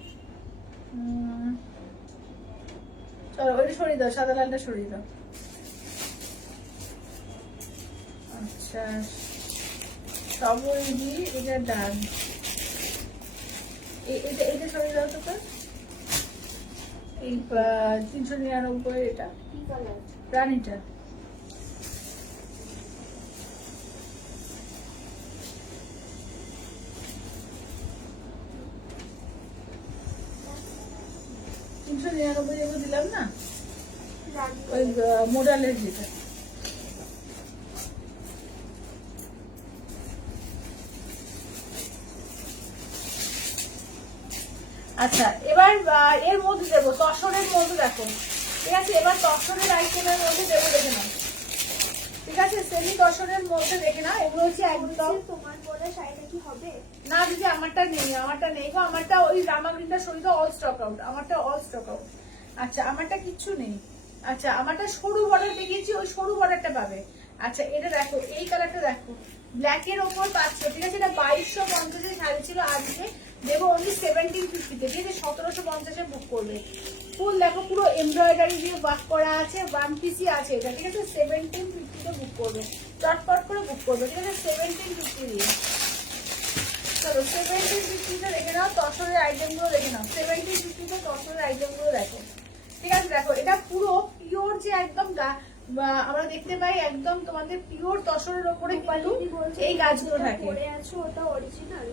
চলো ওইটা সরিয়ে দাও, সাদা লালটা সরিয়ে দাও। আচ্ছা সবই এটা ডান, এটা সরিয়ে দাও তো। এই 399 এটা কি কালার? রানীটা। যেগুলো দিলাম না, ওই মোডালের যেটা। আচ্ছা এবার এর মধ্যে দেবো তসরের মধ্যে, দেখো ঠিক আছে? এবার তসরের আইটেমের মধ্যে দেবো, দেখে নাও, ঠিক আছে? সেমি তসরের মধ্যে দেখে নাও। এগুলো হচ্ছে একদম তোমার পরে শাড়িটা কি হবে না দিদি, আমারটা নেই গো, আমারটা ওই রামা গ্রিনটা সরিয়ে দাও, অল স্টক আউট, আমারটা অল স্টক আউট। আচ্ছা আমারটা কিচ্ছু নেই। আচ্ছা আমারটা সরু বর্ডার দেখিয়েছি, ওই সরু বর্ডারটা পাবে। আচ্ছা এটা দেখো, এই কালারটা দেখো, ব্ল্যাক এর ওপর পাচ্ছ, ঠিক আছে? এটা 2250 শাড়ি ছিল, আজকে দেবো অনলি 1750-তে, ঠিক আছে? 1750-এ বুক করবে। ফুল দেখো পুরো এমব্রয়ডারি দিয়ে ওয়ার্ক করা আছে, ওয়ান পিসি আছে এটা, ঠিক আছে? 1750-তে বুক করবে, চটপট করে বুক করবে, ঠিক আছে? 1750 দিয়ে। চলো 1750-তে দেখে নাও, তসরের আইটেমগুলো দেখে নাও। 1750-তে তসরের আইটেমগুলো দেখো, ঠিক আছে? দেখো এটা পুরো পিওর, যে একদম আমরা দেখতে পাই একদম তোমাদের পিওর তসরের ওপরে এই গাছগুলো থাকে। ওটা অরিজিনাল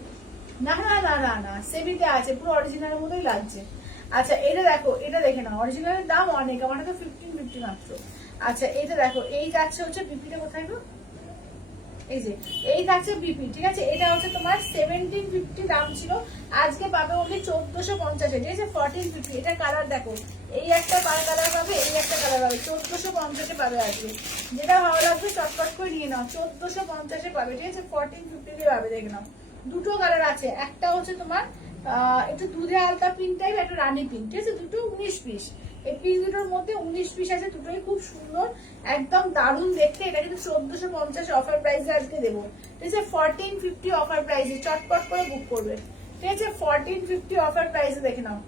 না না না না না, সেমিতে আছে, পুরো অরিজিনালের মতোই লাগছে। আচ্ছা এটা দেখো, এটা দেখে নাও, অরিজিনালের দাম অনেক, আমার তো 1550 মাত্র। আচ্ছা এটা দেখো, এই যাচ্ছে হচ্ছে বিপিটা, কোথায় গো? এই যে এই থাকছে বিপি, ঠিক আছে? এটা হচ্ছে তোমার 1750 দাম ছিল, আজকে পাবে অনলি 1450, ঠিক আছে? 1450। এটা কালার দেখো, এই একটা কালার পাবে, এই একটা কালার পাবে, 1450-এ পাবে আজকে। যেটা ভালো লাগবে চটপট করে নিয়ে নাও, 1450-এ পাবে, ঠিক আছে? 1450-এ পাবে, দেখে নাও। দুটো কালার আছে, একটা হচ্ছে তোমার একটু দুধে আলতা পিঙ্ক টাইপ, একটা রানী পিঙ্ক, ঠিক আছে? দুটো 19 পিস, এই পিস দুটোর মধ্যে 19 পিস আছে, দুটোই খুব সুন্দর, একদম দারুণ দেখতে। এটা কিন্তু 1450 অফার প্রাইসে আজকে দেবো, ঠিক আছে? 1450 অফার প্রাইসে চটপট করে বুক করবে, ঠিক আছে? 1450 অফার প্রাইসে দেখে নাও,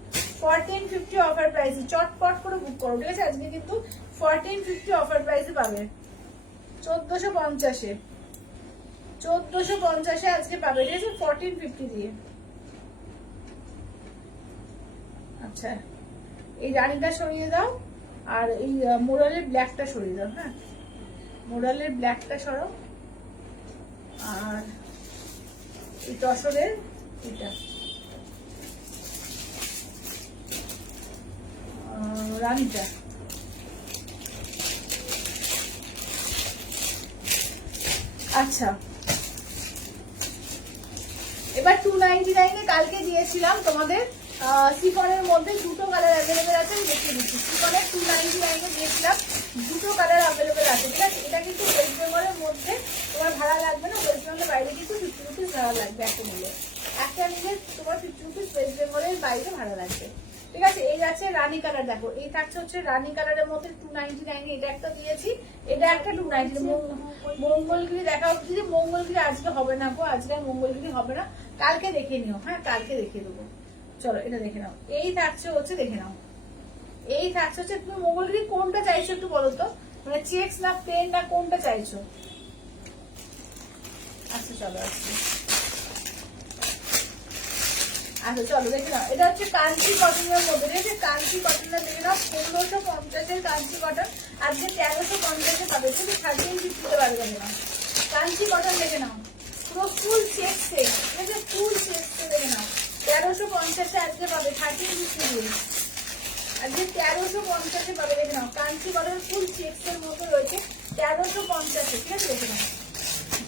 1450 অফার প্রাইসে চটপট করে বুক করো, ঠিক আছে? আজকে কিন্তু 1450 অফার প্রাইসে পাবে, 1450-এ, 1450-এ আজকে পাবে, ঠিক আছে? 1450 দিয়ে। আচ্ছা এই রানীটা সরিয়ে দাও, আর এই মোরালের ব্ল্যাকটা সরিয়ে দাও। হ্যাঁ মোরালের ব্ল্যাকটা সরাও, আর এই তসরের এটা রানীটা। আচ্ছা এবার 299-এ কালকে দিয়েছিলাম তোমাদের সিফনের মধ্যে দুটো কালার অ্যাভেলেবেল আছে, আমি দেখিয়ে দিচ্ছি। সিফনের 299-এ দিয়েছিলাম, দুটো কালার অ্যাভেলেবেল আছে, ঠিক আছে? এটা কিন্তু ওয়েস্ট বেঙ্গলের মধ্যে তোমার ভাড়া লাগবে না, ওয়েস্ট বেঙ্গলের বাইরে কিন্তু 50 রুপিস ভাড়া লাগবে একটা নিলে, একটা নিলে তোমার 50 রুপিস ওয়েস্ট বেঙ্গলের বাইরে ভাড়া লাগবে, ঠিক আছে? এই আছে রানী কালার, দেখো এই থাকছে হচ্ছে রানী কালারের মধ্যে 299-এ, এটা একটা দিয়েছি, এটা একটা 290। মঙ্গলগিরি দেখাও দিদি, মঙ্গলগিরি আজকে হবে না গো, আজকে মঙ্গলগিরি হবে না, কালকে দেখে নিও। হ্যাঁ কালকে দেখিয়ে দেবো। চলো এটা দেখে নাও, এই থাকছে হচ্ছে, দেখে নাও, এই থাকছে হচ্ছে। তুমি মঙ্গলগিরি কোনটা চাইছো একটু বলো তো, মানে চেক্স না প্লেন না কোনটা চাইছো? আচ্ছা চলো আজকে আচ্ছা চলো দেখে নাও, এটা হচ্ছে কাঞ্চি কটনের মধ্যে, ঠিক আছে? কাঞ্চি কটনটা দেখে নাও, 1550-এর কাঞ্চি কটন, আজকে 1350-এ পাবে, ঠিক আছে? 1350-তে পাবে, দেখে নাও কাঞ্চি কটন, দেখে নাও পুরো ফুল চেকসে, ঠিক আছে? ফুল চেকসে দেখে নাও, 1350-এ আজকে পাবে 1350 দিয়ে, আজকে 1350-এ পাবে, দেখে নাও কাঞ্চি কটন ফুল চেকসের মধ্যে রয়েছে 1350-এ, ঠিক আছে? দেখে নাও,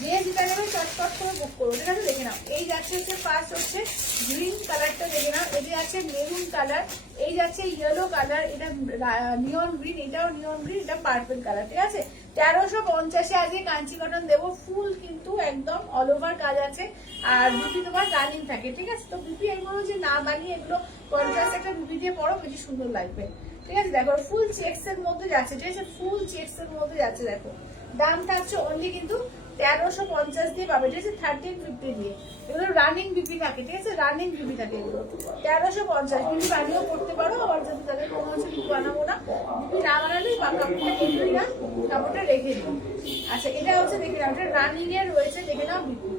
যে যেটা নেবে চটপট করে বুক করো, ঠিক আছে? দেখে নাও, এই যাচ্ছে হচ্ছে ফার্স্ট হচ্ছে গ্রিন কালারটা, দেখে নাও, এই যে আছে মেরুন কালার, এই যাচ্ছে ইয়েলো কালার, এটা নিয়ন গ্রিন, এটাও নিয়ন গ্রিন, এটা পার্পল কালার, ঠিক আছে? 1350-এ আজকে কাঞ্চি কটন দেবো, ফুল কিন্তু একদম অল ওভার কাজ আছে, আর বিপি তোমার রানিং থাকে, ঠিক আছে? তো বিপি এগুলো যে না বানিয়ে এগুলো কন্ট্রাস্ট একটা বিপি দিয়ে পরো, বেশি সুন্দর লাগবে, ঠিক আছে? দেখো ফুল চেক্স এর মধ্যে যাচ্ছে, ঠিক আছে? ফুল চেক্স এর মধ্যে যাচ্ছে, দেখো দাম থাকছে অনলি কিন্তু 1350 দিয়ে পাবে, ঠিক আছে? 1350 দিয়ে, এগুলো রানিং বিপি থাকে, ঠিক আছে? রানিং বিপি থাকে এগুলো, 1350 বিপি বানিয়েও করতে পারো, আবার যদি তাদের কোনো হচ্ছে বিপি বানাবো না, বিপি না বানালে কাপড়টা কিনবি না, কাপড়টা রেখে দিই। আচ্ছা এটা হচ্ছে দেখে নাও, এটা রানিং এর রয়েছে, দেখে নাও বিপি,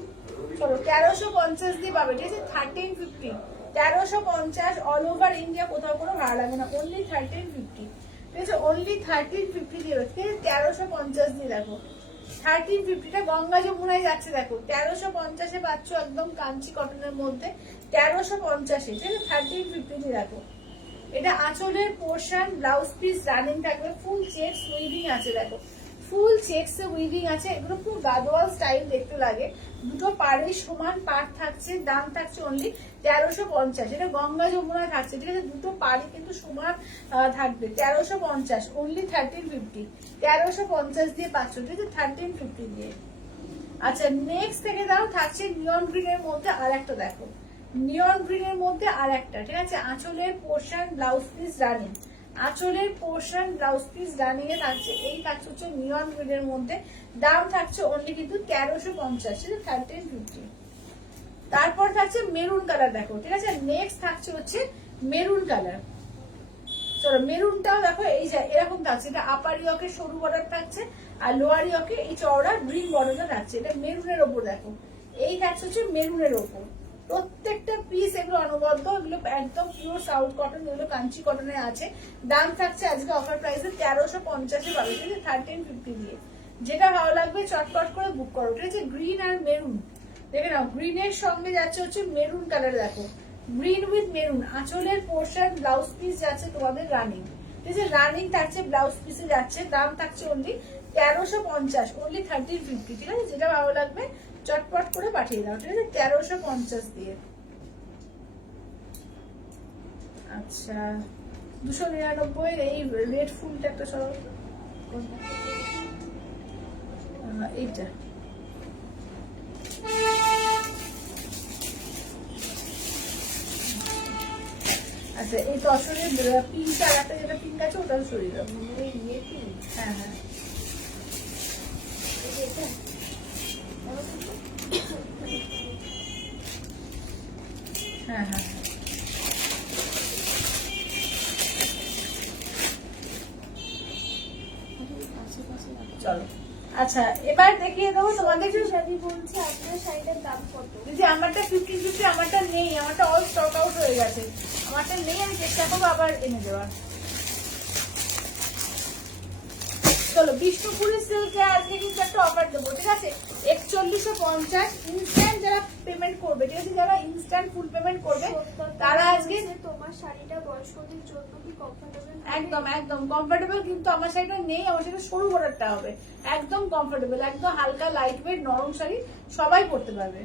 চলো 1350 দিয়ে পাবে, ঠিক আছে? 1350, 1350 অল ওভার ইন্ডিয়া, কোথাও কোনো ভাড়া লাগে না, অনলি 1350, ঠিক আছে? অনলি 1350 দিয়ে, ঠিক আছে? 1350 দিয়ে, দেখো 1350টা গঙ্গা যমুনায় যাচ্ছে, দেখো 1350-এ পাচ্ছ একদম কাঞ্চি কটনের মধ্যে, 1350-এ, ঠিক আছে? 1350 দিয়ে, দেখো এটা আঁচলের পোর্শন, ব্লাউজ পিস রানিং থাকবে, ফুল চেক্স উইভিং আছে, দেখো ফুল চেক্স উইভিং আছে, এগুলো পুরো গাদোয়াল স্টাইল দেখতে লাগে, দুটো পাড়ে সমান পাড় থাকছে, দাম থাকছে অনলি 1350, এটা গঙ্গা যমুনায় থাকছে, ঠিক আছে? দুটো পাড়ে কিন্তু সমান থাকবে, 1350 অনলি 1350, 1350 দিয়ে পাচ্ছ, ঠিক আছে? 1350 দিয়ে। আচ্ছা নেক্সট থেকে দাও থাকছে নিয়ন গ্রিন এর মধ্যে আর একটা, দেখো নিয়ন গ্রিন এর মধ্যে আর একটা, ঠিক আছে? আঁচলের পোর্শন ব্লাউজ পিস রানিং, আঁচলের পোর্শন ব্লাউজ পিস রানিং এ থাকছে, এই থাকছে হচ্ছে নিয়ন গ্রিন এর মধ্যে, দাম থাকছে অনলি কিন্তু 1350, ঠিক আছে? 1350। তারপর থাকছে মেরুন কালার, দেখো ঠিক আছে? নেক্সট থাকছে হচ্ছে মেরুন কালার, চলো মেরুনটাও দেখো এই যে এরকম থাকছে, এটা আপার ইয়কে সরু বর্ডার থাকছে, আর লোয়ার ইয়কে এই চওড়া গ্রিন বর্ডারটা থাকছে, এটা মেরুনের ওপর, দেখো এই থাকছে হচ্ছে মেরুনের ওপর, প্রত্যেকটা পিস এগুলো অনবদ্য, এগুলো একদম পিওর সাউথ কটন, এগুলো কাঞ্চি কটনে আছে, দাম থাকছে আজকে অফার প্রাইসে 1350-এ পাবে, ঠিক আছে? 1350 দিয়ে, যেটা ভালো লাগবে চটপট করে বুক করো, ঠিক আছে? গ্রিন আর মেরুন, দেখে নাও গ্রিনের সঙ্গে যাচ্ছে হচ্ছে মেরুন কালার, দেখো গ্রিন উইথ মেরুন, আঁচলের পোর্শন ব্লাউজ পিস যাচ্ছে তোমাদের রানিং, ঠিক আছে? রানিং থাকছে, ব্লাউজ পিসে যাচ্ছে, দাম থাকছে অনলি 1350, অনলি 1350, ঠিক আছে? যেটা ভালো লাগবে চটপট করে পাঠিয়ে দাও, ঠিক আছে? 1350 দিয়ে। আচ্ছা 299 এই রেড ফুলটা একটা সরো, এইটা আচ্ছা এই তসরের পিঙ্ক কালারটা, যেটা পিঙ্ক আছে ওটাও সরিয়ে দাও, হ্যাঁ হ্যাঁ হ্যাঁ হ্যাঁ চলো। আচ্ছা এবার দেখিয়ে দেবো তোমাদের, শাড়ি বলছে আপনার শাড়িটার দাম কত? দিদি আমারটা 50-50, আমারটা নেই, আমারটা অল স্টক আউট হয়ে গেছে, আমারটা নেই, আমি চেষ্টা করবো আবার এনে দেওয়ার। চলো বিষ্ণুপুরি সিল্কে আজকে কিন্তু একটা অফার দেবো, ঠিক আছে? 4150 ইনস্ট্যান্ট যারা পেমেন্ট করবে, ঠিক আছে? যারা ইনস্ট্যান্ট ফুল পেমেন্ট করবে তারা আজকে, তোমার শাড়িটা বয়স্কদের জন্য কি কমফোর্টেবল? একদম একদম কমফোর্টেবল, কিন্তু আমার শাড়িটা নেই, আমার শাড়িটা সরু বর্ডারটা হবে, একদম কমফোর্টেবল, একদম হালকা লাইট ওয়েট নরম শাড়ি, সবাই পরতে পারবে।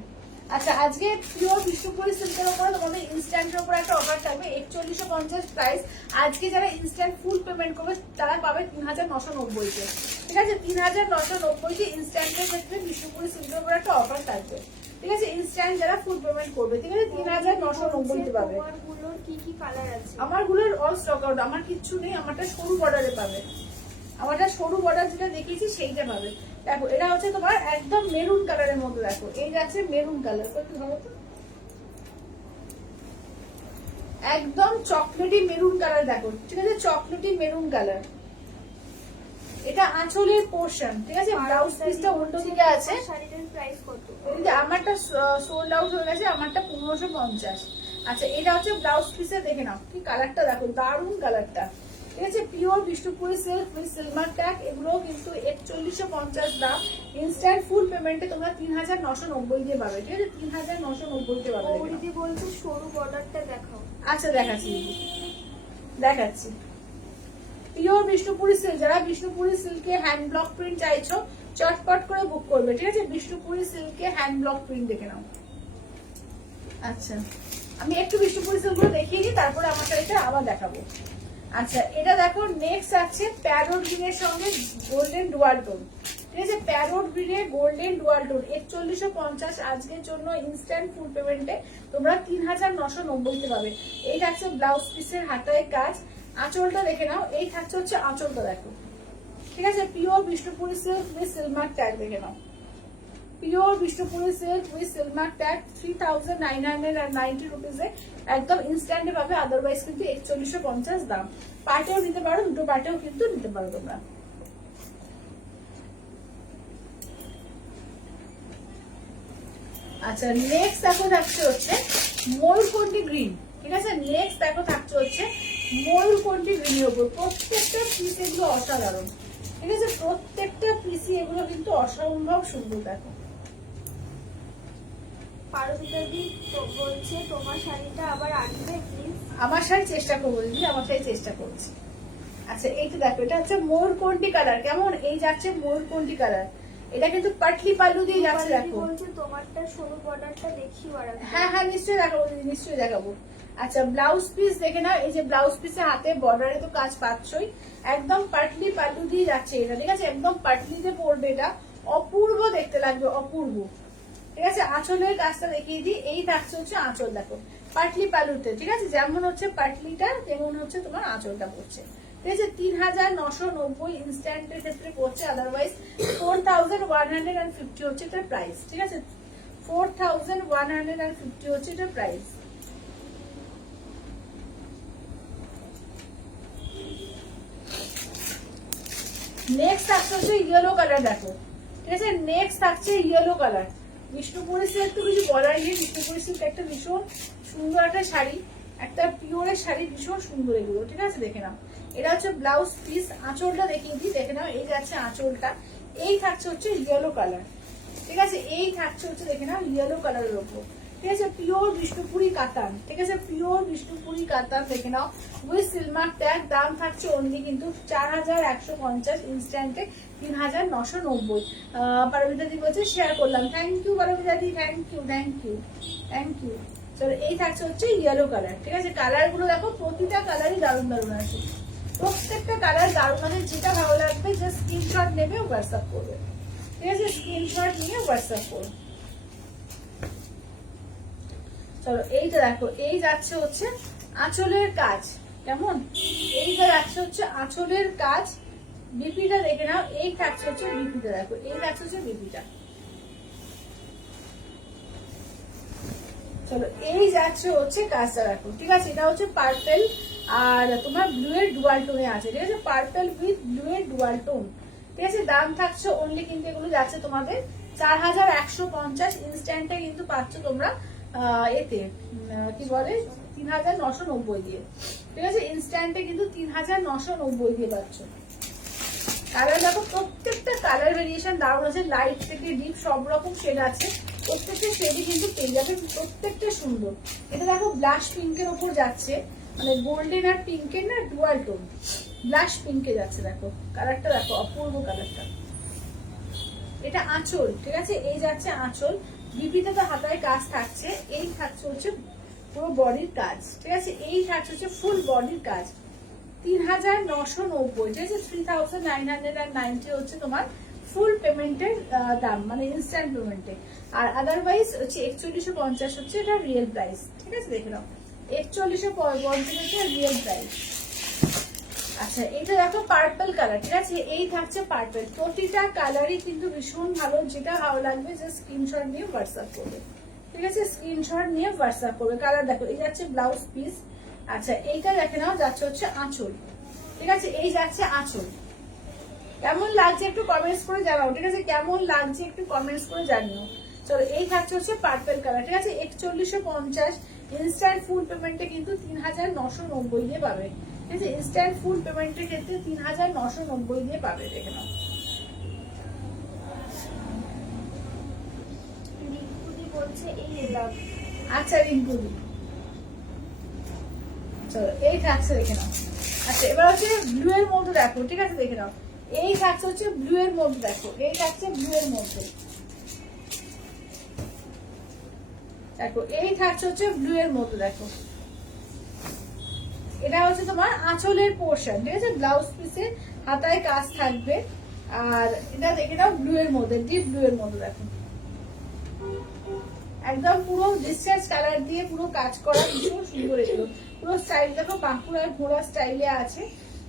আচ্ছা আজকে পিওর বিষ্ণুপুরি সিল্কের উপরে তোমাদের ইনস্ট্যান্টের উপরে একটা অফার থাকবে, 4150 প্রাইস, আজকে যারা ইনস্ট্যান্ট ফুল পেমেন্ট করবে তারা পাবে 3990-তে, ঠিক আছে? 3990-তে ইনস্ট্যান্টের ক্ষেত্রে বিষ্ণুপুরি সিল্কের উপরে একটা অফার থাকবে, ঠিক আছে? ইনস্ট্যান্ট যারা ফুল পেমেন্ট করবে, ঠিক আছে? 3990-তে পাবে। তোমারগুলোর কি কি কালার আছে? আমারগুলোর অল স্টক আউট, আমার কিচ্ছু নেই, আমারটা সরু বর্ডারে পাবে, আমারটা সরু বর্ডার যেটা দেখিয়েছি সেইটা পাবে। দেখো এটা হচ্ছে তোমার একদম মেরুন কালারের মধ্যে, দেখো এই যাচ্ছে মেরুন কালার, একদম চকলেটি মেরুন কালার, দেখো ঠিক আছে? চকলেটি মেরুন কালার, এটা আঁচলের পোর্শন, ঠিক আছে? ব্লাউজ পিসটা উল্টো দিকে আছে। শাড়িটার প্রাইস কত? এই যে আমারটা সোল্ড আউট হয়ে গেছে, আমারটা 1550। আচ্ছা, এটা হচ্ছে ব্লাউজ পিসে, দেখে নাও কি কালারটা, দেখো দারুণ কালারটা, ঠিক আছে? Pure Bishnupuri silk with silver tag, এগুলো কিন্তু 4150 দাম। ইনস্ট্যান্ট ফুল পেমেন্টে তোমরা 3990 দিয়ে পাবে, ঠিক আছে? 3990 দিয়ে পাবে। দিদি বলছে সরু বর্ডারটা দেখাও। আচ্ছা দেখাচ্ছি দিদি, দেখাচ্ছি। পিওর বিষ্ণুপুরি সিল্ক, যারা বিষ্ণুপুরি সিল্কে হ্যান্ড ব্লক প্রিন্ট চাইছো চটপট করে বুক করবে, ঠিক আছে? বিষ্ণুপুরি সিল্কে হ্যান্ড ব্লক প্রিন্ট দেখে নাও। আচ্ছা, আমি একটু বিষ্ণুপুরি সিল্ক গুলো দেখিয়ে দিই, তারপরে আমার শাড়িটা আবার দেখাবো। আচ্ছা, এটা দেখো নেক্সট আছে প্যারোট গ্রিনের সঙ্গে গোল্ডেন ডুয়াল টোন, ঠিক আছে? প্যারোট গ্রিনে গোল্ডেন ডুয়াল টোন 4150 আজকের জন্য ইনস্ট্যান্ট ফুল পেমেন্টে তোমরা 3990 তে পাবে। এই থাকছে ব্লাউজ পিসের হাতায় কাজ, আঁচলটা দেখে নাও। এই থাকছে হচ্ছে আঁচলটা, দেখো, ঠিক আছে? Pure Bishnupuri silk with silk mark tag দেখে নাও। Pure Bishnupuri silk with silk mark tag 3990 রুপিসে একদম ইনস্ট্যান্টে পাবে। আদারওয়াইজ কিন্তু 4150 দাম। পার্টেও নিতে পারো, দুটো পার্টেও কিন্তু নিতে পারো তোমরা। আচ্ছা, নেক্সট দেখো থাকছে হচ্ছে ময়ূরকণ্ঠী গ্রিন, ঠিক আছে? নেক্সট দেখো থাকছে হচ্ছে ময়ূরকণ্ঠী গ্রিনের উপর। প্রত্যেকটা পিস এগুলো অসাধারণ, ঠিক আছে? প্রত্যেকটা পিসি এগুলো কিন্তু অসম্ভব সুন্দর। দেখো পারমিতাদি বলছে তোমার শাড়িটা আবার আনবে প্লিজ। আমার শাড়ি চেষ্টা করবো দিদি, আমার শাড়ি চেষ্টা করছি। আচ্ছা, এইটা দেখো, এটা হচ্ছে ময়ূরকণ্ঠী কালার, কেমন? এই যাচ্ছে ময়ূরকণ্ঠী কালার, এটা কিন্তু পাটলি পাল্লু দিয়ে যাচ্ছে। দেখো বলছে তোমারটা সরু বর্ডারটা দেখিও। আর হ্যাঁ হ্যাঁ, নিশ্চয়ই দেখাবো দিদি, নিশ্চয়ই দেখাবো। আচ্ছা, ব্লাউজ পিস দেখে নাও। এই যে ব্লাউজ পিসে হাতে বর্ডারে তো কাজ পাচ্ছই, একদম পাটলি পাল্লু দিয়ে যাচ্ছে এটা, ঠিক আছে? একদম পাটলিতে পড়বে, এটা অপূর্ব দেখতে লাগবে, অপূর্ব, ঠিক আছে? আঁচলের কাজটা দেখিয়ে দিই। এই থাকছে হচ্ছে আঁচল, দেখো পাটলি পালুতে, ঠিক আছে? যেমন হচ্ছে পাটলিটা তেমন হচ্ছে তোমার আঁচলটা পড়ছে, ঠিক আছে? 3990 ইনস্ট্যান্টের ক্ষেত্রে পড়ছে। আদারওয়াইজ 4150 হচ্ছে এটার প্রাইস, ঠিক আছে? 4150 হচ্ছে এটার প্রাইস। নেক্সট থাকছে হচ্ছে ইয়েলো কালার, দেখো, ঠিক আছে? নেক্সট থাকছে ইয়েলো কালার। বিষ্ণুপুরি সিল্ক তো কিছু বলার নেই, বিষ্ণুপুরি সিল্ক একটা ভীষণ সুন্দর একটা শাড়ি, একটা পিওরের শাড়ি, ভীষণ সুন্দর এগুলো, ঠিক আছে? দেখে নাও, এটা হচ্ছে ব্লাউজ পিস। আঁচলটা দেখিয়ে দিই, দেখে নাও। এই যাচ্ছে আঁচলটা, এই থাকছে হচ্ছে ইয়েলো কালার, ঠিক আছে? এই থাকছে হচ্ছে দেখে নাও ইয়েলো কালারের ওপর, ঠিক আছে? পিওর বিষ্ণুপুরি কাতান, ঠিক আছে? পিওর বিষ্ণুপুরি কাতান দেখে নাও উইথ সিলমার্ক ট্যাগ। দাম থাকছে অনলি কিন্তু 4150, ইনস্ট্যান্টে 3990। পারমিতা দি বলছে শেয়ার করলাম, থ্যাংক ইউ পারমিতা দি, thank you, thank you, thank you. চলো, এই থাকছে হচ্ছে ইয়েলো কালার, ঠিক আছে? কালার গুলো দেখো, প্রতিটা কালারই দারুণ দারুণ আছে, প্রত্যেকটা কালার দারুণ আছে। যেটা ভালো লাগবে জাস্ট স্ক্রিনশট নেবে, হোয়াটসঅ্যাপ করবে, ঠিক আছে? স্ক্রিনশট নিয়ে হোয়াটসঅ্যাপ করো। চলো, এইটা দেখো, এই যাচ্ছে হচ্ছে আঁচলের কাজ, কেমন? এইটা যাচ্ছে হচ্ছে আঁচলের কাজ। বিপিটা দেখে নাও, এই থাকছে হচ্ছে বিপিটা, দেখো এই থাকছে হচ্ছে বিপিটা। চলো, এই যাচ্ছে হচ্ছে কাজটা, দেখো, ঠিক আছে? এটা হচ্ছে পার্পেল আর তোমার ব্লু এর ডুয়াল টোনে আছে, ঠিক আছে? পার্পেল উইথ ব্লু এর ডুয়াল টোন, ঠিক আছে? দাম থাকছে অনলি কিন্তু এগুলো যাচ্ছে তোমাদের 4150, ইনস্ট্যান্টে কিন্তু পাচ্ছ তোমরা এতে কি বলে 3990 দিয়ে, ঠিক আছে? ইনস্ট্যান্টে কিন্তু 3990 দিয়ে পাচ্ছ। কালার দেখো, প্রত্যেকটা কালার ভেরিয়েশন দারুণ আছে, লাইট থেকে ডিপ সব রকম শেড আছে, প্রত্যেকটা শেডই কিন্তু পেয়ে যাবে, প্রত্যেকটা সুন্দর। এটা দেখো ব্লাশ পিঙ্কের ওপর যাচ্ছে, মানে গোল্ডেন আর পিঙ্কের না ডুয়াল টোন, ব্লাশ পিঙ্কে যাচ্ছে, দেখো কালারটা, দেখো অপূর্ব কালারটা। এটা আঁচল, ঠিক আছে? এই যাচ্ছে আঁচল, বিপিতে তো হাতায় কাজ থাকছে, এই থাকছে হচ্ছে পুরো বডির কাজ, ঠিক আছে? এই থাকছে হচ্ছে ফুল বডির কাজ, 3990, ঠিক আছে? 3990 হচ্ছে তোমার ফুল পেমেন্টের দাম, মানে ইনস্ট্যান্ট পেমেন্টে। আর আদারওয়াইজ হচ্ছে 4150 হচ্ছে এটা রিয়েল প্রাইস, ঠিক আছে? দেখে নাও, 4150 হচ্ছে রিয়েল প্রাইস। আচ্ছা, এটা দেখো পার্পল কালার, ঠিক আছে? এই থাকছে পার্পল, প্রতিটা কালারই কিন্তু ভীষণ ভালো। যেটা ভালো লাগবে জাস্ট স্ক্রিনশট নিয়ে হোয়াটসঅ্যাপ করবে, ঠিক আছে? স্ক্রিনশট নিয়ে হোয়াটসঅ্যাপ করবে। কালার দেখো, এই যাচ্ছে ব্লাউজ পিস। আচ্ছা, এইটা দেখে নাও যাচ্ছে হচ্ছে আঁচল, ঠিক আছে? এই যাচ্ছে আঁচল, কেমন লাগছে একটু কমেন্টস করে জানাও, ঠিক আছে? কেমন লাগছে একটু কমেন্টস করে জানিও। চলো, এই থাকছে হচ্ছে পার্পল কালার, ঠিক আছে? 4150 ইনস্ট্যান্ট ফুল পেমেন্টে কিন্তু 3990 দিয়ে পাবে, ঠিক আছে? ইনস্ট্যান্ট ফুল পেমেন্টের ক্ষেত্রে 3990 দিয়ে পাবে, দেখে নাও। রিঙ্কুদি বলছে এই নিলাম। আচ্ছা রিঙ্কুদি, চলো এই থাকছে, দেখে নাও। আচ্ছা এবার হচ্ছে ব্লু এর মধ্যে দেখো, ঠিক আছে? দেখে নাও, এই থাকছে হচ্ছে ব্লু এর মধ্যে, দেখো এই থাকছে ব্লু এর মধ্যে, দেখো এই থাকছে হচ্ছে ব্লু এর মধ্যে, দেখো এটা হচ্ছে তোমার আঁচলের পোর্শন, ঠিক আছে? ব্লাউজ পিসে হাতায় কাজ থাকবে, আর এটা দেখে নাও ব্লু এর মধ্যে, ডিপ ব্লু এর মধ্যে, দেখো একদম পুরো ডিসচার্জ কালার দিয়ে পুরো কাজ করা, ভীষণ সুন্দর এগুলো। পুরো স্টাইল দেখো বাঁকুড়ার ঘোড়া স্টাইলে আছে,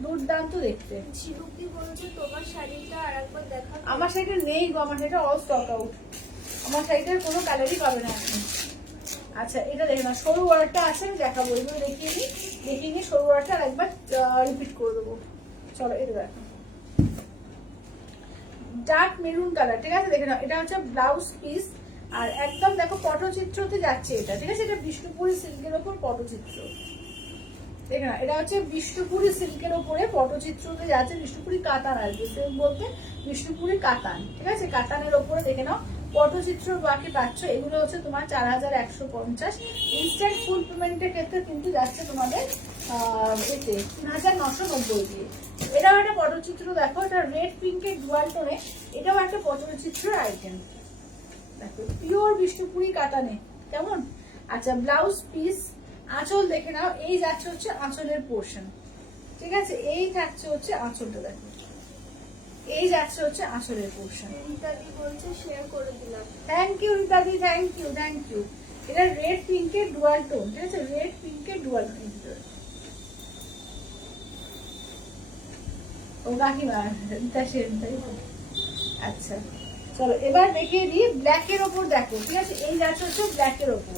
দুর্দান্ত দেখতে। ঝিনুকি বলছে তোমার শাড়িটা আরেকবার দেখা। আমার শাড়িটা নেই গো, আমার শাড়িটা অল স্টক আউট, আমার শাড়িটার কোনো কালারই পাবে না এখন। আচ্ছা এটা দেখে না, সরু ওয়ার্ডটা আছে, আমি দেখাবো, এগুলো দেখিয়ে নিই সরু ওয়ার্ডটা আর একবার রিপিট করে দেবো। চলো এটা দেখো, ডার্ক মেরুন কালার, ঠিক আছে? দেখে নাও, এটা হচ্ছে ব্লাউজ পিস, আর একদম দেখো পটচিত্রতে যাচ্ছে এটা, ঠিক আছে? এটা বিষ্ণুপুরি সিল্কের ওপর পটচিত্র, দেখে না, এটা হচ্ছে বিষ্ণুপুরি সিল্কের ওপরে পটচিত্রতে যাচ্ছে, বিষ্ণুপুরি কাতান আর কি, সিল্ক বলতে বিষ্ণুপুরি কাতান, ঠিক আছে? কাতানের ওপরে দেখে নাও পটচিত্র বাকি পাচ্ছ। এগুলো হচ্ছে তোমার 4150, ইনস্ট্যান্ট ফুল পেমেন্টের ক্ষেত্রে কিন্তু যাচ্ছে তোমাদের এতে 3990 দিয়ে। এটাও একটা পটচিত্র, দেখো এটা রেড পিঙ্কের ডুয়াল টোনে, এটাও একটা পটচিত্রের আইটেম, দেখো পিওর বিষ্ণুপুরি কাতানে, কেমন? আচ্ছা ব্লাউজ পিস, আঁচল দেখে নাও, এই যাচ্ছে হচ্ছে আঁচলের পোর্শন, ঠিক আছে? এই থাকছে হচ্ছে আঁচলটা, দেখো এই যাচ্ছে হচ্ছে আঁচলের পোর্শন। রিতাদি বলছে শেয়ার করে দিলাম। থ্যাংক ইউ রিতাদি, থ্যাংক ইউ, থ্যাংক ইউ। এটা রেড পিঙ্কের ডুয়াল টোন, ঠিক আছে? রেড পিঙ্কের ডুয়াল টোন, ও কাকিমা রিতা সেন, তাই তো? আচ্ছা চলো এবার দেখিয়ে দিই ব্ল্যাক এর ওপর, দেখো ঠিক আছে? এই যাচ্ছে হচ্ছে ব্ল্যাক এর ওপর,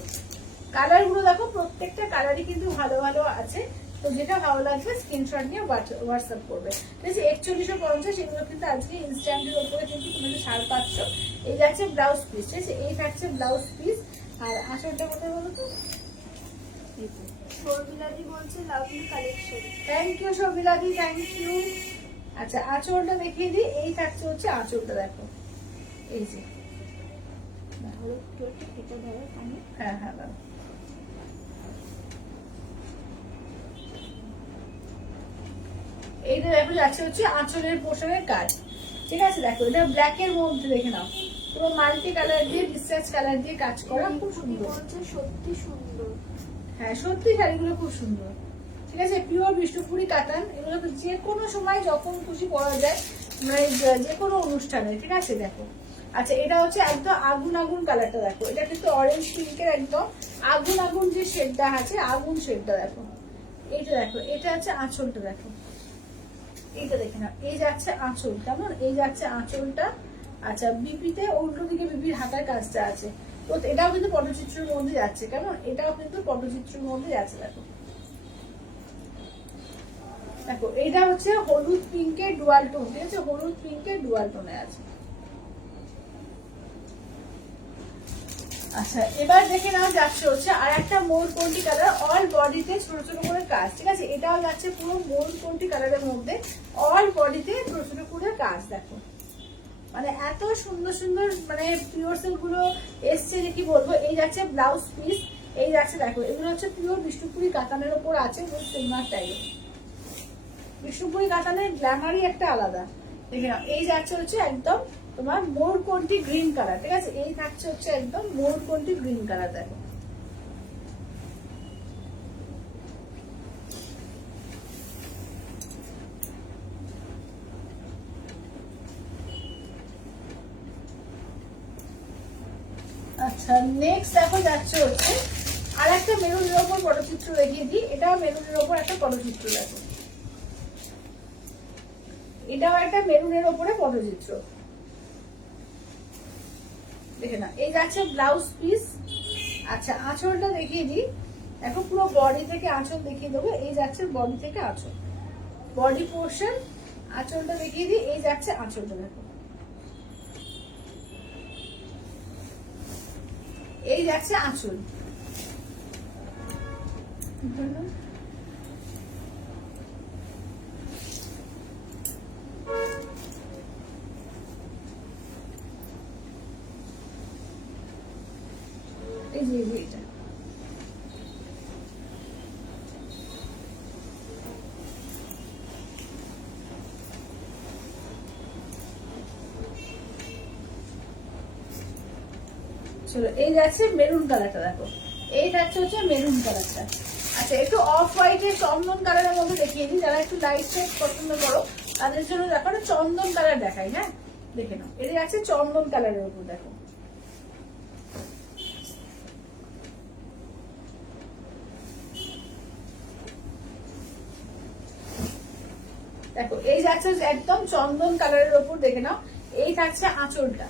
কালার গুলো দেখো প্রত্যেকটা কালারই কিন্তু ভালো ভালো আছে, তো যেটা ভালো লাগবে স্ক্রিনশট নিয়ে হোয়াটসঅ্যাপ করবে, ঠিক আছে? 4150 এগুলো কিন্তু আজকে ইনস্ট্যান্টের উপরে কিন্তু তোমাদের 550। এই যাচ্ছে ব্লাউজ পিস, ঠিক আছে? এই থাকছে ব্লাউজ পিস, আর আঁচলটা কোথায় বলো তো? শর্মিলাদি বলছে লাভলি কালেকশন। থ্যাংক ইউ শর্মিলাদি, থ্যাংক ইউ। আচ্ছা আঁচলটা দেখিয়ে দিই, এই থাকছে হচ্ছে আঁচলটা, দেখো এই যে, হ্যাঁ হ্যাঁ দাও। এইটা দেখো যাচ্ছে হচ্ছে আঁচলের পোর্শনের কাজ, ঠিক আছে? দেখো এটা ব্ল্যাক এর মধ্যে, দেখে নাও পুরো মাল্টি কালার দিয়ে ডিসচার্জ কালার দিয়ে কাজ করা, খুব সুন্দর। বলছে সত্যি সুন্দর। হ্যাঁ সত্যি শাড়িগুলো খুব সুন্দর, ঠিক আছে? পিওর বিষ্ণুপুরি কাতান, এগুলো যে কোনো সময় যখন খুশি পরা যায়, মানে যে কোনো অনুষ্ঠানে, ঠিক আছে? দেখো আচ্ছা এটা হচ্ছে একদম আগুন আগুন কালারটা, দেখো এটা কিন্তু অরেঞ্জ পিঙ্কের একদম আগুন আগুন যে শেডটা আছে, আগুন শেডটা দেখো, এইটা দেখো, এটা হচ্ছে আঁচলটা, দেখো এইটা দেখে না, এই যাচ্ছে আঁচল, কেমন? এই যাচ্ছে আঁচলটা। আচ্ছা বিপিতে উল্টো দিকে বিপির হাতার কাজটা আছে, তো এটাও কিন্তু পটচিত্রের মধ্যে যাচ্ছে, কেমন? এটাও কিন্তু পটচিত্রের মধ্যে যাচ্ছে, দেখো দেখো এইটা হচ্ছে হলুদ পিঙ্কের ডুয়াল টোন, ঠিক আছে? হলুদ পিঙ্কের ডুয়াল টোনে আছে। আচ্ছা এবার দেখে নাও যাচ্ছে হচ্ছে আর একটা মোরপন্টি কালার, অল বডিতে ছোট ছোট করে কাজ, ঠিক আছে? এটাও যাচ্ছে পুরো মোরপন্টি কালারের মধ্যে, অল বডিতে ছোট ছোট করে কাজ, দেখো মানে এত সুন্দর সুন্দর মানে পিওর সিল্ক গুলো এসছে যে কি বলবো। এই যাচ্ছে ব্লাউজ পিস, এই যাচ্ছে দেখো এগুলো হচ্ছে পিওর বিষ্ণুপুরি কাতানের ওপর আছে, সিলভার টাইপের। বিষ্ণুপুরি কাতানের গ্ল্যামারই একটা আলাদা, দেখে নাও। এই যাচ্ছে হচ্ছে একদম তোমার মোরকন্টি গ্রিন কালার, ঠিক আছে? এই থাকছে হচ্ছে একদম মোরকন্টি গ্রিন কালার, দেখো আচ্ছা নেক্সট দেখো যাচ্ছে হচ্ছে আর একটা মেরুনের ওপর পটচিত্র দেখিয়ে দিই, এটাও মেরুনের ওপর একটা পটচিত্র, দেখো এটাও একটা মেরুনের ওপরে পটচিত্র, দেখে না। এই যাচ্ছে ব্লাউজ পিস। আচ্ছা আঁচলটা দেখিয়ে দিই, দেখো পুরো বডি থেকে আঁচল দেখিয়ে দেবো, এই যাচ্ছে বডি থেকে আঁচল, বডি পোর্শন আঁচলটা দেখিয়ে দিই, এই যাচ্ছে আঁচলটা দেখো, এই যাচ্ছে আঁচল। এই যে এটা চলো, এই যাচ্ছে মেরুন কালারটা দেখো, এই যাচ্ছে হচ্ছে মেরুন কালারটা। আচ্ছা একটু অফ হোয়াইটের চন্দন কালারের মধ্যে দেখিয়ে দিই, যারা একটু লাইট শেড পছন্দ করো তাদের জন্য দেখো চন্দন কালার দেখাই। হ্যাঁ দেখে নাও, এটা যাচ্ছে চন্দন কালারের উপর দেখো, দেখো এই যাচ্ছে একদম চন্দন কালারের উপর, দেখে নাও। এই থাকছে আঁচলটা,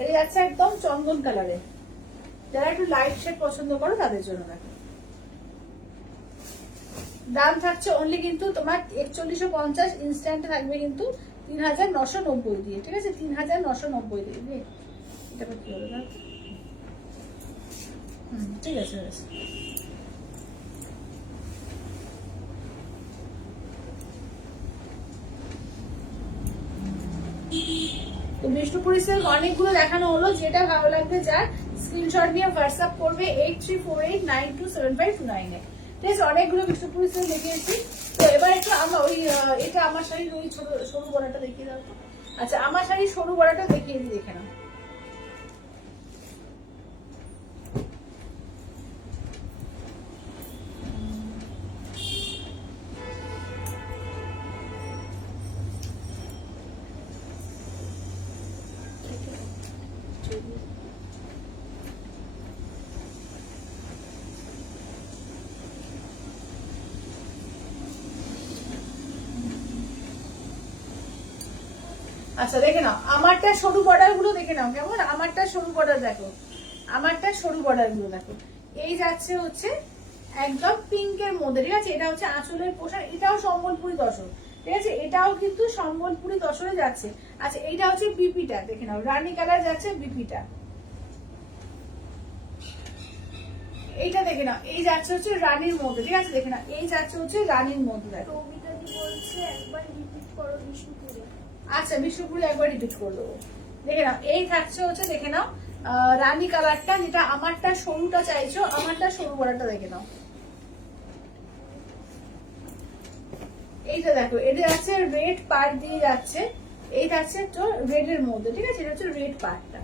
এটা যাচ্ছে একদম চন্দন কালারের, যারা একটু লাইট শেড পছন্দ করো তাদের জন্য দেখো। দাম থাকছে অনলি কিন্তু তোমার 4150, ইনস্ট্যান্টে থাকবে কিন্তু 3990 দিয়ে, ঠিক আছে? 3990 দিয়ে। এটা কি হলো না? ঠিক আছে, তো বিষ্ণুপুরি সিল্ক অনেকগুলো দেখানো হলো, যেটা ভালো লাগবে যার স্ক্রিনশট নিয়ে হোয়াটসঅ্যাপ করবে 8348927529 এ। ঠিক আছে, অনেকগুলো বিষ্ণুপুরি সিল্ক দেখিয়েছি। তো এবার একটু আমরা ওই এটা আমার শাড়ির ওই ছোট সরু গলাটা দেখিয়ে দাও তো। আচ্ছা আমার শাড়ির সরু গলাটা দেখিয়ে দিই, দেখে নাও। আচ্ছা দেখে নাও, আমারটা সরু বর্ডার গুলো দেখে নাও কেমন, আমারটা সরু বর্ডার দেখো, আমারটা সরু বর্ডার গুলো দেখো। এই যাচ্ছে হচ্ছে একদম পিঙ্কের মধ্যে, ঠিক আছে? এটা হচ্ছে আঁচলের পোশাক, এটাও সম্বলপুরি তসর, ঠিক আছে? এটাও কিন্তু সম্বলপুরি তসরে যাচ্ছে। আচ্ছা এইটা হচ্ছে বিপিটা, দেখে নাও রানী কালার যাচ্ছে বিপিটা। এইটা দেখে নাও, এই যাচ্ছে হচ্ছে রানীর মধ্যে, ঠিক আছে? দেখে নাও এই যাচ্ছে হচ্ছে রানীর মধ্যে দেখো। বলছে একবার রিপিট করো বিষ্ণুপুরে। আচ্ছা বিষ্ণুপুরে একবার রিপিট করে দেবো, দেখে নাও। এই থাকছে হচ্ছে দেখে নাও রানী কালারটা, যেটা আমারটা সরুটা চাইছো, আমারটা সরু বড়াটা দেখে নাও। এইটা দেখো, এটা যাচ্ছে রেড পার্ট দিয়ে যাচ্ছে, এই থাকছে তো রেড এর মধ্যে, ঠিক আছে? এটা হচ্ছে রেড পার্টটা।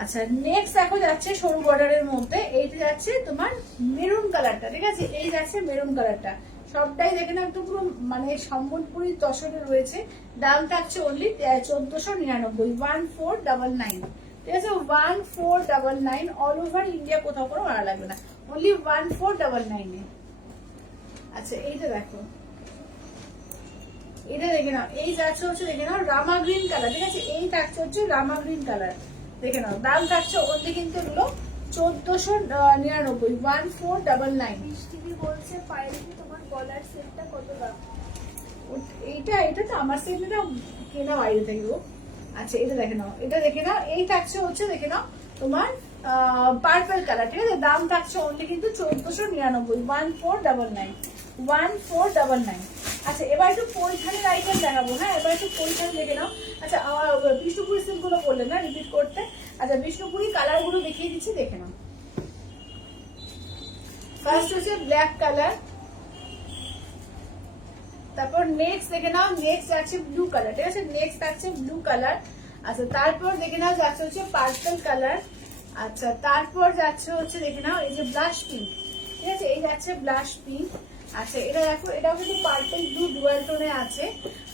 আচ্ছা নেক্সট দেখো যাচ্ছে সরু বর্ডারের মধ্যে, এইটা যাচ্ছে তোমার মেরুন কালারটা, ঠিক আছে? এই যাচ্ছে মেরুন কালারটা। সবটাই দেখে নাও একটু পুরো মানে সম্বলপুরি তসরে রয়েছে। দাম থাকছে অনলি 1499, 1499, ঠিক আছে? 1499 অল ওভার ইন্ডিয়া, কোথাও কোনো ভাড়া লাগবে না, অনলি 1499 এ। আচ্ছা এইটা দেখো, এটা দেখে নাও, এই যাচ্ছে হচ্ছে দেখে নাও রামা গ্রিন কালার, ঠিক আছে? এই থাকছে হচ্ছে রামা গ্রিন কালার, দেখে নাও। দাম থাকছে অনলি কিন্তু এগুলো 1499, 1499। বৃষ্টিদি বলছে পায়েলদি তোমার গলার সেটটা কত দাম? এটা তো আমার সেটটা কেনা বাইরে থেকে গো। আচ্ছা এটা দেখে নাও, এটা দেখে নাও, এই থাকছে হচ্ছে দেখে নাও তোমার পার্পল কালার, ঠিক আছে? দাম থাকছে অনলি কিন্তু 1499, 1499, 1499। আচ্ছা এবার একটু পরিধানের আইটেম দেখাবো। হ্যাঁ এবার একটু পরিধান দেখে নাও। আচ্ছা আমার বিষ্ণুপুরি সিল্ক গুলো বললেন না রিপিট করতে, আচ্ছা বিষ্ণুপুরি কালার গুলো দেখিয়ে দিচ্ছি, দেখে নাও। ফার্স্ট হচ্ছে ব্ল্যাক কালার, তারপর নেক্সট দেখে নাও, নেক্সট যাচ্ছে ব্লু কালার, ঠিক আছে? নেক্সট যাচ্ছে ব্লু কালার। আচ্ছা তারপর দেখে নাও যাচ্ছে হচ্ছে পার্পল কালার। আচ্ছা তারপর যাচ্ছে হচ্ছে দেখে নাও এই যে ব্লাশ পিঙ্ক, ঠিক আছে? এই যাচ্ছে ব্লাশ পিঙ্ক। আচ্ছা এটা দেখো, এটাও কিন্তু পার্পল ব্লু ডুয়াল টোনে আছে।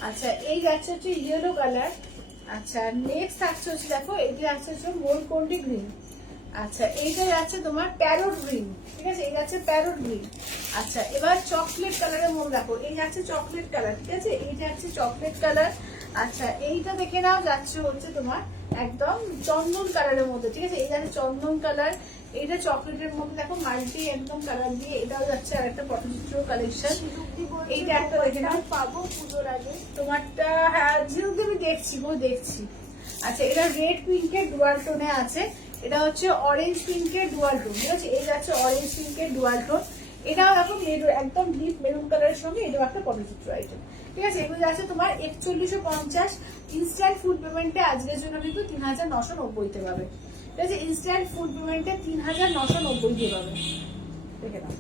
আচ্ছা এই যাচ্ছে হচ্ছে ইয়েলো কালার। আচ্ছা নেক্সট থাকছে হচ্ছে দেখো, এটা যাচ্ছে হচ্ছে মোলকন্ডি গ্রিন। আচ্ছা এইটা যাচ্ছে তোমার প্যারট গ্রিন, ঠিক আছে? এই যাচ্ছে প্যারট গ্রিন। আচ্ছা এবার চকলেট কালারের মধ্যে দেখো, এই যাচ্ছে চকলেট কালার, ঠিক আছে? এই যাচ্ছে চকলেট কালার। আচ্ছা এইটা দেখে নাও, যাচ্ছে হচ্ছে তোমার একদম চন্দন কালারের মধ্যে, ঠিক আছে? এই যাচ্ছে চন্দন কালার, এইটা চকলেটের মধ্যে দেখো মাল্টি একদম কালার দিয়ে, এটাও যাচ্ছে আর একটা পটচিত্র কালেকশন। এইটা একটা দেখে নাও, পাবো পুজোর আগে তোমারটা হ্যাঁ যেহেতু আমি দেখছি দেখছি। আচ্ছা এটা রেড পিঙ্কের ডুয়াল টোনে আছে, এটা হচ্ছে অরেঞ্জ পিঙ্কের ডুয়াল টোন, ঠিক আছে? এই যাচ্ছে অরেঞ্জ পিঙ্কের ডুয়াল টোন, এটাও এখন একদম ডিপ মেরুন কালারের সঙ্গে এটাও একটা পটচিত্র আইটেম, ঠিক আছে? এগুলো যাচ্ছে তোমার 4150। ইনস্ট্যান্ট ফুড পেমেন্টে আজকের জন্য কিন্তু 3990 তে পাবে, ঠিক আছে? ইনস্ট্যান্ট ফুড পেমেন্টে 3990 দিয়ে পাবে, দেখে নাও।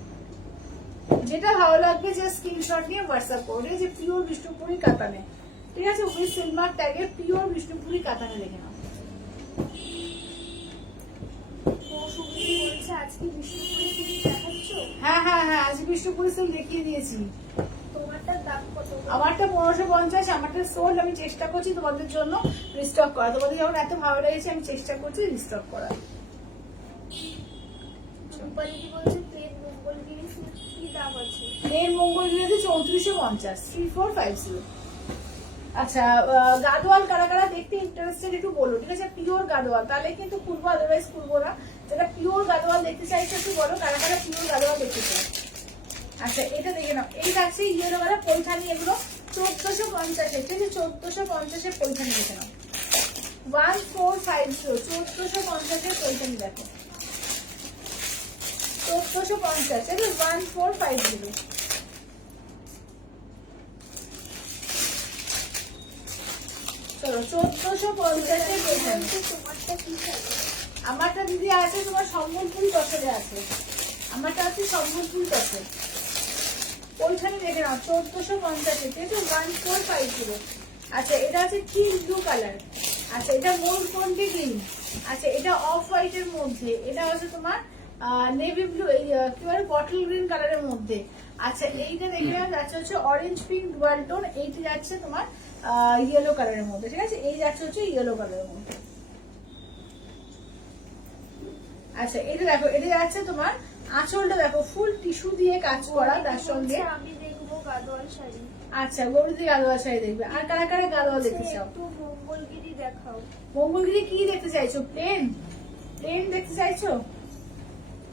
যেটা ভালো লাগবে যে স্ক্রিনশট নিয়ে হোয়াটসঅ্যাপ করবে, যে পিওর বিষ্ণুপুরি কাতানে, ঠিক আছে? উইথ সিলমার ট্যাগে পিওর বিষ্ণুপুরি কাতানে, দেখে নাও। বলছে আজকে বিষ্ণুপুরে তুমি দেখাচ্ছ? হ্যাঁ হ্যাঁ হ্যাঁ, আজ বিষ্ণুপুরি সিল্ক দেখিয়ে দিয়েছি। তোমারটার দাম কত? আমারটা 1550, আমারটা সোল্ড। আমি চেষ্টা করছি তোমাদের জন্য রিস্টক করা, তোমাদের যখন এত ভালো লেগেছে আমি চেষ্টা করছি রিস্টক করা। রূপালী বলছে প্লেন মঙ্গলগিরি সিল্ক কি দাম আছে? প্লেন মঙ্গলগিরিতে 3450, 3450। আচ্ছা গাদোয়াল কারা কারা দেখতে ইন্টারেস্টেড একটু বলো, ঠিক আছে? পিওর গাদোয়াল, তাহলে কিন্তু খুলবো, আদারওয়াইজ খুলবো না। যেটা পিওর গাদোয়াল দেখতে চাইছো একটু বলো, কারা কারা পিওর গাদোয়াল দেখতে চাই। আচ্ছা এটা দেখে নাও, এই যাচ্ছে ইয়েলো কালার পৈঠানি, এগুলো 1450, ঠিক আছে? 1450 পৈঠানি দেখে নাও, 1450, 1450 পৈঠানি দেখো, 1450, ঠিক আছে? 1450। চলো 1450 পৈঠানি। তোমারটা কি থাকে? আমারটা দিদি আছে তোমার সম্বলপুরি দশরে আছে, আমারটা আছে সম্বলপুরি দশে। ওইখানে দেখে নাও 1450, ঠিক আছে? 1450। আচ্ছা এটা আছে টিল ব্লু কালার, আচ্ছা এটা মোল্ড কোনটি গ্রিন, আচ্ছা এটা অফ হোয়াইট এর মধ্যে, এটা হচ্ছে তোমার নেভি ব্লু, এই কি বলে বটল গ্রিন কালারের মধ্যে। আচ্ছা এইটা দেখে নাও, যাচ্ছে হচ্ছে অরেঞ্জ পিঙ্ক ডুয়াল টোন, এইটা যাচ্ছে তোমার ইয়েলো কালারের মধ্যে, ঠিক আছে? এই যাচ্ছে হচ্ছে ইয়েলো কালারের মধ্যে। আচ্ছা এটা দেখো, এটা যাচ্ছে তোমার আঁচলটা দেখো ফুল টিস্যু দিয়ে কাজ করা, তার সঙ্গে আমি দেখবো গাদোয়াল শাড়ি। আচ্ছা গৌরী গাদোয়াল শাড়ি দেখবে। আর কারা কারা গাদোয়াল দেখতে চাও? একটু মঙ্গলগিরি দেখাও। মঙ্গলগিরি কি দেখতে চাইছো? প্লেন প্লেন দেখতে চাইছো?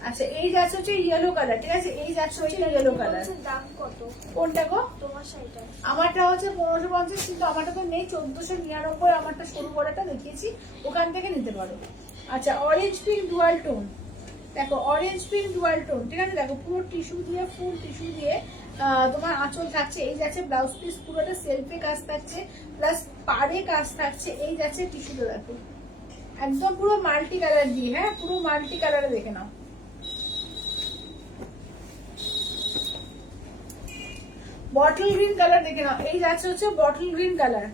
আচ্ছা এই যাচ্ছে হচ্ছে ইয়েলো কালার, ঠিক আছে? এই যাচ্ছে হচ্ছে ইয়েলো কালার। দাম কত কোনটা গো? তোমার শাড়িটা? আমারটা হচ্ছে 1550, কিন্তু আমারটা তো নেই 1499, আমারটা সরু বড়াটা দেখিয়েছি, ওখান থেকে নিতে পারো। আচ্ছা অরেঞ্জ পিঙ্ক ডুয়াল টোন দেখো, অরেঞ্জ পিঙ্ক ডুয়াল টোন, ঠিক আছে? দেখো পুরো টিস্যু দিয়ে, ফুল টিস্যু দিয়ে তোমার আঁচল থাকছে, এই যাচ্ছে ব্লাউজ পিস পুরোটা সেলফে কাজ থাকছে, প্লাস পাড়ে কাজ থাকছে, এই যাচ্ছে টিস্যুটা দেখো একদম পুরো মাল্টি কালার দিয়ে, হ্যাঁ পুরো মাল্টি কালারে দেখে নাও। বটল গ্রিন কালার দেখে নাও, এই যাচ্ছে হচ্ছে বটল গ্রিন কালার,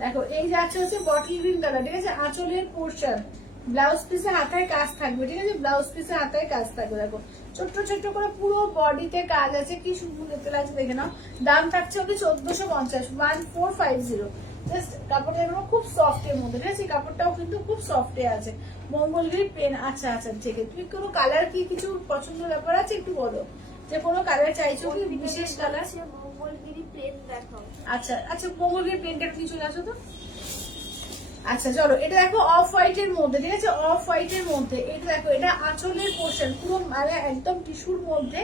দেখো এই যাচ্ছে হচ্ছে বটল গ্রিন কালার, ঠিক আছে? আঁচলের পোর্শন, ব্লাউজ পিসে হাতায় কাজ থাকবে, ঠিক আছে? ব্লাউজ পিসে হাতায় কাজ থাকবে, দেখো ছোট্ট ছোট্ট করে পুরো বডিতে কাজ আছে, কি সুন্দর দেখতে লাগছে, দেখে নাও। দাম থাকছে ওকে 1450, 1450। জাস্ট কাপড়টা এগুলো খুব সফট এর মধ্যে, ঠিক আছে? কাপড়টাও কিন্তু খুব সফট এ আছে। মঙ্গলগিরি পেন, আচ্ছা আচ্ছা ঠিক আছে। তুমি কোনো কালার কি কিছু পছন্দের ব্যাপার আছে একটু বলো, যে কোনো কালার চাইছো কি বিশেষ কালার? মঙ্গলগিরি প্লেন দেখাও। আচ্ছা আচ্ছা মঙ্গলগিরি প্লেনটা নিয়ে চলে আসো তো। আচ্ছা চলো এটা দেখো অফ হোয়াইট এর মধ্যে, ঠিক আছে? অফ হোয়াইট এর মধ্যে এটা দেখো, এটা আঁচলের পোর্শন পুরো মানে একদম টিস্যুর মধ্যে,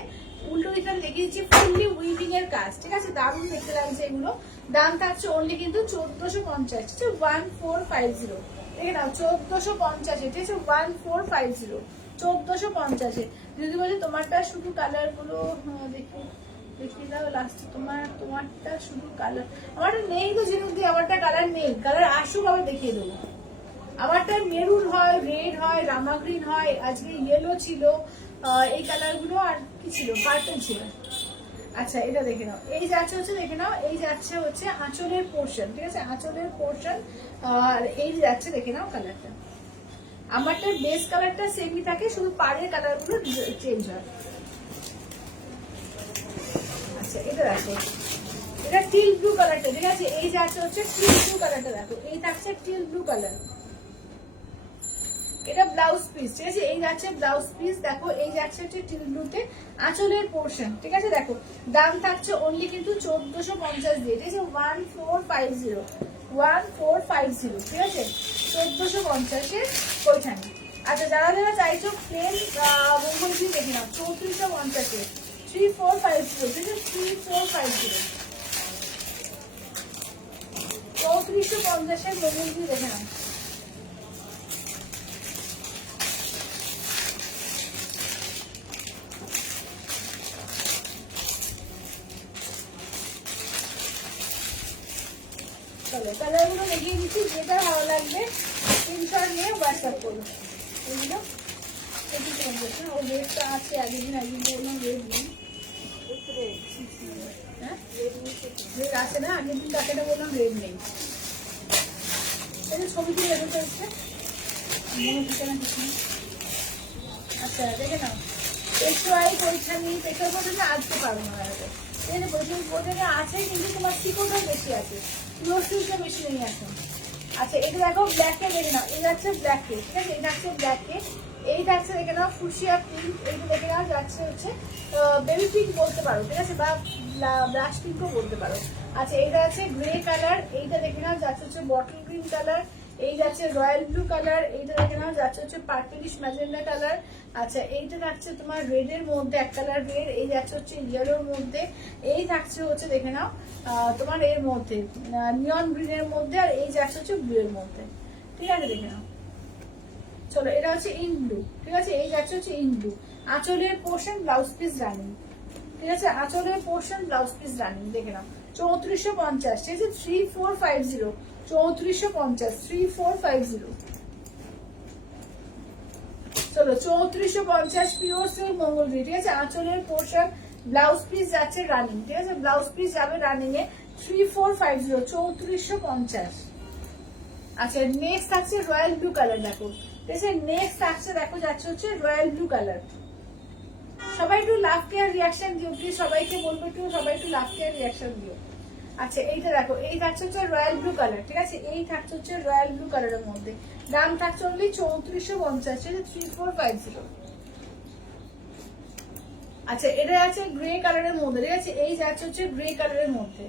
উল্টো দিকটা দেখিয়েছি ফুললি উইভিং এর কাজ, ঠিক আছে? দারুণ দেখতে লাগছে এগুলো। দাম থাকছে অনলি কিন্তু 1450, ঠিক আছে? 1450, দেখে নাও 1450, ঠিক আছে? 1450, 1450। যদি বলি তোমারটা শুধু কালার গুলো দেখি দেখিয়ে দাও লাস্টে, তোমারটা শুধু কালার, আমারটা নেই তো জিনুদি, আমারটা কালার নেই, কালার আসুক আবার দেখিয়ে দেবো। আমারটা মেরুন হয়, রেড হয়, রামা গ্রিন হয়, আজকে ইয়েলো ছিল, এই কালার গুলো আর কি ছিল, পার্পল ছিল। আচ্ছা এটা দেখে নাও, এই যাচ্ছে হচ্ছে দেখে নাও, এই যাচ্ছে হচ্ছে আঁচলের পোর্শন, ঠিক আছে? আঁচলের পোর্শন, আর এই যাচ্ছে দেখে নাও কালারটা। আমারটার বেস কালারটা সেমই থাকে, শুধু পাড়ের কালার গুলো চেঞ্জ হয়। আচ্ছা এটা দেখো, এটা টিল ব্লু কালারটা, ঠিক আছে? এই যাচ্ছে হচ্ছে টিল ব্লু কালারটা, দেখো এই থাকছে টিল ব্লু কালার, এটা ব্লাউজ পিস, ঠিক আছে? এই যাচ্ছে ব্লাউজ পিস, দেখো এই যাচ্ছে হচ্ছে টিল ব্লুতে আঁচলের পোর্শন, ঠিক আছে? দেখো দাম থাকছে অনলি কিন্তু 1450 দিয়ে, ঠিক আছে? 1450 1450, ঠিক আছে? 1450 পৈঠানি। আচ্ছা যারা যারা চাইছো প্লেন মঙ্গলগিরি দেখে নাও, 3450 3450, ঠিক আছে? 3450 3450 মঙ্গলগিরি দেখে নাও। চলো তাহলে এগুলো দেখিয়ে দিচ্ছি, যেটা ভালো লাগবে স্ক্রিনশট নিয়ে হোয়াটসঅ্যাপ করো। এগুলো ও রেটটা আছে, আগের দিন বললাম রেট নেই, হ্যাঁ রেট আছে না, আগের দিন তাকে বললাম রেট নেই। এই যে ছবি তুলে রেখে হচ্ছে মনে হচ্ছে না কিছু। আচ্ছা দেখে নাও, পেশোয়াই পৈঠানি, পেশোয়াই পৈঠানি আজকে পারবো না হয়তো, এই যে পৈঠানি আছে কিন্তু তোমার চিকনটা বেশি আছে, রসিটা বেশি নেই এখন। আচ্ছা এটা দেখো ব্ল্যাকে দেখে নাও, এই যাচ্ছে ব্ল্যাকে, ঠিক আছে? এই থাকছে ব্ল্যাকে, এই থাকছে দেখে নাও ফুসিয়া পিঙ্ক, এইটা দেখে নাও যাচ্ছে হচ্ছে বেবি পিঙ্ক বলতে পারো, ঠিক আছে? বা ব্রাশ পিঙ্কও বলতে পারো। আচ্ছা এইটা আছে গ্রে কালার, এইটা দেখে নাও যাচ্ছে হচ্ছে বটল গ্রিন কালার, এই যাচ্ছে রয়্যাল ব্লু কালার, এইটা দেখে নাও যাচ্ছে হচ্ছে পার্পলিশ ম্যাজেন্ডা কালার। আচ্ছা এইটা থাকছে তোমার রেড এর মধ্যে এক কালার রেড, এই যাচ্ছে হচ্ছে ইয়েলোর মধ্যে, এই থাকছে হচ্ছে দেখে নাও তোমার এর মধ্যে নিয়ন গ্রিন এর মধ্যে, আর এই যাচ্ছে হচ্ছে ব্লু এর মধ্যে, ঠিক আছে? দেখে নাও। চলো এটা হচ্ছে ইন ব্লু, ঠিক আছে? এই যাচ্ছে হচ্ছে ইন ব্লু, আঁচলের পোর্শন ব্লাউজ পিস রানিং, ঠিক আছে? আঁচলের পোর্শন ব্লাউজ পিস রানিং, দেখে নাও 3450, ঠিক আছে? 3450 3450 3450। চলো 3450 পিওর সিল্ক মঙ্গলগিরি, ঠিক আছে? আঁচলের পোর্শন ব্লাউজ পিস যাচ্ছে রানিং, ঠিক আছে? ব্লাউজ পিস যাবে রানিং এ 3450 3450। আচ্ছা নেক্সট থাকছে রয়্যাল ব্লু কালার, দেখো ঠিক আছে? নেক্সট থাকছে দেখো যাচ্ছে হচ্ছে রয়্যাল ব্লু কালার। সবাই একটু লাভ কেয়ার রিয়াকশন দিও প্লিজ, সবাইকে বলবো একটু সবাই একটু লাভ কেয়ার রিয়াকশন দিও। আচ্ছা এইটা দেখো, এই থাকছে হচ্ছে রয়্যাল ব্লু কালার, ঠিক আছে? এই থাকছে হচ্ছে রয়্যাল ব্লু কালারের মধ্যে, দাম থাকছে অনলি 3450, 3450। আচ্ছা এটা আছে গ্রে কালারের মধ্যে, ঠিক আছে? এই যাচ্ছে হচ্ছে গ্রে কালারের মধ্যে,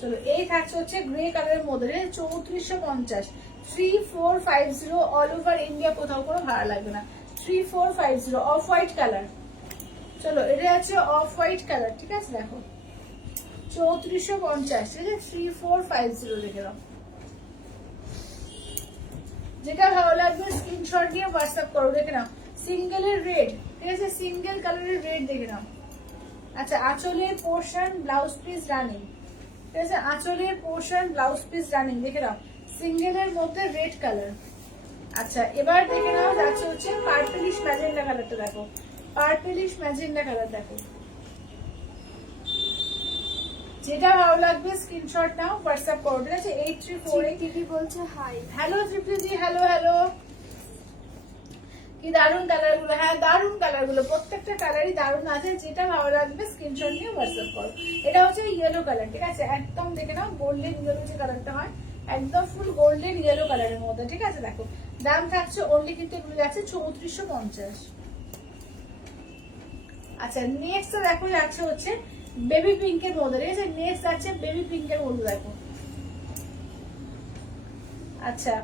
চলো এই থাকছে হচ্ছে গ্রে কালারের মধ্যে 3450 3450 অল ওভার ইন্ডিয়া, কোথাও কোনো ভাড়া লাগবে না। 3450 অফ হোয়াইট কালার, চলো এটা আছে অফ হোয়াইট কালার, ঠিক আছে? দেখো 3450, ঠিক আছে? 3450 দেখে দাও, যেটা ভালো লাগবে স্ক্রিনশট দিয়ে হোয়াটসঅ্যাপ করো। দেখে নাও সিঙ্গেলের রেড, ঠিক আছে? সিঙ্গেল কালারের রেড দেখে নাও। আচ্ছা আঁচলের পোর্শন ব্লাউজ পিস রানিং, ঠিক আছে? আঁচলের পোর্শন ব্লাউজ পিস রানিং, দেখে নাও সিঙ্গেলের মধ্যে রেড কালার। আচ্ছা এবার দেখে নাও যাচ্ছে হচ্ছে পার্পলিশ ম্যাজেন্ডা কালারটা, দেখো পার্পলিশ ম্যাজেন্ডা কালার, দেখো যেটা ভালো লাগবে স্ক্রিনশট নাও হোয়াটসঅ্যাপ করো, ঠিক আছে? 8348 দিদি বলছে হাই। হ্যালো ত্রিপ্লিজি, হ্যালো হ্যালো। কি দারুন কালার গুলো, হ্যাঁ দারুন কালার গুলো, প্রত্যেকটা কালারই দারুন আছে, যেটা ভালো লাগবে স্ক্রিনশট নিয়ে হোয়াটসঅ্যাপ করো। এটা হচ্ছে ইয়েলো কালার, ঠিক আছে? একদম দেখে নাও গোল্ডেন ইয়েলো যে কালারটা হয়, একদম ফুল গোল্ডেন ইয়েলো কালারের মধ্যে, ঠিক আছে? দেখো দাম থাকছে অনলি কিন্তু এগুলো যাচ্ছে 3450। আচ্ছা নেক্সট দেখো যাচ্ছে হচ্ছে বেবি পিঙ্কের মধ্যে, ঠিক আছে? নেক্সট যাচ্ছে বেবি পিঙ্কের মধ্যে, দেখো আচ্ছা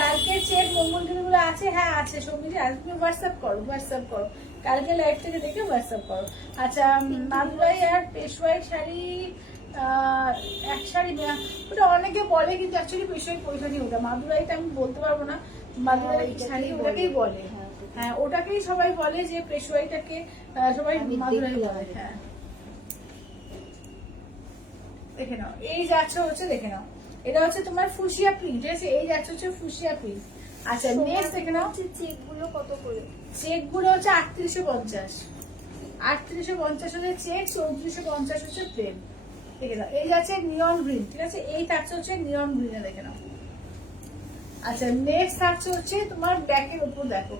কালকে চেক মঙ্গলগিরি গুলো আছে, হ্যাঁ আছে সৌমিজি, আজকে হোয়াটসঅ্যাপ করো হোয়াটসঅ্যাপ করো, কালকে লাইভ থেকে দেখে হোয়াটসঅ্যাপ করো। আচ্ছা মাদুরাই আর পেশোয়াই শাড়ি এক শাড়ি, ওটা অনেকে বলে কিন্তু অ্যাকচুয়ালি পেশোয়াই পৈঠানি, ওটা মাদুরাইটা আমি বলতে পারবো না, মাদুরাই শাড়ি ওটাকেই বলে, হ্যাঁ ওটাকেই সবাই বলে যে পেশোয়াইটাকে সবাই মাদুরাই বলে। হ্যাঁ দেখে নাও এই যাচ্ছে হচ্ছে, দেখে নাও এটা হচ্ছে তোমার ফুসিয়া প্রিন্ট, ঠিক আছে? এই যাচ্ছে হচ্ছে ফুসিয়া প্রিন্ট। আচ্ছা নেক্সট দেখে নাও চেক গুলো কত করে? চেক গুলো হচ্ছে 3850 3850 হচ্ছে চেক, 3450 হচ্ছে প্লেন, দেখে নাও। এই যাচ্ছে নিয়ন গ্রিন, ঠিক আছে? এই থাকছে হচ্ছে নিয়ন গ্রিনে, দেখে নাও। আচ্ছা নেক্সট থাকছে হচ্ছে তোমার ব্ল্যাকের উপর, দেখো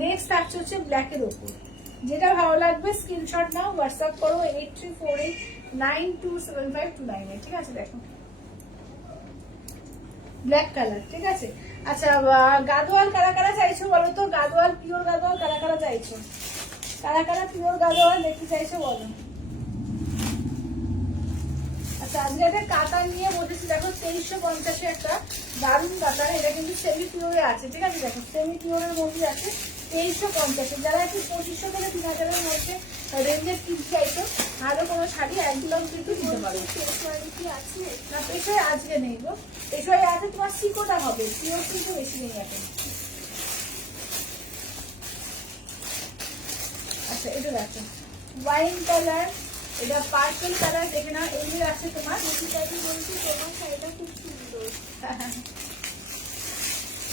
নেক্সট থাকছে হচ্ছে ব্ল্যাকের উপর, যেটা ভালো লাগবে স্ক্রিনশট নাও হোয়াটসঅ্যাপ করো 8348927529, ঠিক আছে? দেখো ব্ল্যাক কালার, ঠিক আছে। আচ্ছা গাদোয়াল কারা কারা চাইছো বলো তো? গাদোয়াল, পিওর গাদোয়াল কারা কারা চাইছো? কারা কারা পিওর গাদোয়াল দেখতে চাইছো বলো? আচ্ছা আজকে একটা কাতান নিয়ে বসেছি, দেখো 2350 একটা দারুণ কাতান। এটা কিন্তু সেমি পিওরে আছে, ঠিক আছে। দেখো সেমি পিওরের মধ্যে আছে 2350। যারা একটু 2500 থেকে 3000-এর মধ্যে রেঞ্জের কিনতে চাইছো, ভালো কোনো শাড়ি একদম কিন্তু দিতে পারো। পেশোয়ারি কি আছে? না পেশোয় আজকে নেই গো, পেশোয় আছে তোমার সিকোটা হবে, পিওর কিন্তু বেশি নেই এখন। আচ্ছা এটা দেখো ওয়াইন কালার, এটা পার্পল কালার, দেখে নাও। এগুলো আছে তোমার পেশোয়ারি বলতে তোমার শাড়িটা খুব সুন্দর।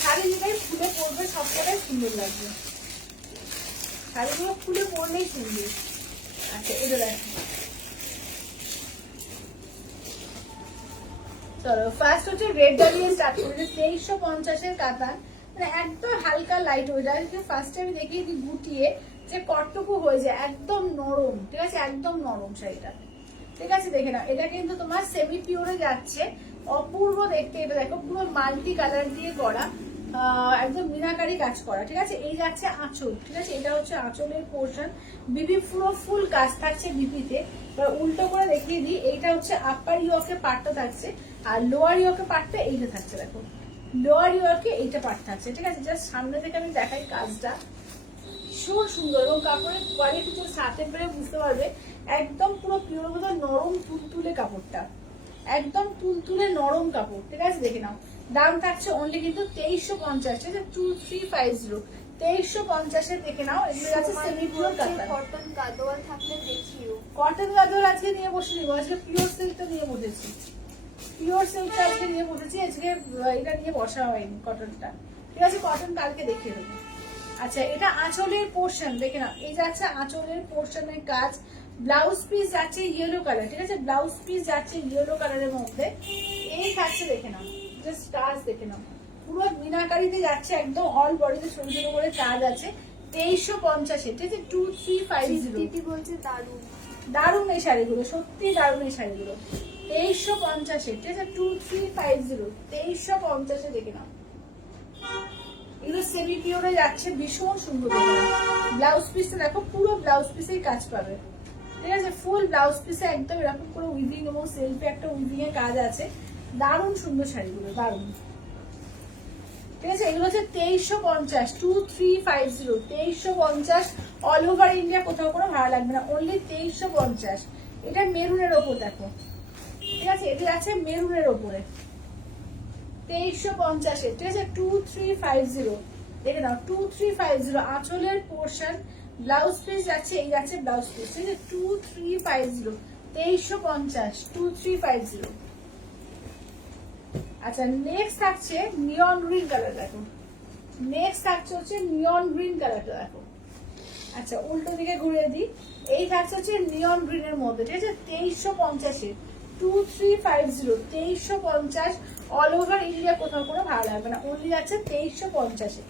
শাড়ি যেটাই খুলে পরবে সবটাই সুন্দর লাগবে, শাড়িগুলো খুলে পরলেই সুন্দর। আচ্ছা এটা দেখো, চলো ফার্স্ট হচ্ছে রেড ডালিয়া স্টার্ট করে 2350-এর কাতান, মানে একদম হালকা লাইট ওয়েট। আর ফার্স্টে আমি দেখিয়ে দিই গুটিয়ে যে কটটুকু হয়ে যায়, একদম নরম, ঠিক আছে, একদম নরম শাড়িটা, ঠিক আছে। দেখে নাও এটা কিন্তু তোমার সেমি পিওরে যাচ্ছে, অপূর্ব দেখতে। এটা দেখো পুরো মাল্টি কালার দিয়ে করা, একদম মিনাকারি কাজ করা, ঠিক আছে। এই যাচ্ছে আঁচল, ঠিক আছে, এটা হচ্ছে আঁচলের পোর্শন। বিবি পুরো ফুল কাজ থাকছে বিবিতে। উল্টো করে দেখিয়ে দিই, এইটা হচ্ছে আপার ইয়কে পার্টটা থাকছে, আর লোয়ার ইয়কে পার্টটা এইটা থাকছে। দেখো লোয়ার ইয়কে এইটা পার্ট থাকছে, ঠিক আছে। জাস্ট সামনে থেকে আমি দেখাই কাজটা, ভীষণ সুন্দর। এবং কাপড়ের কোয়ালিটি যদি সাথে পেরে বুঝতে পারবে, একদম পুরো পিওর মতো নরম তুলতুলে কাপড়টা, একদম তুলতুলে নরম কাপড়, ঠিক আছে। দেখে নাও দাম থাকছে অনলি কিন্তু 2350, ঠিক আছে, 2350। 2350-এ দেখে নাও। এগুলো আছে সেমি পিওর কাতান। কটন গাদোয়াল থাকলে দেখিও। কটন গাদোয়াল আজকে নিয়ে বসে নিব, আজকে পিওর সিল্কটা নিয়ে বসেছি, পিওর সিল্কটা আজকে নিয়ে বসেছি। আজকে এটা নিয়ে বসা হয়নি কটনটা, ঠিক আছে। কটন কালকে দেখিয়ে দেবো। আচ্ছা এটা আঁচলের পোর্শন, দেখে নাও এই যাচ্ছে আঁচলের পোর্শনের কাজ। ব্লাউজ পিস যাচ্ছে ইয়েলো কালার, ঠিক আছে, ব্লাউজ পিস যাচ্ছে ইয়েলো কালারের মধ্যে। এই থাকছে দেখে নাও, জাস্ট কাজ দেখে নাও, পুরো মিনাকারিতে যাচ্ছে, একদম অল বডিতে ছোট ছোট করে কাজ আছে। 2350, ঠিক আছে, 2350। দিদি বলছে দারুণ। দারুণ এই শাড়িগুলো, সত্যি দারুণ এই শাড়িগুলো। 2350, ঠিক আছে, 2350, 2350 দেখে নাও। এগুলো সেমি পিওরে যাচ্ছে, ভীষণ সুন্দর। ব্লাউজ পিসটা দেখো, পুরো ব্লাউজ পিসেই কাজ পাবে, ঠিক আছে। ফুল ব্লাউজ পিসে একদম এরকম করে উইভিং এবং সেলফে একটা উইভিং এর কাজ আছে। দারুণ সুন্দর শাড়িগুলো, দারুণ, ঠিক আছে। এগুলো হচ্ছে 2350, 2350, 2350। অল ওভার ইন্ডিয়া কোথাও কোনো ভাড়া লাগবে না, অনলি 2350। এটা মেরুনের ওপর দেখো, ঠিক আছে, এটা আছে মেরুনের ওপরে 2350, ঠিক আছে, 2350 দেখে নাও, 2350। আঁচলের পোর্শন, ব্লাউজ পিস যাচ্ছে, এই যাচ্ছে ব্লাউজ পিস, ঠিক আছে, 2350, 2350, 2350। আচ্ছা নেক্সট থাকছে নিয়ন গ্রিন কালার, দেখো নেক্সট থাকছে হচ্ছে নিয়ন গ্রিন কালারটা, দেখো। আচ্ছা উল্টো দিকে ঘুরে দিই, এই থাকছে হচ্ছে নিয়ন গ্রিনের মধ্যে, ঠিক আছে, 2350, 2350, 2350। অল ওভার ইন্ডিয়া কোথাও কোনো ভাড়া লাগবে না, অনলি যাচ্ছে 2350,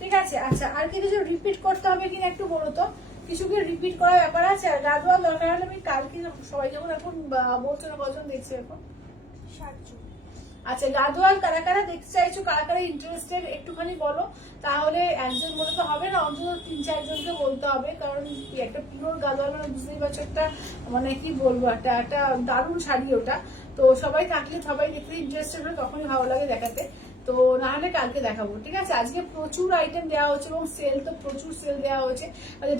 ঠিক আছে। আচ্ছা আর কি কিছু রিপিট করতে হবে কিনা একটু বলো তো, কিছু কি রিপিট করার ব্যাপার আছে? আর গাদোয়াল দরকার হলে আমি কালকে, সবাই যখন এখন বলছো না, কজন দেখছি এখন? 60 জন। আচ্ছা গাদোয়াল কারা কারা দেখতে চাইছো, কারা কারা ইন্টারেস্টেড একটুখানি বলো, তাহলে একজন বলে তো হবে না, অন্তত 3-4 জনকে বলতে হবে। কারণ একটা পিওর গাদোয়াল মানে বুঝতেই পারছো, একটা মানে কি বলবো, একটা দারুণ শাড়ি ওটা। তো সবাই থাকলে, সবাই দেখতে ইন্টারেস্টেড হলে তখনই ভালো লাগে দেখাতে। তো না হলে কালকে দেখাবো, ঠিক আছে। আজকে প্রচুর আইটেম দেওয়া হচ্ছে এবং সেল তো প্রচুর সেল দেওয়া হয়েছে।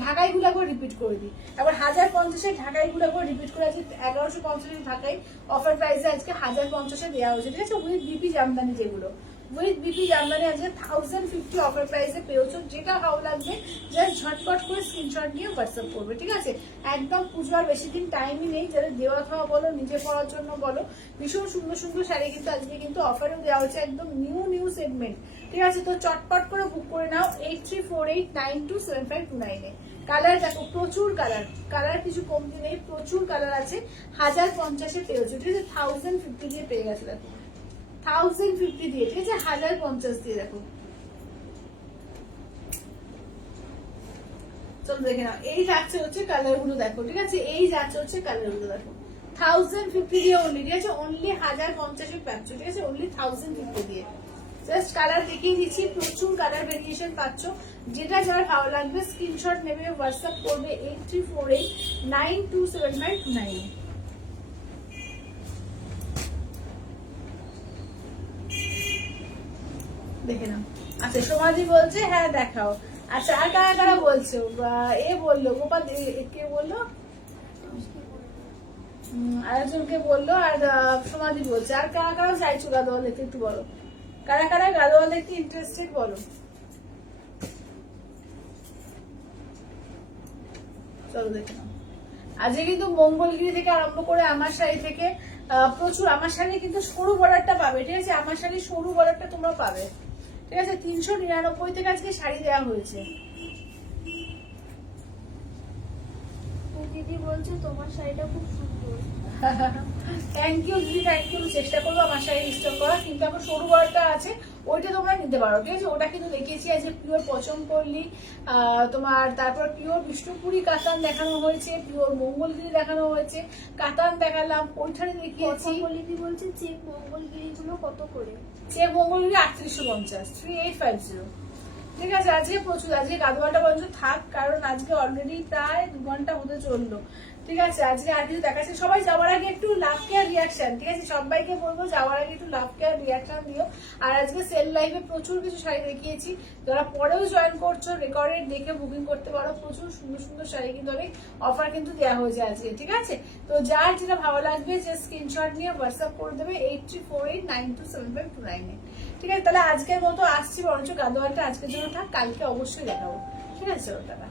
ঢাকাই গুলা করে রিপিট করে দিই, এবার 1050-এ ঢাকাই গুলা করে রিপিট করে, আজকে 1150 ঢাকাই অফার প্রাইসে আজকে 1050-এ দেওয়া হয়েছে, ঠিক আছে, উইথ বিপি জামদানি। যেগুলো উইথ বিপি জামদানি আজকে 1050 অফার প্রাইসে পেয়েছো। যেটা ভালো লাগবে জাস্ট ঝটপট করে স্ক্রিনশট নিয়ে হোয়াটসঅ্যাপ করবে, ঠিক আছে। একদম পুজো আর বেশি দিন টাইমই নেই, যাদের দেওয়া খাওয়া বলো, নিজে পড়ার জন্য বলো, ভীষণ সুন্দর সুন্দর শাড়ি কিন্তু আজকে কিন্তু অফারেও দেওয়া হচ্ছে, একদম নিউ সেগমেন্ট, ঠিক আছে। তো চটপট করে বুক করে নাও 8348927529-এ। কালার দেখো, প্রচুর কালার কিছু কমতি নেই, প্রচুর কালার আছে। 1050-এ পেয়েছো, ঠিক আছে, 1050 দিয়ে পেয়ে গেছে, দেখো 1050 দিয়ে, ঠিক আছে, 1050 দিয়ে। দেখো চলো দেখে নাও, এই যাচ্ছে হচ্ছে কালার গুলো দেখো, ঠিক আছে, এই যাচ্ছে হচ্ছে কালার গুলো দেখো, 1050 দিয়ে অনলি, ঠিক আছে, অনলি 1050 পাচ্ছ, ঠিক আছে, অনলি 1050 দিয়ে। জাস্ট কালার দেখিয়ে দিচ্ছি, প্রচুর কালার ভেরিয়েশন পাচ্ছ। যেটা যার ভালো লাগবে স্ক্রিনশট নেবে, হোয়াটসঅ্যাপ করবে 8348927529। দেখে নাও। আচ্ছা সমাধি বলছে হ্যাঁ দেখাও। আচ্ছা আর কারা কারা বলছো? এ বললো গোপাল, কে বললো, আরেকজনকে বললো, আর সমাধি বলছে। আর কারা কারা চাইছো গাদোয়াল দেখতে একটু বলো, কারা কারা গাদোয়াল দেখতে ইন্টারেস্টেড বলো। চলো দেখে নাও। আজকে কিন্তু মঙ্গলগিরি থেকে আরম্ভ করে আমার শাড়ি থেকে প্রচুর, আমার শাড়ি কিন্তু সরু বর্ডারটা পাবে, ঠিক আছে, আমার শাড়ি সরু বর্ডারটা তোমরা পাবে, ঠিক আছে। 399 থেকে আজকে শাড়ি দেওয়া হয়েছে। দিদি বলছে তোমার শাড়িটা খুব সুন্দর। থ্যাংক ইউ দিদি, থ্যাংক ইউ। চেষ্টা করবো আমার শাড়ি স্টক করা, কিন্তু এখন সরু বর্ডারটা আছে, ওইটা তোমরা নিতে পারো, ঠিক আছে। ওটা কিন্তু দেখিয়েছি আজকে পিওর পচমপল্লী, তোমার তারপর পিওর বিষ্ণুপুরি কাতান দেখানো হয়েছে, পিওর মঙ্গলগিরি দেখানো হয়েছে, কাতান দেখালাম, ওইখানে দেখিয়েছি। দিদি বলছে চেক মঙ্গলগিরি গুলো কত করে? চেক মঙ্গলগিরি 3850, 3850, ঠিক আছে। আজকে প্রচুর, আজকে গাদোয়ালটা পর্যন্ত থাক, কারণ আজকে অলরেডি প্রায় 2 ঘন্টা হতে চললো, ঠিক আছে। আজকে আর কিছু দেখাচ্ছে। সবাই যাওয়ার আগে একটু লাভ কেয়ার রিয়াকশন, ঠিক আছে, সবাইকে বলবো যাওয়ার আগে একটু লাভ কেয়ার রিয়াকশন দিও। আর আজকে সেল লাইভে প্রচুর কিছু শাড়ি দেখিয়েছি, যারা পরেও জয়েন করছো রেকর্ডেড দেখে বুকিং করতে পারো, প্রচুর সুন্দর সুন্দর শাড়ি কিন্তু অনেক অফার কিন্তু দেওয়া হয়েছে আজকে, ঠিক আছে। তো যার যেটা ভালো লাগবে যে স্ক্রিনশট নিয়ে হোয়াটসঅ্যাপ করে দেবে 8348927529, ঠিক আছে। তাহলে আজকের মতো আসছি, বরঞ্চ গাদোয়ালটা আজকের জন্য থাক, কালকে অবশ্যই দেখাবো, ঠিক আছে। চলো টাটা।